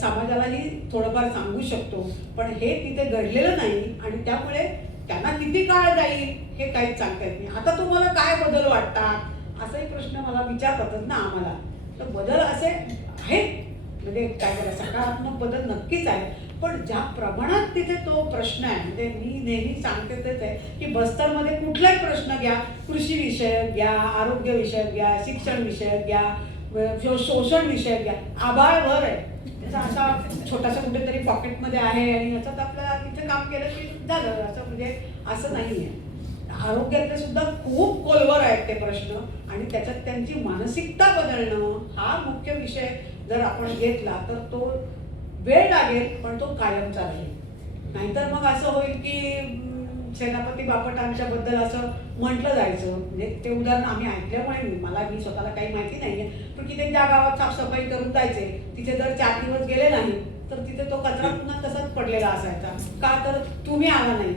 समाजालाही थोडंफार सांगू शकतो. पण हे तिथे घडलेलं नाही आणि त्यामुळे त्यांना किती काळ जाईल हे काहीच सांगता येत नाही. आता तुम्हाला काय बदल वाटतात असाही प्रश्न मला विचारतातच ना आम्हाला. तर बदल असे आहेत म्हणजे काय करा सकारात्मक बदल नक्कीच आहे पण ज्या प्रमाणात तिथे तो प्रश्न आहे, म्हणजे मी नेहमी सांगते तेच आहे की बस्तरमध्ये कुठलाही प्रश्न घ्या, कृषी विषयक घ्या, आरोग्य विषयक घ्या, शिक्षण विषयक घ्या, शोषण विषयक घ्या, आभाळभर आहे. त्याचा असा छोटासा कुठेतरी पॉकेटमध्ये आहे आणि याच्यात आपल्याला तिथे काम केलं की झालं, असं म्हणजे असं नाही आहे. आरोग्यातले सुद्धा खूप खोलवर आहेत ते प्रश्न आणि त्याच्यात त्यांची मानसिकता बदलणं हा मुख्य विषय जर आपण घेतला तर तो वेळ लागेल पण तो कायमचा राहील. नाहीतर मग असं होईल की सेनापती बापटांच्या बद्दल असं म्हटलं जायचं, म्हणजे ते उदाहरण आम्ही ऐकल्यामुळे मी स्वतःला काही माहिती नाहीये, पण की ते ज्या गावात साफसफाई करून जायचे तिथे जर 4 दिवस गेले नाही तर तिथे तो कचरा पुन्हा तसाच पडलेला असायचा. का तर तुम्ही आला नाही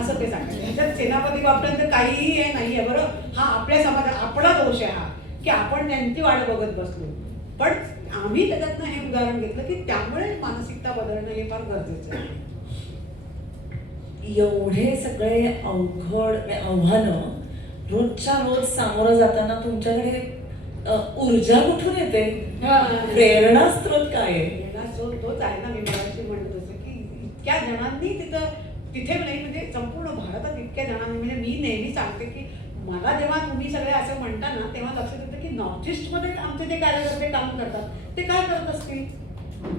असं ते सांगायचं. ह्याच्यात सेनापती बापटांचं काहीही हे नाहीये बरं. हा आपल्या समाजात आपला दोष आहे हा की आपण त्यांची वाट बघत बसलो. पण आम्ही त्याच्यातनं हे उदाहरण घेतलं की त्यामुळे मानसिकता बदलणं हे फार गरजेचं आहे. एवढे सगळे अवघड आव्हानं रोजच्या रोज सामोरं जाताना तुमच्याकडे ऊर्जा कुठून येते? प्रेरणा स्रोत काय आहे? प्रेरणा स्रोत तोच आहे ना, मी मगाशी म्हणत होते की इतक्या जणांनी तिथे नाही म्हणजे संपूर्ण भारतात इतक्या जणांनी, म्हणजे मी नेहमी सांगते की मला जेव्हा तुम्ही सगळे असं म्हणता ना तेव्हा लक्षात येतं की नॉर्थ ईस्टमध्ये आमचे जे कार्यकर्ते काम करतात ते काय करत असतील.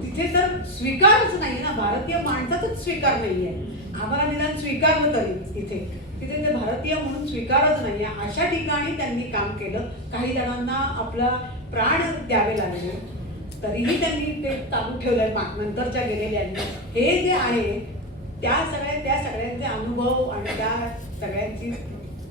तिथे तर स्वीकारच नाही ना, भारतीय माणसाचाच स्वीकार नाहीये. आम्हाला निदान स्वीकारलं तरी तिथे ते भारतीय म्हणून स्वीकारच नाहीये. अशा ठिकाणी त्यांनी काम केलं. काही जणांना आपला प्राण द्यावे लागले तरीही त्यांनी ते चालू ठेवलंय नंतरच्या गेलेल्यांनी. हे जे आहे त्या सगळ्यांचे अनुभव आणि त्या सगळ्यांची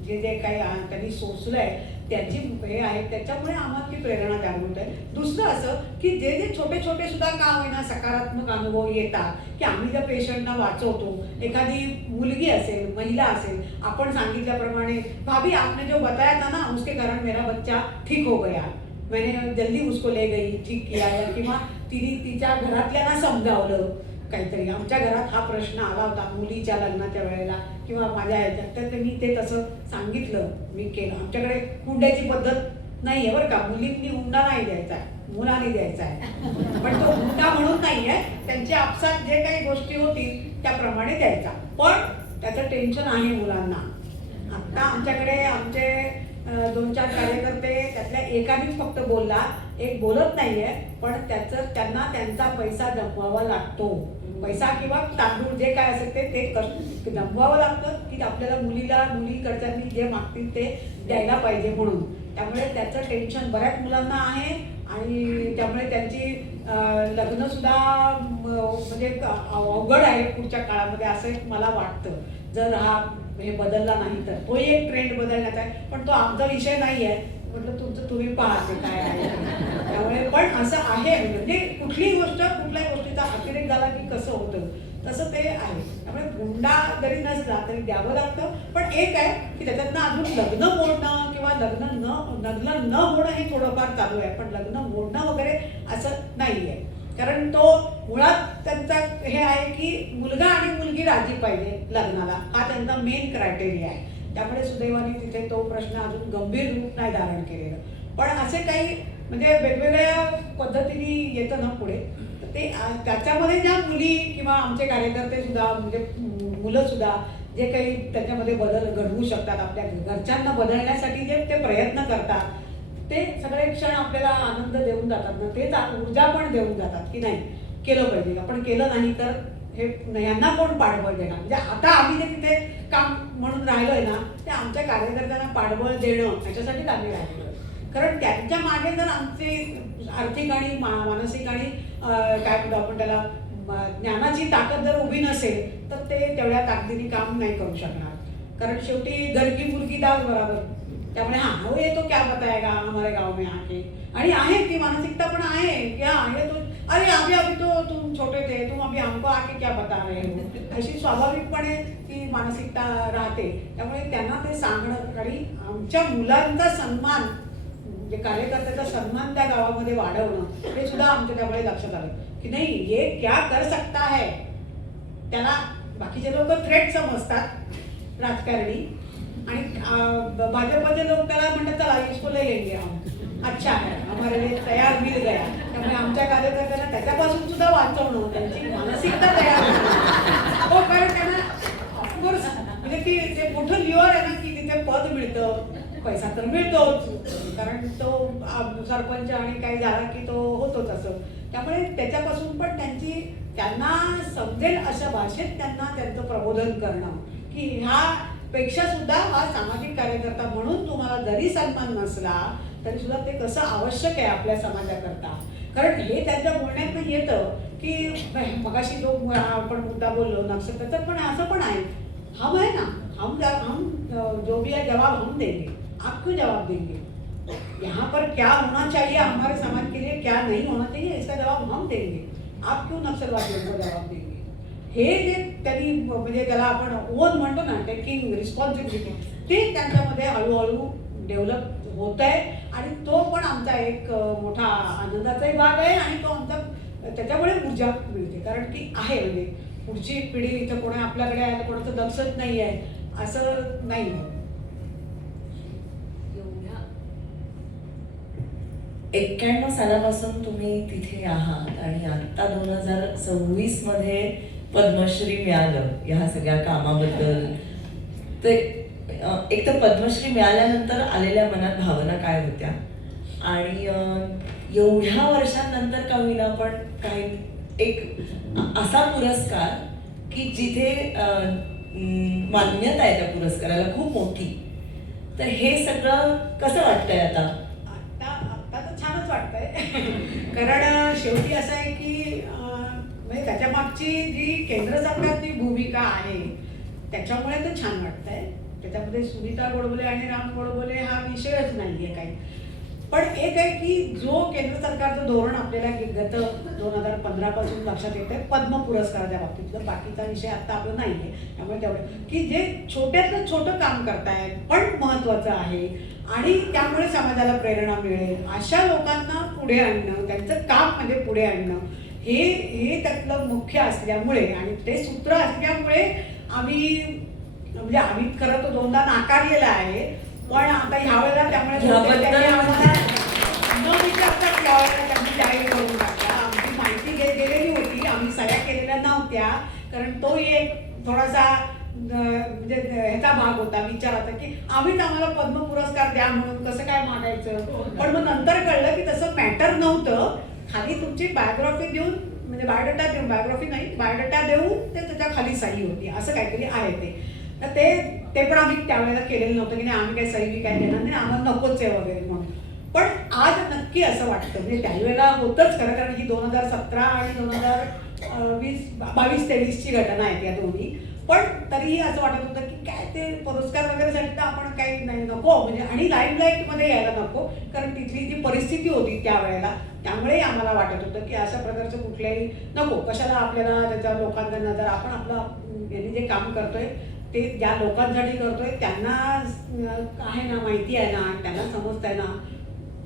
जे काही त्यांनी सोसलंय त्याची हे आहे, त्याच्यामुळे आम्हाला ती प्रेरणा जागृत आहे. दुसरं असं की जे छोटे छोटे सुद्धा का होईना सकारात्मक अनुभव येतात की आम्ही ज्या पेशंटना वाचवतो, एखादी मुलगी असेल, महिला असेल, आपण सांगितल्याप्रमाणे भाभी आपने जो बताया था ना उसके कारण मेरा बच्चा ठीक हो गया, मैंने जल्दी उसको ले गई, ठीक किया, किंवा तिने तिच्या घरातल्यांना समजावलं काहीतरी. आमच्या घरात हा प्रश्न आला होता मुलीच्या लग्नाच्या वेळेला किंवा माझ्या ह्याच्यात, तर मी ते तसं सांगितलं, मी केलं. आमच्याकडे हुंड्याची पद्धत नाही आहे बरं का, मुलींनी हुंडा नाही द्यायचा आहे, मुलांनी द्यायचा आहे. पण तो हुंडा म्हणून नाही आहे, त्यांच्या आपसात जे काही गोष्टी होतील त्याप्रमाणे द्यायचा. पण त्याचं टेन्शन आहे मुलांना. आत्ता आमच्याकडे आमचे 2-4 कार्यकर्ते त्यातल्या एकानेच फक्त बोलला, एक बोलत नाहीये, पण त्यांना त्यांचा पैसा जमवावा लागतो. पैसा किंवा तांदूळ जे काय असेल ते जमवावं लागतं की आपल्याला मुलीकडच्यांनी जे मागतील ते द्यायला पाहिजे म्हणून. त्यामुळे त्याचं टेन्शन बऱ्याच मुलांना आहे आणि त्यामुळे त्यांची लग्न सुद्धा म्हणजे अवघड आहे पुढच्या काळामध्ये असं मला वाटतं. जर हे बदलला नाही तर तो एक ट्रेंड बदलण्याचा आहे, पण तो आमचा विषय नाही आहे. म्हटलं तुमचं तुम्ही पाहते काय आहे. त्यामुळे पण असं आहे, म्हणजे कुठल्याही गोष्टीचा अतिरेक झाला की कसं होतं तसं ते आहे. त्यामुळे हुंडा जरी नसला तरी द्यावं लागतं. पण एक आहे की त्याच्यातनं अजून लग्न मोडणं किंवा लग्न न होणं हे थोडंफार चालू आहे, पण लग्न मोडणं वगैरे असं नाही आहे. कारण तो मुळात त्यांचा हे आहे की मुलगा आणि मुलगी राजी पाहिजे लग्नाला, हा त्यांचा मेन क्रायटेरिया आहे. त्यामुळे सुदैवाने तिथे तो प्रश्न अजून गंभीर रूप नाही धारण केलेलं. पण असे काही म्हणजे वेगवेगळ्या पद्धतीने येतं ना पुढे, तर ते त्याच्यामध्ये ज्या मुली किंवा आमचे कार्यकर्ते सुद्धा म्हणजे मुलं सुद्धा जे काही त्याच्यामध्ये बदल घडवू शकतात, आपल्या घरच्यांना बदलण्यासाठी जे ते प्रयत्न करतात ते सगळे क्षण आपल्याला आनंद देऊन जातात ना, तेच ऊर्जा पण देऊन जातात की नाही केलं पाहिजे. आपण केलं नाही तर हे यांना कोण पाठबळ देणार. म्हणजे आता आम्ही जे तिथे काम म्हणून राहिलोय ना ते आमच्या कार्यकर्त्यांना पाठबळ देणं याच्यासाठी आम्ही राहिलो. कारण त्यांच्या मागे जर आमची आर्थिक आणि मानसिक आणि काय म्हणतो आपण त्याला ज्ञानाची ताकद जर उभी नसेल तर ते तेवढ्या ताकदीने काम नाही करू शकणार. कारण शेवटी घर की मुर्गी दाल बराबर. त्यामुळे हाँ ये तो क्या बताएगा हमारे गांव में आके, आणि आहे ती मानसिकता पण आहे की हाँ ये तो अरे अभी तो तुम छोटे थे, तुम अभी हमको आके क्या बता रहे हो, अशी स्वाभाविकपणे ती मानसिकता राहते. त्यामुळे त्यांना ते सांगणं आणि आमच्या मुलांचा सन्मान म्हणजे कार्यकर्त्याचा सन्मान त्या गावामध्ये वाढवणं हे सुद्धा आमच्या त्यामुळे लक्षात आलं की नाही ये क्या कर सकता है. त्याला बाकीचे लोक थ्रेट समजतात राजकारणी आणि भाजपचे लोक त्याला म्हणतात चला इसको ले लेंगे हम, अच्छा है हमारे लिए तयार मिल गया. त्यामुळे आमच्या कार्यकर्त्यांना त्याच्यापासून सुद्धा वाचवणं, त्यांची मानसिक सुद्धा तयार नाही. हो, कारण त्यांना ऑफकोर्स म्हणजे ते मोठं लिओर आहे ना की तिथे पद मिळतं, पैसा तर मिळतोच, कारण तो सरपंच आणि काही झाला की तो होतोच असं. त्यामुळे त्याच्यापासून पण त्यांना समजेल अशा भाषेत त्यांना त्यांचं प्रबोधन करणं की ह्यापेक्षा सुद्धा हा सामाजिक कार्यकर्ता म्हणून तुम्हाला जरी सन्मान नसला तरी सुद्धा ते कसं आवश्यक आहे आपल्या समाजाकरता. कारण हे त्यांच्या बोलण्यातनं येतं की मगाशी जो आपण मुद्दा बोललो नक्षत्र, त्याचं पण असं पण आहे, हम है ना, हम जो भी है जवाब हम देंगे, आप क्यों जवाब देंगे, यहाँ पर क्या होना चाहिए हमारे समाज के लिए, क्या नहीं होना चाहिए, इसका जवाब हम देंगे, आप क्यों नक्षलवादियों को जवाब देंगे. हे जे त्यांनी म्हणजे त्याला आपण ओन म्हणतो ना, टेकिंग रिस्पॉन्सिबिलिटी, ते त्यांच्यामध्ये हळूहळू डेव्हलप होत आहे. आणि तो पण आमचा एक मोठा आनंदाचाही भाग आहे आणि तो आमचा त्याच्यामुळे ऊर्जा मिळते. कारण की आहे म्हणजे पुढची पिढी इथं कोणी आपल्याकडे आहे कोणाचं लक्षच नाही आहे असं नाही. 91 सालापासून तुम्ही तिथे आहात आणि आता 2026 मध्ये पद्मश्री मिळालं ह्या सगळ्या कामाबद्दल. ते एक तर पद्मश्री मिळाल्यानंतर आलेल्या मनात भावना काय होत्या आणि एवढ्या वर्षांनंतर का होईना पण काही एक असा पुरस्कार की जिथे मान्यता आहे त्या पुरस्काराला खूप मोठी, तर हे सगळं कसं वाटतंय आता? आता तर छानच वाटतंय. कारण शेवटी असं आहे की म्हणजे त्याच्या मागची जी केंद्र सरकारची भूमिका आहे त्याच्यामुळे तर छान वाटतंय. त्याच्यामध्ये सुनीता गोडबोले आणि राम गोडबोले हा विषयच नाहीये काही. पण एक आहे की जो केंद्र सरकारचं धोरण आपल्याला गत 2015 पासून लक्षात येतं पद्म पुरस्काराच्या बाबतीतलं, बाकीचा विषय आता आपलं नाहीये. त्यामुळे तेवढं की जे छोट्यातलं छोटं काम करतायत पण महत्वाचं आहे आणि त्यामुळे समाजाला प्रेरणा मिळेल अशा लोकांना पुढे आणणं, त्यांचं काम म्हणजे पुढे आणणं हे त्यातलं मुख्य असल्यामुळे आणि ते सूत्र असल्यामुळे आम्ही खरं तो 2दा नाकारलेला आहे. पण आता ह्या वेळेला त्यामुळे आम्हाला न विचारताच यावेळेला त्यांनी जाहीर करून टाकला. आमची माहिती गेलेली होती, आम्ही सह्या केलेल्या नव्हत्या, कारण तो एक थोडासा म्हणजे ह्याचा भाग होता विचाराचा की आम्हीच आम्हाला पद्म पुरस्कार द्या म्हणून कसं काय मागायचं. पण मग नंतर कळलं की तसं मॅटर नव्हतं. खाली तुमची बायोग्राफी देऊन म्हणजे बायोडाटा देऊन, बायोग्राफी नाही बायोडाटा देऊन ते त्याच्या खाली सही होती असं काहीतरी आहे ते. तर ते पण आम्ही त्यावेळेला केलेलं नव्हतं की नाही आम्ही काही सही काय देणार नाही, आम्हाला नकोच आहे वगैरे म्हणून. पण आज नक्की असं वाटतं म्हणजे त्यावेळेला होतंच खरं, कारण ही 2017 आणि 2022-23ची घटना आहे त्या दोन्ही. पण तरीही असं वाटत होतं की काय ते पुरस्कार वगैरेसाठी तर आपण काही नाही नको म्हणजे आणि लाईमलाईटमध्ये यायला नको, कारण तिथली जी परिस्थिती होती त्यावेळेला त्यामुळे आम्हाला वाटत होतं की अशा प्रकारचं कुठल्याही नको, कशाला आपल्याला त्याच्या लोकांना नजर, आपण आपलं यांनी जे काम करतोय ते ज्या लोकांसाठी करतोय त्यांना आहे ना माहिती आहे ना, त्यांना समजत आहे ना,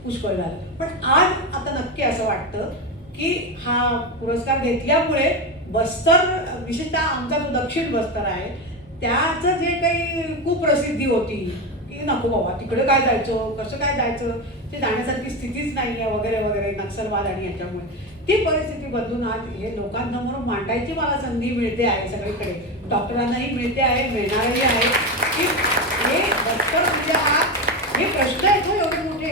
पुष्कळ झालं. पण आज आता नक्की असं वाटतं की हा पुरस्कार घेतल्यामुळे बस्तर, विशेषतः आमचा जो दक्षिण बस्तर आहे त्याचं जे काही कुप्रसिद्धी होती की नको बाबा तिकडे काय जायचं, कसं काय जायचं, ते जाण्यासारखी स्थितीच नाही आहे वगैरे वगैरे, नक्षलवाद आणि याच्यामुळे ती परिस्थिती बदलून आज हे लोकांसमोर मांडायची मला संधी मिळते आहे. सगळीकडे डॉक्टरांनाही मिळते आहे, मिळणारही आहे की हे बस्तर म्हणजे हे प्रश्न आहेत हो एवढे मोठे,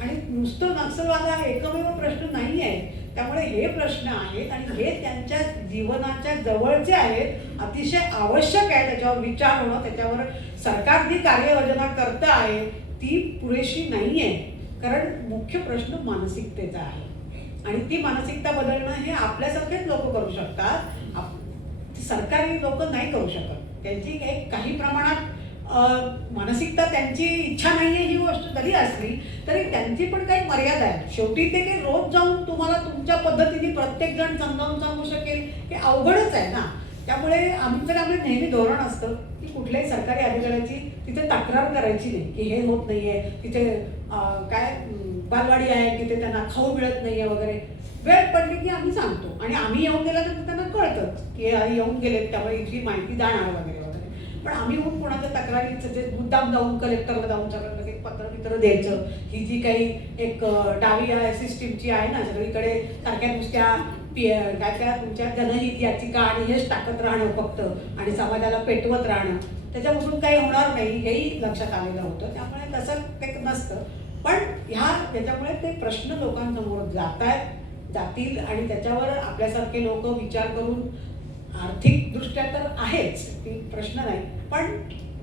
आणि नुसतं नक्षलवाद हा एकमेव प्रश्न नाही आहे. त्यामुळे हे प्रश्न आहेत आणि हे त्यांच्या जीवनाच्या जवळचे आहेत, अतिशय आवश्यक आहे त्याच्यावर विचार होणं. त्याच्यावर सरकार जी कार्ययोजना करत आहे ती पुरेशी नाही आहे, कारण मुख्य प्रश्न मानसिकतेचा आहे आणि ती मानसिकता बदलणं हे आपल्यासारखेच लोक करू शकतात, सरकारी लोक नाही करू शकत. त्यांची काही प्रमाणात मानसिकता, त्यांची इच्छा नाही आहे ही गोष्ट जरी असली तरी त्यांची पण काही मर्यादा आहे. शेवटी ते काही रोज जाऊन तुम्हाला तुमच्या पद्धतीने प्रत्येक जण समजावून सांगू शकेल की अवघडच आहे ना. त्यामुळे आपलं नेहमी धोरण असतं की कुठल्याही सरकारी अधिकाऱ्याची तिथे तक्रार करायची नाही की हे होत नाहीये, तिथे काय बालवाडी आहे, तिथे त्यांना खाऊ मिळत नाहीये वगैरे. वेळ पडली की आम्ही सांगतो आणि आम्ही येऊन गेल्यानंतर त्यांना कळतंच की येऊन गेलेत त्यामुळे इथली माहिती जाणार वगैरे वगैरे. पण आम्ही होऊन कोणाच्या तक्रारीचं जे मुद्दाम जाऊन कलेक्टरला जाऊन सगळं एक पत्र द्यायचं, ही जी काही एक डावी सिस्टीमची आहे ना सगळीकडे सारख्या नुसत्या काय काय तुमच्या जनहित याचिका आणि हेच टाकत राहणं फक्त आणि समाजाला पेटवत राहणं त्याच्यापासून काही होणार नाही हेही लक्षात आलेलं होतं. त्यामुळे तसं काही नसतं. पण याच्यामुळे ते प्रश्न लोकांसमोर जातील आणि त्याच्यावर आपल्यासारखे लोक विचार करून आर्थिकदृष्ट्या तर आहेच ती प्रश्न नाही, पण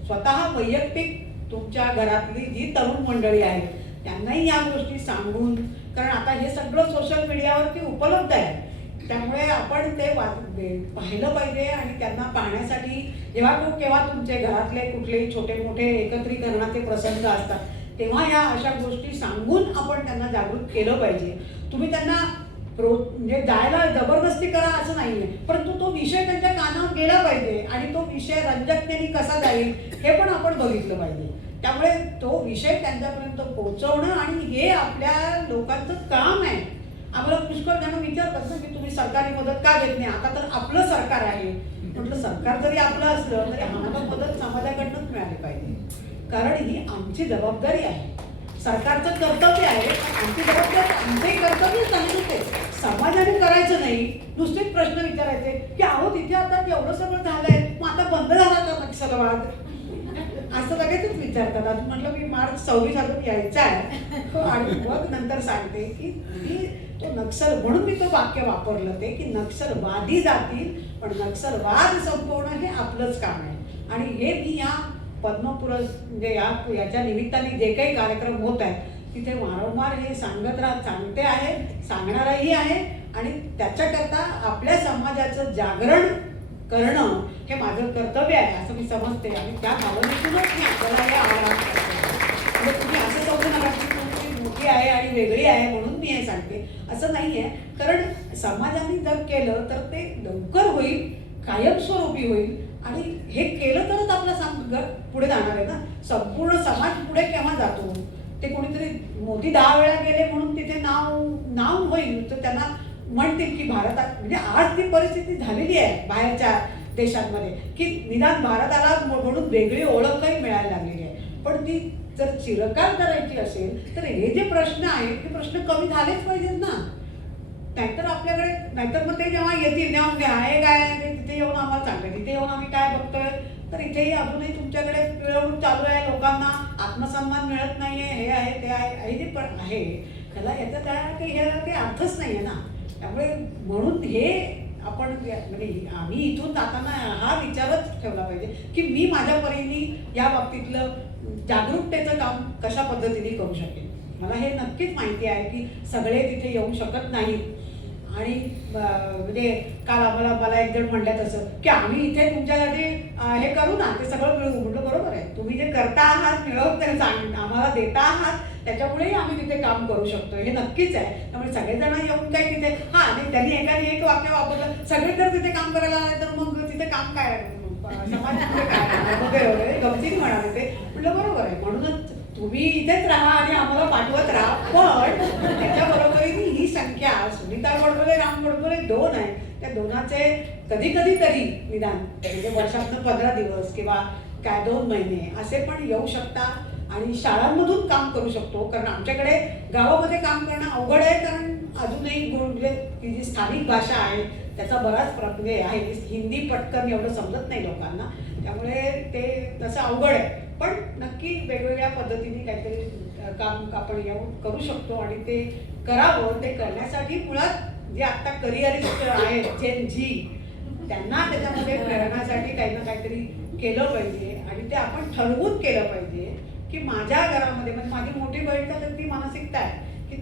स्वतः वैयक्तिक तुमच्या घरातली जी तरुण मंडळी आहे त्यांनाही या गोष्टी सांगून, कारण आता हे सगळं सोशल मीडियावरती उपलब्ध आहे त्यामुळे आपण ते पाहिलं पाहिजे आणि त्यांना पाहण्यासाठी केव्हा तुमचे घरातले कुठलेही छोटे मोठे एकत्रीकरणाचे प्रसंग असतात तेव्हा या अशा गोष्टी सांगून आपण त्यांना जागृत केलं पाहिजे. तुम्ही त्यांना म्हणजे जायला जबरदस्ती करा असं नाहीये, परंतु तो विषय त्यांच्या कानावर गेला पाहिजे आणि तो विषय रंजकतेने कसा जाईल हे पण आपण बघितलं पाहिजे. त्यामुळे तो विषय त्यांच्यापर्यंत पोहोचवणं आणि हे आपल्या लोकांचं काम आहे. आम्हाला पुष्कळ जण विचारतात ना की तुम्ही सरकारी मदत का देत नाही, आता तर आपलं सरकार आहे. म्हटलं सरकार जरी आपलं असलं तरी आम्हाला मदत समाजाकडनंच मिळाली पाहिजे, कारण ही आमची जबाबदारी आहे. सरकारचं कर्तव्य आहे, आमची जबाबदारी आमचंही कर्तव्यच आहे ते समाजाने करायचं नाही. नुसतेच प्रश्न विचारायचे की अहो तिथे आता एवढं सगळं झालंय मग आता बंद झाला का नक्षलवाद असं लगेचच विचारतात. अजून म्हटलं मी मार्च 26 अजून यायचा आहे आणि मग नंतर सांगते की तो नक्षल म्हणून मी तो वाक्य वापरलं ते की नक्षलवादी जातील पण नक्षलवाद संपवणं हे आपलंच काम आहे. आणि हे मी या म्हणजे याच्या निमित्ताने जे काही कार्यक्रम होत आहेत तिथे वारंवार हे सांगते आहे, सांगणारही आहे आणि त्याच्याकरता आपल्या समाजाचं जागरण करणं हे माझं कर्तव्य आहे असं मी समजते. आणि त्या भावनेतूनच मी आपल्याला हे आवाहन करते. म्हणजे तुम्ही असं समजू नका की तुम्ही मोठी आहे आणि वेगळी आहे म्हणून मी हे सांगते असं नाही आहे, कारण समाजाने जर केलं तर ते लवकर होईल, कायमस्वरूपी होईल आणि हे केलं तरच आपला पुढे जाणार आहे ना. संपूर्ण समाज पुढे केव्हा जातो ते कोणीतरी मोदी 10 वेळा गेले म्हणून तिथे नाव होईल तर त्यांना म्हणतील की भारतात म्हणजे आज ती परिस्थिती झालेली आहे बाहेरच्या देशांमध्ये की निदान भारताला म्हणून वेगळी ओळखही मिळायला लागलेली आहे. पण ती जर चिरकाल करायची असेल तर हे जे प्रश्न आहेत ते प्रश्न कमी झालेच पाहिजेत ना. नाहीतर मग ते जेव्हा येतील तेव्हा आहे काय तिथे येऊन आम्हाला सांगते, तिथे येऊन आम्ही काय बघतोय तर इथेही अजूनही तुमच्याकडे पिळवणूक चालू आहे, लोकांना आत्मसन्मान मिळत नाहीये, हे आहे ते आहे जे पण आहे त्याला याचा काही अर्थच नाहीये ना. त्यामुळे म्हणून हे आपण म्हणजे आम्ही इथून जाताना हा विचारच ठेवला पाहिजे की मी माझ्या परीने या बाबतीतलं जागरूकतेचं काम कशा पद्धतीने करू शकेन. मला हे नक्कीच माहिती आहे की सगळे तिथे येऊ शकत नाहीत आणि म्हणजे काल मला एक जण म्हणतात असं की आम्ही इथे तुमच्यासाठी हे करू ना ते सगळं मिळवू. म्हटलं बरोबर आहे, तुम्ही जे करता आहात मिळवत आम्हाला देता आहात त्याच्यामुळेही आम्ही तिथे काम करू शकतो हे नक्कीच आहे. त्यामुळे सगळेजण येऊन काय तिथे आणि त्यांनी एकाने एक वाक्य वापरलं सगळे जर तिथे काम करायला आले तर मग तिथे काम काय समाज काय गमतीने म्हणाले ते. म्हटलं बरोबर आहे, म्हणूनच तुम्ही इथेच राहा आणि आम्हाला पाठवत राहा. पण त्याच्याबरोबरीने ही संख्या सुनीता गोडबोले राम गोडबोले 2 आहे त्या दोनाचे कधी तरी निदान म्हणजे वर्षातनं 15 दिवस किंवा काय 2 महिने असे पण येऊ शकता आणि शाळांमधून काम करू शकतो. कारण आमच्याकडे गावामध्ये काम करणं अवघड आहे, कारण अजूनही म्हणजे ती जी स्थानिक भाषा आहे त्याचा बराच म्हणजे आहे. हिंदी पटकन एवढं समजत नाही लोकांना, त्यामुळे ते तसं अवघड आहे. पण नक्की वेगवेगळ्या पद्धतीने काहीतरी काम आपण येऊन करू शकतो आणि ते करावं. ते करण्यासाठी मुळात जे आता करिअरिस्ट आहेत जेन जी त्यांना त्याच्यामध्ये प्रेरणासाठी काही ना काहीतरी केलं पाहिजे आणि ते आपण ठरवून केलं पाहिजे की माझ्या घरामध्ये म्हणजे माझी मोठी बहीण तर ती मानसिकता आहे की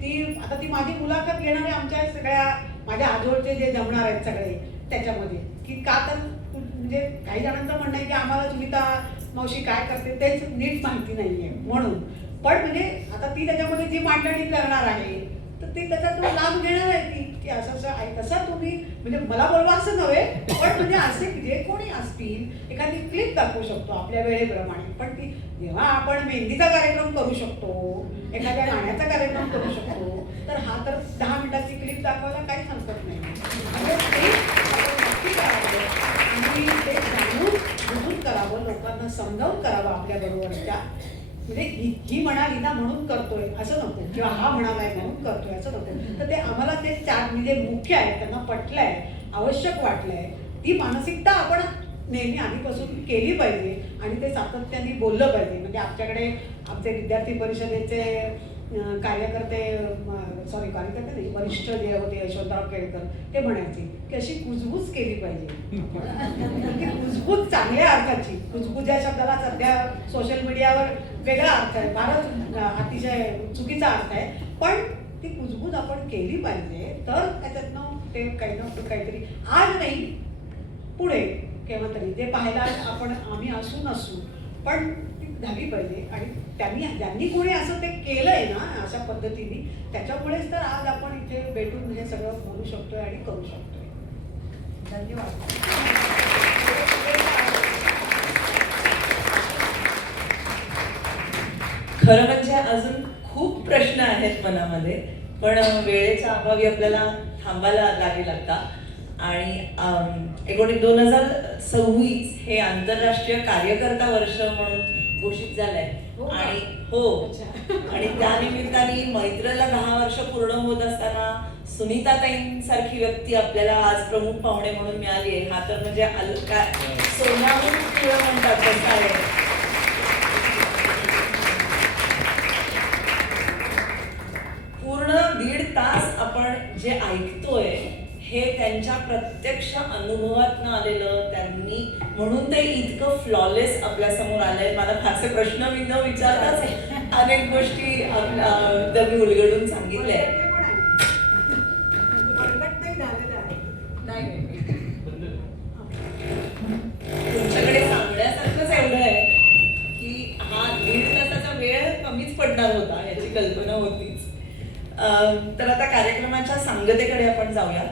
ती माझी मुलाखत घेणारे आमच्या सगळ्या माझ्या आजोळचे जे जमणार आहेत सगळे त्याच्यामध्ये की का तर म्हणजे काही जणांचं म्हणणं आहे की आम्हाला सुनीता मावशी काय करते तेच नीट माहिती नाहीये म्हणून. पण म्हणजे आता ती त्याच्यामध्ये जी मांडणी करणार आहे तर ती त्याचा तो लाभ घेणार आहे की असं आहे तसं तुम्ही म्हणजे मला बोलवा असं नव्हे, पण म्हणजे असे जे कोणी असतील एखादी क्लिप दाखवू शकतो आपल्या वेळेप्रमाणे. पण ती जेव्हा आपण मेहंदीचा कार्यक्रम करू शकतो, एखाद्या गाण्याचा कार्यक्रम करू शकतो तर हा तर 10 मिनिटाची क्लिप दाखवायला काहीच हरकत नाही. म्हणजे ते आपण नक्की करावं आणि ते जाणून बुजून करावं, लोकांना समजावून करावं आपल्या बरोबरच्या म्हणजे ही म्हणाली ना म्हणून करतोय असं नको, किंवा हा म्हणालाय म्हणून करतोय असं नको. तर ते आम्हाला ते चार म्हणजे मुख्य आहे, त्यांना पटलंय, आवश्यक वाटलंय, ती मानसिकता आपण नेहमी आधीपासून केली पाहिजे आणि ते सातत्याने बोललं पाहिजे. म्हणजे आमच्याकडे आमचे विद्यार्थी परिषदेचे कार्यकर्ते नाही, वरिष्ठ जे होते यशवंतराव केळकर, ते म्हणायचे की अशी कुजबूज केली पाहिजे. ती कुजबूज चांगल्या अर्थाची, कुजबूज या शब्दाला सध्या सोशल मीडियावर वेगळा अर्थ आहे, फारच अतिशय चुकीचा अर्थ आहे, पण ती कुजबूज आपण केली पाहिजे. तर त्याच्यातनं ते काही ना काहीतरी आज नाही पुढे केव्हा तरी ते पाहायला आपण आम्ही असू पण ती झाली पाहिजे. आणि ज्यांनी कोणी असं ते केलंय ना अशा पद्धतीने, त्याच्यामुळेच तर आज आपण इथे भेटून म्हणजे सगळं बोलू शकतोय आणि करू शकतोय. धन्यवाद. खरं म्हणजे अजून खूप प्रश्न आहेत मनामध्ये, पण वेळेच्या अभावी आपल्याला थांबायला लागेल आता. आणि 2026 हे आंतरराष्ट्रीय कार्यकर्ता वर्ष म्हणून घोषित झालंय. आणि आणि त्या निमित्ताने मैत्रीला 10 वर्ष पूर्ण होत असताना सुनीताताईंसारखी व्यक्ती आपल्याला आज प्रमुख पाहुणे म्हणून मिळाली आहे. हा तर म्हणजे सोन्याहून पिवळं म्हणतात तसं आहे. पूर्ण 1.5 तास आपण जे ऐकतोय हे त्यांच्या प्रत्यक्ष अनुभवातनं आलेलं, त्यांनी म्हणून ते इतकं फ्लॉलेस आपल्या समोर आलंय. मला फारसे प्रश्न न विचारताच अनेक गोष्टी त्यांनी उलगडून सांगितल्या. तुमच्याकडे सांगण्यासारखंच एवढं आहे की हा 1.5 तासाचा वेळ कमीच पडणार होता याची कल्पना होतीच. तर आता कार्यक्रमाच्या सांगतेकडे आपण जाऊया.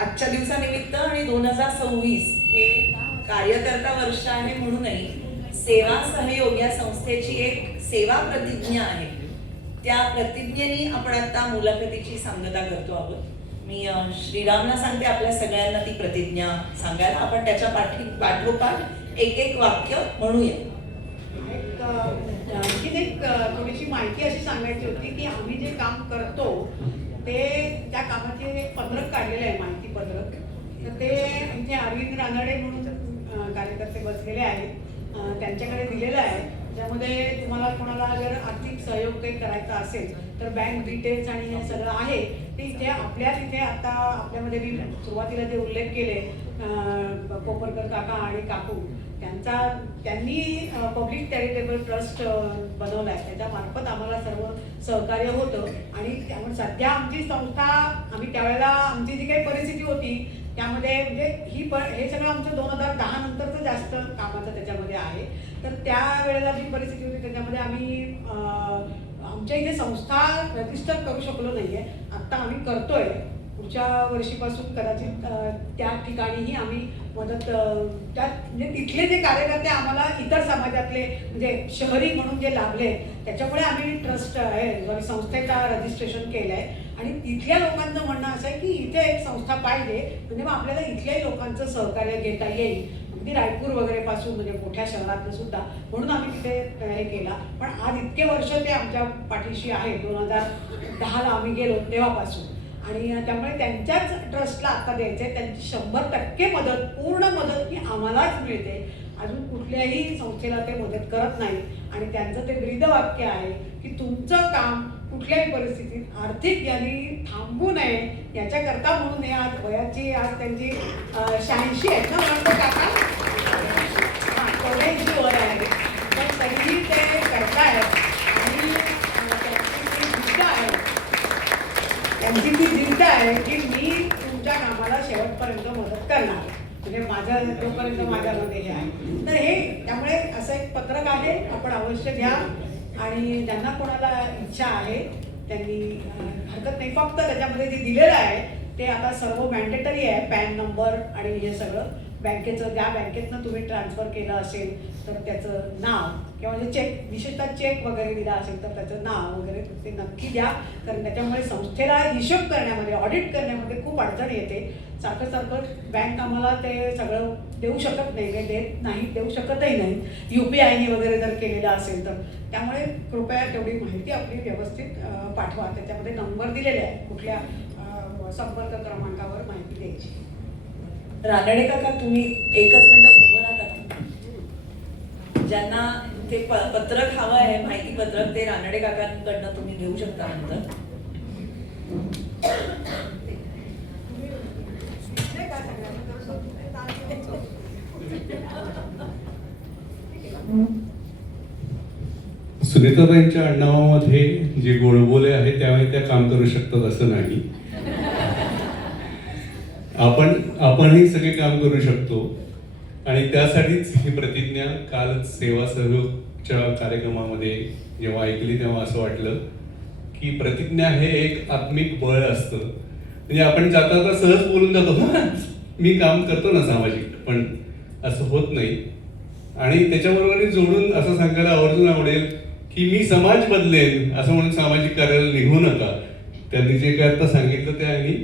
आजच्या दिवसानिमित्त आणि 2026 हे कार्यकर्ता वर्ष आहे म्हणूनही सेवा सहयोग या संस्थेची एक सेवा प्रतिज्ञा आहे. त्या प्रतिज्ञेने आपण आता मुलाखतीची सांगता करतो आहोत. मी श्रीरामला सांगते आपल्या सगळ्यांना ती प्रतिज्ञा सांगायला. आपण त्याच्या पाठोपाठ एक वाक्य म्हणूया. आणखीन एक थोडीशी माहिती अशी सांगायची होती की आम्ही जे काम करतो ते त्या कामाचे एक पत्रक काढलेलं आहे, माहिती पत्रक. तर ते इथे अरविंद रानडे म्हणून कार्यकर्ते बसलेले आहेत, त्यांच्याकडे दिलेलं आहे. ज्यामध्ये तुम्हाला कोणाला जर आर्थिक सहयोग काही करायचा असेल तर बँक डिटेल्स आणि हे सगळं आहे ते इथे तिथे आता आपल्यामध्ये मी सुरुवातीला जे उल्लेख केले कोपरकर काका आणि काकू, त्यांनी पब्लिक चॅरिटेबल ट्रस्ट बनवला आहे. त्याच्यामार्फत आम्हाला सर्व सहकार्य होतं. आणि त्यामुळे सध्या आमची संस्था, आम्ही त्यावेळेला आमची जी काही परिस्थिती होती त्यामध्ये म्हणजे हे सगळं आमचं 2010 नंतरचं जास्त कामाचं त्याच्यामध्ये आहे. तर त्यावेळेला जी परिस्थिती होती त्याच्यामध्ये आम्ही आमच्या इथे संस्था रजिस्टर करू शकलो नाही आहे. आत्ता आम्ही करतोय. पुढच्या वर्षीपासून कदाचित त्या ठिकाणीही आम्ही मदत म्हणजे तिथले जे कार्यकर्ते आम्हाला इतर समाजातले म्हणजे शहरी म्हणून जे लाभले त्याच्यामुळे आम्ही ट्रस्ट आहे संस्थेचा रजिस्ट्रेशन केलं आहे. आणि तिथल्या लोकांचं म्हणणं असं आहे की इथे एक संस्था पाहिजे म्हणजे मग आपल्याला इथल्याही लोकांचं सहकार्य घेता येईल, अगदी रायपूर वगैरे पासून म्हणजे मोठ्या शहरातलं सुद्धा. म्हणून आम्ही तिथे हे केला. पण आज इतके वर्ष ते आमच्या पाठीशी आहे. 2010ला आम्ही गेलो तेव्हापासून. आणि त्यामुळे त्यांच्याच ट्रस्टला आता द्यायचं आहे. त्यांची 100% मदत, पूर्ण मदत ही आम्हालाच मिळते. अजून कुठल्याही संस्थेला ते मदत करत नाही. आणि त्यांचं ते ब्रीदवाक्य आहे की तुमचं काम कुठल्याही परिस्थितीत आर्थिक यादी थांबू नये याच्याकरता म्हणून हे आज वयाची आज त्यांची 86 आहेत ना म्हणतो काका, 84 वर आहे. पण तरीही ते करतायत. आणि त्यांची ती जिद्द आहे की मी तुमच्या कामाला शेवटपर्यंत मदत करणार. म्हणजे माझं जोपर्यंत माझ्यामध्ये हे आहे. तर हे त्यामुळे असं एक पत्रक आहे, आपण अवश्य घ्या. आणि ज्यांना कोणाला इच्छा आहे त्यांनी हरकत नाही. फक्त त्याच्यामध्ये जे दिलेलं आहे ते आता सर्व मॅन्डेटरी आहे, पॅन नंबर आणि हे सगळं. बँकेचं, ज्या बँकेतनं तुम्ही ट्रान्सफर केलं असेल तर त्याचं नाव, किंवा म्हणजे चेक, विशेषतः चेक वगैरे दिला असेल तर त्याचं नाव वगैरे ते नक्की द्या. कारण त्याच्यामुळे संस्थेला हिशोब करण्यामध्ये, ऑडिट करण्यामध्ये खूप अडचण येते. सारखं सारखं बँक आम्हाला ते सगळं देऊ शकत नाही, काही देत नाही, देऊ शकतही नाही, UPIने वगैरे जर केलेलं असेल तर. त्यामुळे कृपया तेवढी माहिती आपली व्यवस्थित पाठवा. त्याच्यामध्ये नंबर दिलेले आहे, कुठल्या संपर्क क्रमांकावर माहिती द्यायची. रानडे काका, तुम्ही एकच मिनिट उभं राहता का? ज्यांना ते पत्रक हवं आहे, माहिती पत्रक, ते रानडे काकांकडनं तुम्ही घेऊ शकता नंतर. सुनीताताईंच्या आडनावामध्ये जे गोडबोले आहे त्यामुळे त्या काम करू शकतात असं नाही. आपणही सगळे काम करू शकतो आणि त्यासाठीच ही प्रतिज्ञा कालच सेवा सहयोगच्या कार्यक्रमामध्ये जेव्हा ऐकली तेव्हा असं वाटलं की प्रतिज्ञा हे एक आत्मिक बळ असतं. म्हणजे आपण जाता सहज बोलून जातो, मी काम करतो ना सामाजिक, पण असं होत नाही. आणि त्याच्याबरोबर जोडून असं सांगायला आवर्जून आवडेल की मी समाज बदलेन असं म्हणून सामाजिक कार्याला निघू नका. त्यांनी जे काय आता सांगितलं ते, आणि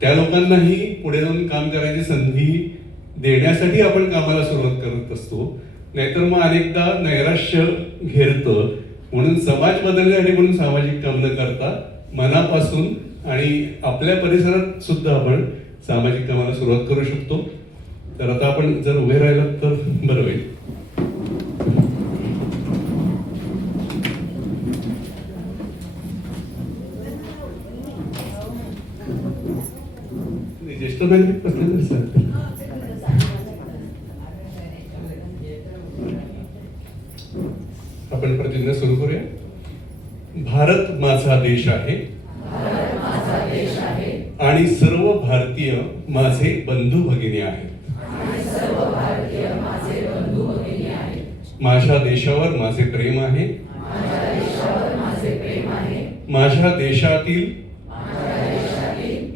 त्या लोकांनाही पुढे जाऊन काम करायची संधी देण्यासाठी आपण कामाला सुरुवात करत असतो. नाहीतर मग अनेकदा नैराश्य घेरतं. म्हणून समाज बदलण्यासाठी म्हणून सामाजिक काम न करता मनापासून आणि आपल्या परिसरात सुद्धा आपण सामाजिक कामाला सुरुवात करू शकतो. तर आता आपण जर उभे राहिलात तर बरं होईल. ज्येष्ठ नागरिक कसले तर सर आपण प्रतिज्ञा सुरू करूया. भारत माझा देश आहे आणि सर्व भारतीय माझे बंधू भगिनी आहेत. माझ्या देशावर माझे प्रेम आहे. माझ्या देशातील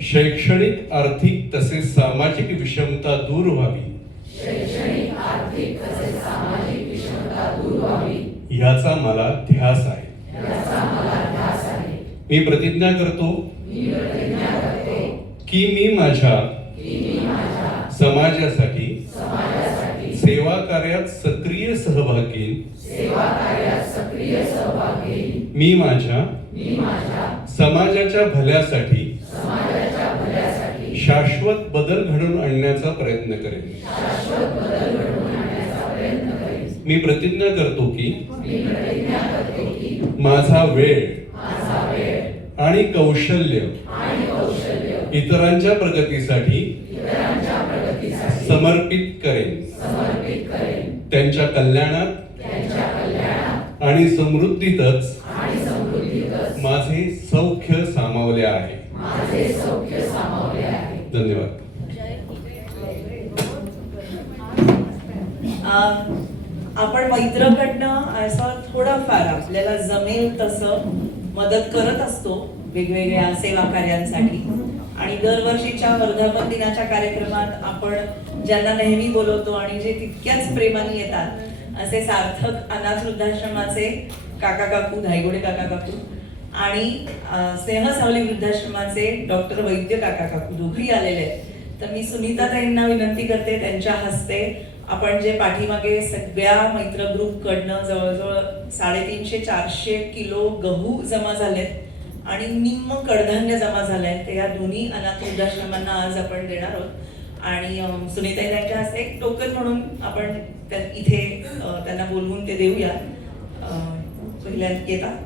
शैक्षणिक, आर्थिक तसेच सामाजिक विषमता दूर व्हावी याचा मला ध्यास आहे. मी प्रतिज्ञा करतो की मी माझ्या समाजासाठी सेवा कार्यात सक्रिय सहभागी मी माझ्या समाजाच्या भल्यासाठी शाश्वत बदल घडवून आणण्याचा प्रयत्न करेन. मी प्रतिज्ञा करतो की माझा वेळ आणि कौशल्य इतरांच्या प्रगतीसाठी समर्पित करेन. त्यांच्या कल्याणात आणि समृद्धीतच माझे सौख्य सामावले आहे. धन्यवाद. आपण मैत्रकडनं असं थोडंफार आपल्याला जमेल तसं मदत करत असतो वेगवेगळ्या सेवा कार्यांसाठी. आणि दरवर्षीच्या वर्धापन दिनाच्या कार्यक्रमात आपण ज्यांना नेहमी बोलवतो आणि जे तितक्याच प्रेमाने येतात असे सार्थक अनाथ वृद्धाश्रमाचे काका काकू, धायगुडे काका काकू आणि स्नेह सावली वृद्धाश्रमाचे डॉक्टर वैद्य काका काकू दोघेही आलेले आहेत. तर मी सुनीताताईंना विनंती करते त्यांच्या हस्ते आपण जे पाठीमागे सगळ्या मैत्र ग्रुप कडनं जवळजवळ 350-400 किलो गहू जमा झालेत आणि निम्म कडधान्य जमा झालंय, ते या दोन्ही अनाथ वृद्धाश्रमांना आज आपण देणार आहोत. आणि सुनीताई त्यांच्या हस्ते एक टोकन म्हणून आपण इथे त्यांना बोलवून ते देऊया. पहिल्या येता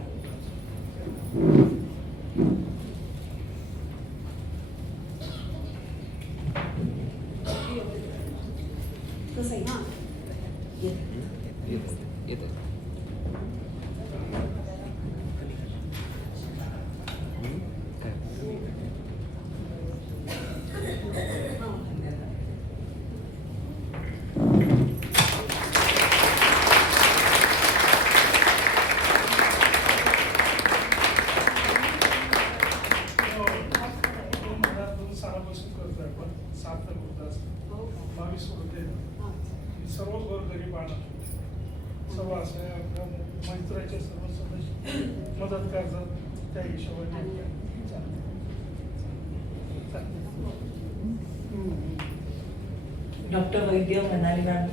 वर्षापासून करतोय आपण सार्थक वृद्धाश्रम 22 वृद्ध आहेत सर्व गोरगरिबांना सर्व असं आपल्या मैत्राचे सर्व सदस्य मदत करतात त्या हिशोबाने डॉक्टर वैद्य मनाली मॅम